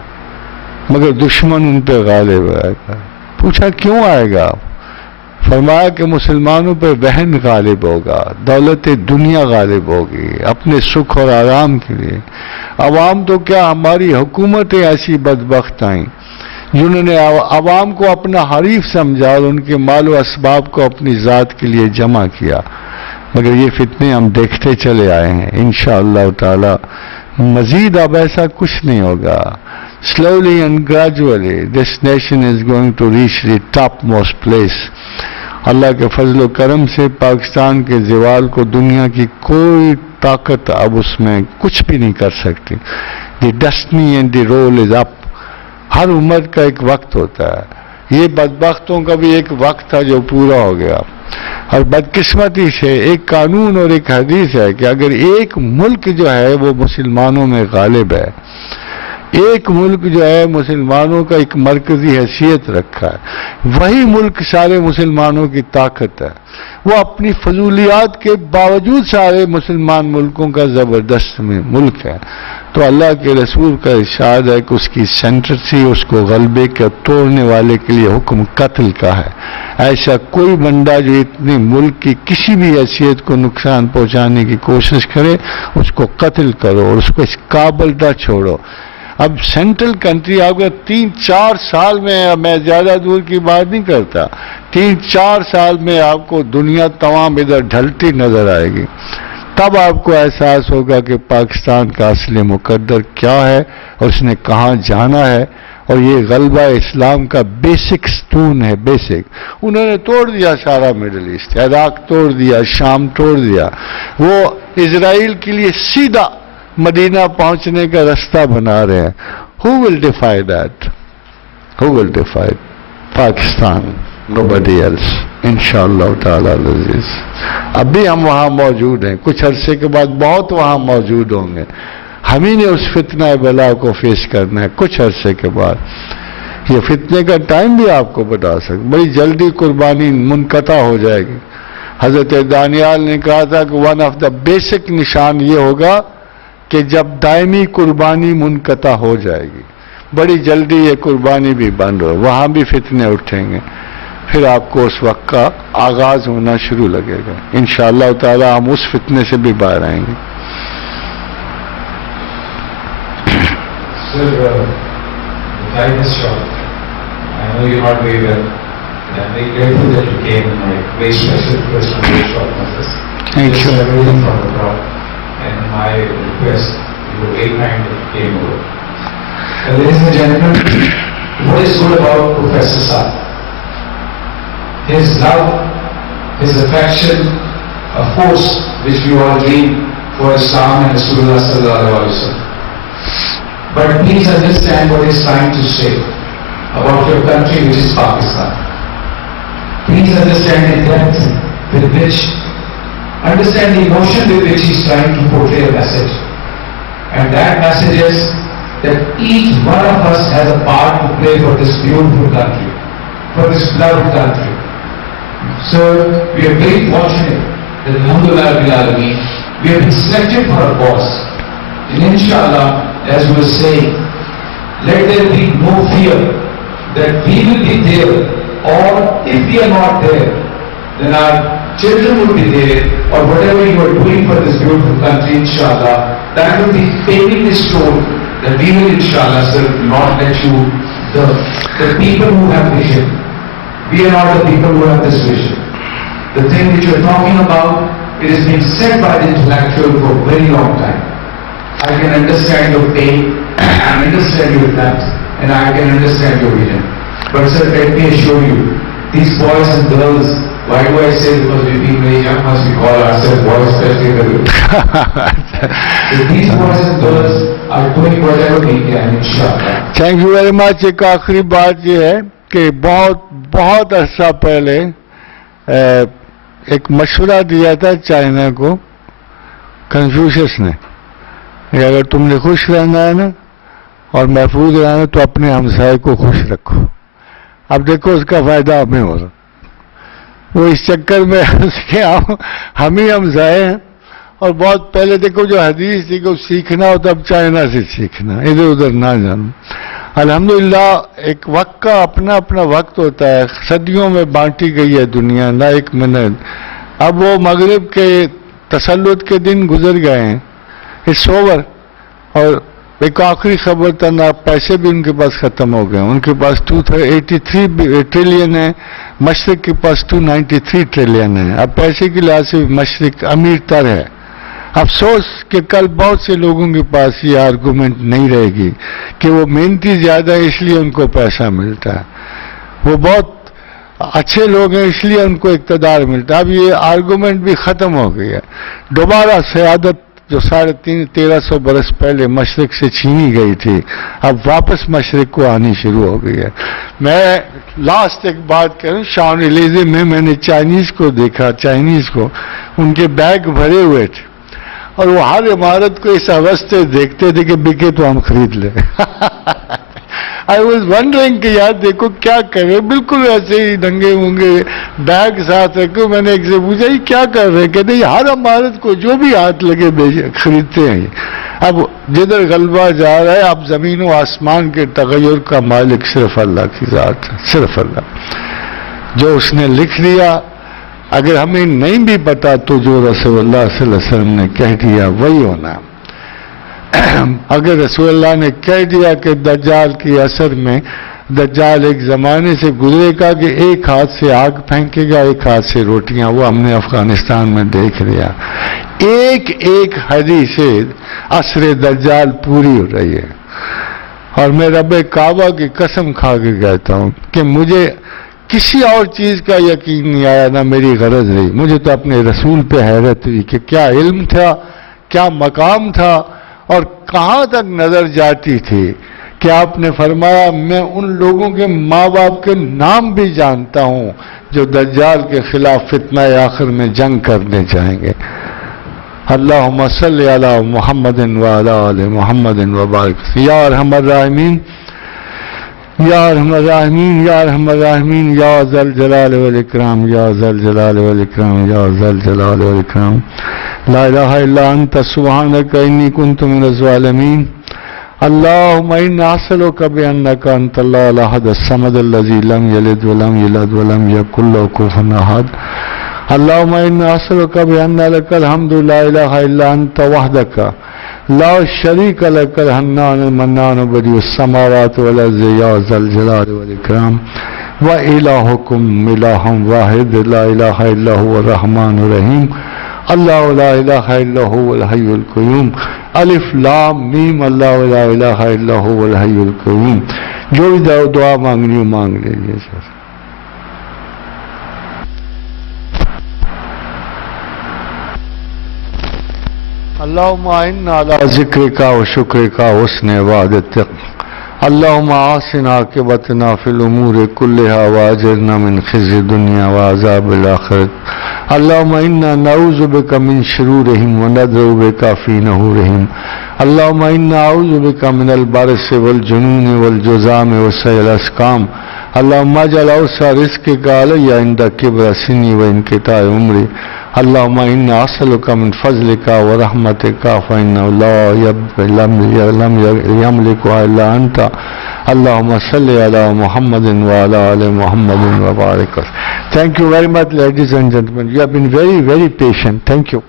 مگر دشمن ان پہ غالب آئے گا۔ پوچھا کیوں آئے گا؟ فرمایا کہ مسلمانوں پہ وہن غالب ہوگا، دولت دنیا غالب ہوگی اپنے سکھ اور آرام کے لیے۔ عوام تو کیا، ہماری حکومتیں ایسی بدبخت آئیں جنہوں نے عوام کو اپنا حریف سمجھا اور ان کے مال و اسباب کو اپنی ذات کے لیے جمع کیا، مگر یہ فتنے ہم دیکھتے چلے آئے ہیں۔ انشاءاللہ تعالی مزید اب ایسا کچھ نہیں ہوگا۔ Slowly and gradually this nation is going to reach the topmost place۔ اللہ کے فضل و کرم سے پاکستان کے زوال کو دنیا کی کوئی طاقت اب اس میں کچھ بھی نہیں کر سکتی۔ The destiny and the roll is up۔ ہر امت کا ایک وقت ہوتا ہے، یہ بدبختوں کا بھی ایک وقت تھا جو پورا ہو گیا۔ اور بدقسمتی سے ایک قانون اور ایک حدیث ہے کہ اگر ایک ملک جو ہے وہ مسلمانوں میں غالب ہے، ایک ملک جو ہے مسلمانوں کا ایک مرکزی حیثیت رکھا ہے، وہی ملک سارے مسلمانوں کی طاقت ہے، وہ اپنی فضولیات کے باوجود سارے مسلمان ملکوں کا زبردست ملک ہے۔ تو اللہ کے رسول کا ارشاد ہے کہ اس کی سینٹرسی، اس کو غلبے کے توڑنے والے کے لیے حکم قتل کا ہے۔ ایسا کوئی بندہ جو اتنے ملک کی کسی بھی حیثیت کو نقصان پہنچانے کی کوشش کرے، اس کو قتل کرو اور اس کو اس قابل نہ چھوڑو۔ اب سینٹرل کنٹری آپ کا 3-4 سال میں زیادہ دور کی بات نہیں کرتا، 3-4 سال میں آپ کو دنیا تمام ادھر ڈھلتی نظر آئے گی۔ تب آپ کو احساس ہوگا کہ پاکستان کا اصل مقدر کیا ہے اور اس نے کہاں جانا ہے، اور یہ غلبہ اسلام کا بیسک ستون ہے۔ بیسک انہوں نے توڑ دیا سارا مڈل ایسٹ، عراق توڑ دیا، شام توڑ دیا، وہ اسرائیل کے لیے سیدھا مدینہ پہنچنے کا رستہ بنا رہے ہیں۔ Who will defy that? Who will defy Pakistan? Nobody else. انشاءاللہ تعالی العزیز۔ اب بھی ہم وہاں موجود ہیں، کچھ عرصے کے بعد بہت وہاں موجود ہوں گے، ہم ہی نے اس فتنہ بلا کو فیس کرنا ہے کچھ عرصے کے بعد۔ یہ فتنے کا ٹائم بھی آپ کو بتا سکتا، بڑی جلدی قربانی منقطع ہو جائے گی۔ حضرت دانیال نے کہا تھا کہ ون آف دا بیسک نشان یہ ہوگا کہ جب دائمی قربانی منقطع ہو جائے گی، بڑی جلدی یہ قربانی بھی بند ہو، وہاں بھی فتنے اٹھیں گے، پھر آپ کو اس وقت کا آغاز ہونا شروع لگے گا۔ انشاءاللہ تعالی ہم اس فتنے سے بھی باہر آئیں گے۔ Sir, time is short. I know you're not very well. I'm very grateful that you came and my very special request on very short notice. Thank you. Just everything from the crowd. And my request, you were very kind that you came over. Ladies and gentlemen, what is good about Professor Saab? His love, his affection, a force which we all need for Islam and Rasulullah sallallahu alaihi wasallam. But please understand what he's trying to say about your country, which is Pakistan. Please understand the depth with which, understand the emotion with which he's trying to portray a message. And that message is that each one of us has a part to play for this beautiful country, for this beloved country. So we are very fortunate that Alhamdulillah Rabbil Alameen, we have been selected for a cause. And inshallah, as we were saying, let there be no fear that we will be there, or if we are not there, then our children will be there, or whatever you are doing for this beautiful country, inshallah, that will be paving the stone that we will, inshallah, sir, not let you, the people who have vision. We are not the people who have this vision. The thing which you are talking about, it has been said by the intellectual for a very long time. I can understand your pain, I can understand your depth, and I can understand your vision. But sir, let me assure you, these boys and girls, why do I say because we've been very young, must we call ourselves boys, especially the youth. So these boys and girls are doing whatever we can, inshallah. Thank you very much. ایک آخری بات یہ ہے کہ بہت عرصہ پہلے ایک مشورہ دیا تھا چائنا کو کنفیوشس نے کہ اگر تم نے خوش رہنا ہے نا اور محفوظ رہنا ہے تو اپنے ہمسائے کو خوش رکھو۔ اب دیکھو اس کا فائدہ ہمیں ہو رہا۔ وہ اس چکر میں کہ ہم ہی ہم ضائع ہیں. اور بہت پہلے دیکھو جو حدیث تھی کہ سیکھنا ہو تب چائنا سے سیکھنا, ادھر ادھر نہ جانا. الحمدللہ ایک وقت کا اپنا اپنا وقت ہوتا ہے, صدیوں میں بانٹی گئی ہے دنیا, نہ ایک منٹ. اب وہ مغرب کے تسلط کے دن گزر گئے ہیں, اٹس اوور. اور ایک آخری خبر تھا, نہ پیسے بھی ان کے پاس ختم ہو گئے. ان کے پاس 283 ٹریلین ہے, مشرق کے پاس 293 ٹریلین ہے. اب پیسے کے لحاظ سے مشرق امیر تر ہے. افسوس کہ کل بہت سے لوگوں کے پاس یہ آرگومنٹ نہیں رہے گی کہ وہ محنتی زیادہ ہے اس لیے ان کو پیسہ ملتا ہے, وہ بہت اچھے لوگ ہیں اس لیے ان کو اقتدار ملتا ہے. اب یہ آرگومنٹ بھی ختم ہو گئی ہے. دوبارہ سیادت جو 1350 برس پہلے مشرق سے چھینی گئی تھی اب واپس مشرق کو آنی شروع ہو گئی ہے. میں لاسٹ ایک بات کروں, شانزلیزے میں نے چائنیز کو دیکھا, چائنیز کو ان کے بیگ بھرے ہوئے تھے اور وہ ہر عمارت کو اس حوث سے دیکھتے تھے کہ بکے تو ہم خرید لیں. آئی واز ونڈرنگ کہ یار دیکھو کیا کر رہے, بالکل ایسے ہی ننگے مونگے بیگ ساتھ رکھو. میں نے ایک سے پوچھا یہ کیا کر رہے, کہتے ہیں ہر عمارت کو جو بھی ہاتھ لگے خریدتے ہیں. اب جدھر غلبہ جا رہا ہے, اب زمین و آسمان کے تغیر کا مالک صرف اللہ کی ذات ہے, صرف اللہ. جو اس نے لکھ دیا, اگر ہمیں نہیں بھی پتا تو جو رسول اللہ صلی اللہ علیہ وسلم نے کہہ دیا وہی ہونا. اگر رسول اللہ نے کہہ دیا کہ دجال کی اثر میں دجال ایک زمانے سے گزرے گا کہ ایک ہاتھ سے آگ پھینکے گا ایک ہاتھ سے روٹیاں, وہ ہم نے افغانستان میں دیکھ لیا. ایک ایک حدیث عصر دجال پوری ہو رہی ہے. اور میں رب کعبہ کی قسم کھا کے کہتا ہوں کہ مجھے کسی اور چیز کا یقین نہیں آیا, نہ میری غرض رہی. مجھے تو اپنے رسول پہ حیرت ہوئی کہ کیا علم تھا, کیا مقام تھا, اور کہاں تک نظر جاتی تھی کہ آپ نے فرمایا میں ان لوگوں کے ماں باپ کے نام بھی جانتا ہوں جو دجال کے خلاف فتنہ آخر میں جنگ کرنے جائیں گے. اللہم صلی علی محمد وعلی آل محمد وبارک. یا ارحم الراحمین, یا ارحم الراحمین, یا ارحم الراحمین, یا ذا الجلال والاکرام, یا ذا الجلال والاکرام, یا ذا الجلال والاکرام. لا الہ الا انت سبحانک انی کنت من الظالمین. اللہم انا اسألک بانک انت اللہ الاحد الصمد الذی لم یلد ولم یولد ولم یکن لہ کفوا احد. اللہم انا اسألک بان لک الحمد لا الہ الا انت وحدک لا شریک لک الحنان المنان بدیع السماوات والارض یا ذا الجلال والاکرام. وإلہکم الہ واحد لا الہ الا هو الرحمن الرحیم. اللہ لا الہ الا هو الحی القیوم. الف لام میم, اللہ لا الہ الا هو الحی القیوم. جو بھی دعا مانگنی ہو مانگ لیجیے سر. اللہم اعنا علی ذکرک و شکرک و حسن عبادتک. اللہم آسنا عاقبتنا فی الامور کلہا واجرنا من خزی الدنیا وعذاب الآخرت. اللہم انا نعوذ بک من شرورہم وندعو بک فی نحورہم. اللہم انا اعوذ بک من البرص والجنون والجذام وسیء الاسقام. اللہم اجعل اوسع رزقک علی عند کبر سنی وانقطاع عمری. اللہم انا اسألک من فضلک ورحمتک فإنہ لا لم یملکها الا انت. اللہم صلی علی محمد وعلی آل محمد وبارک. Thank you very much, ladies and gentlemen. You have been very, very patient. Thank you.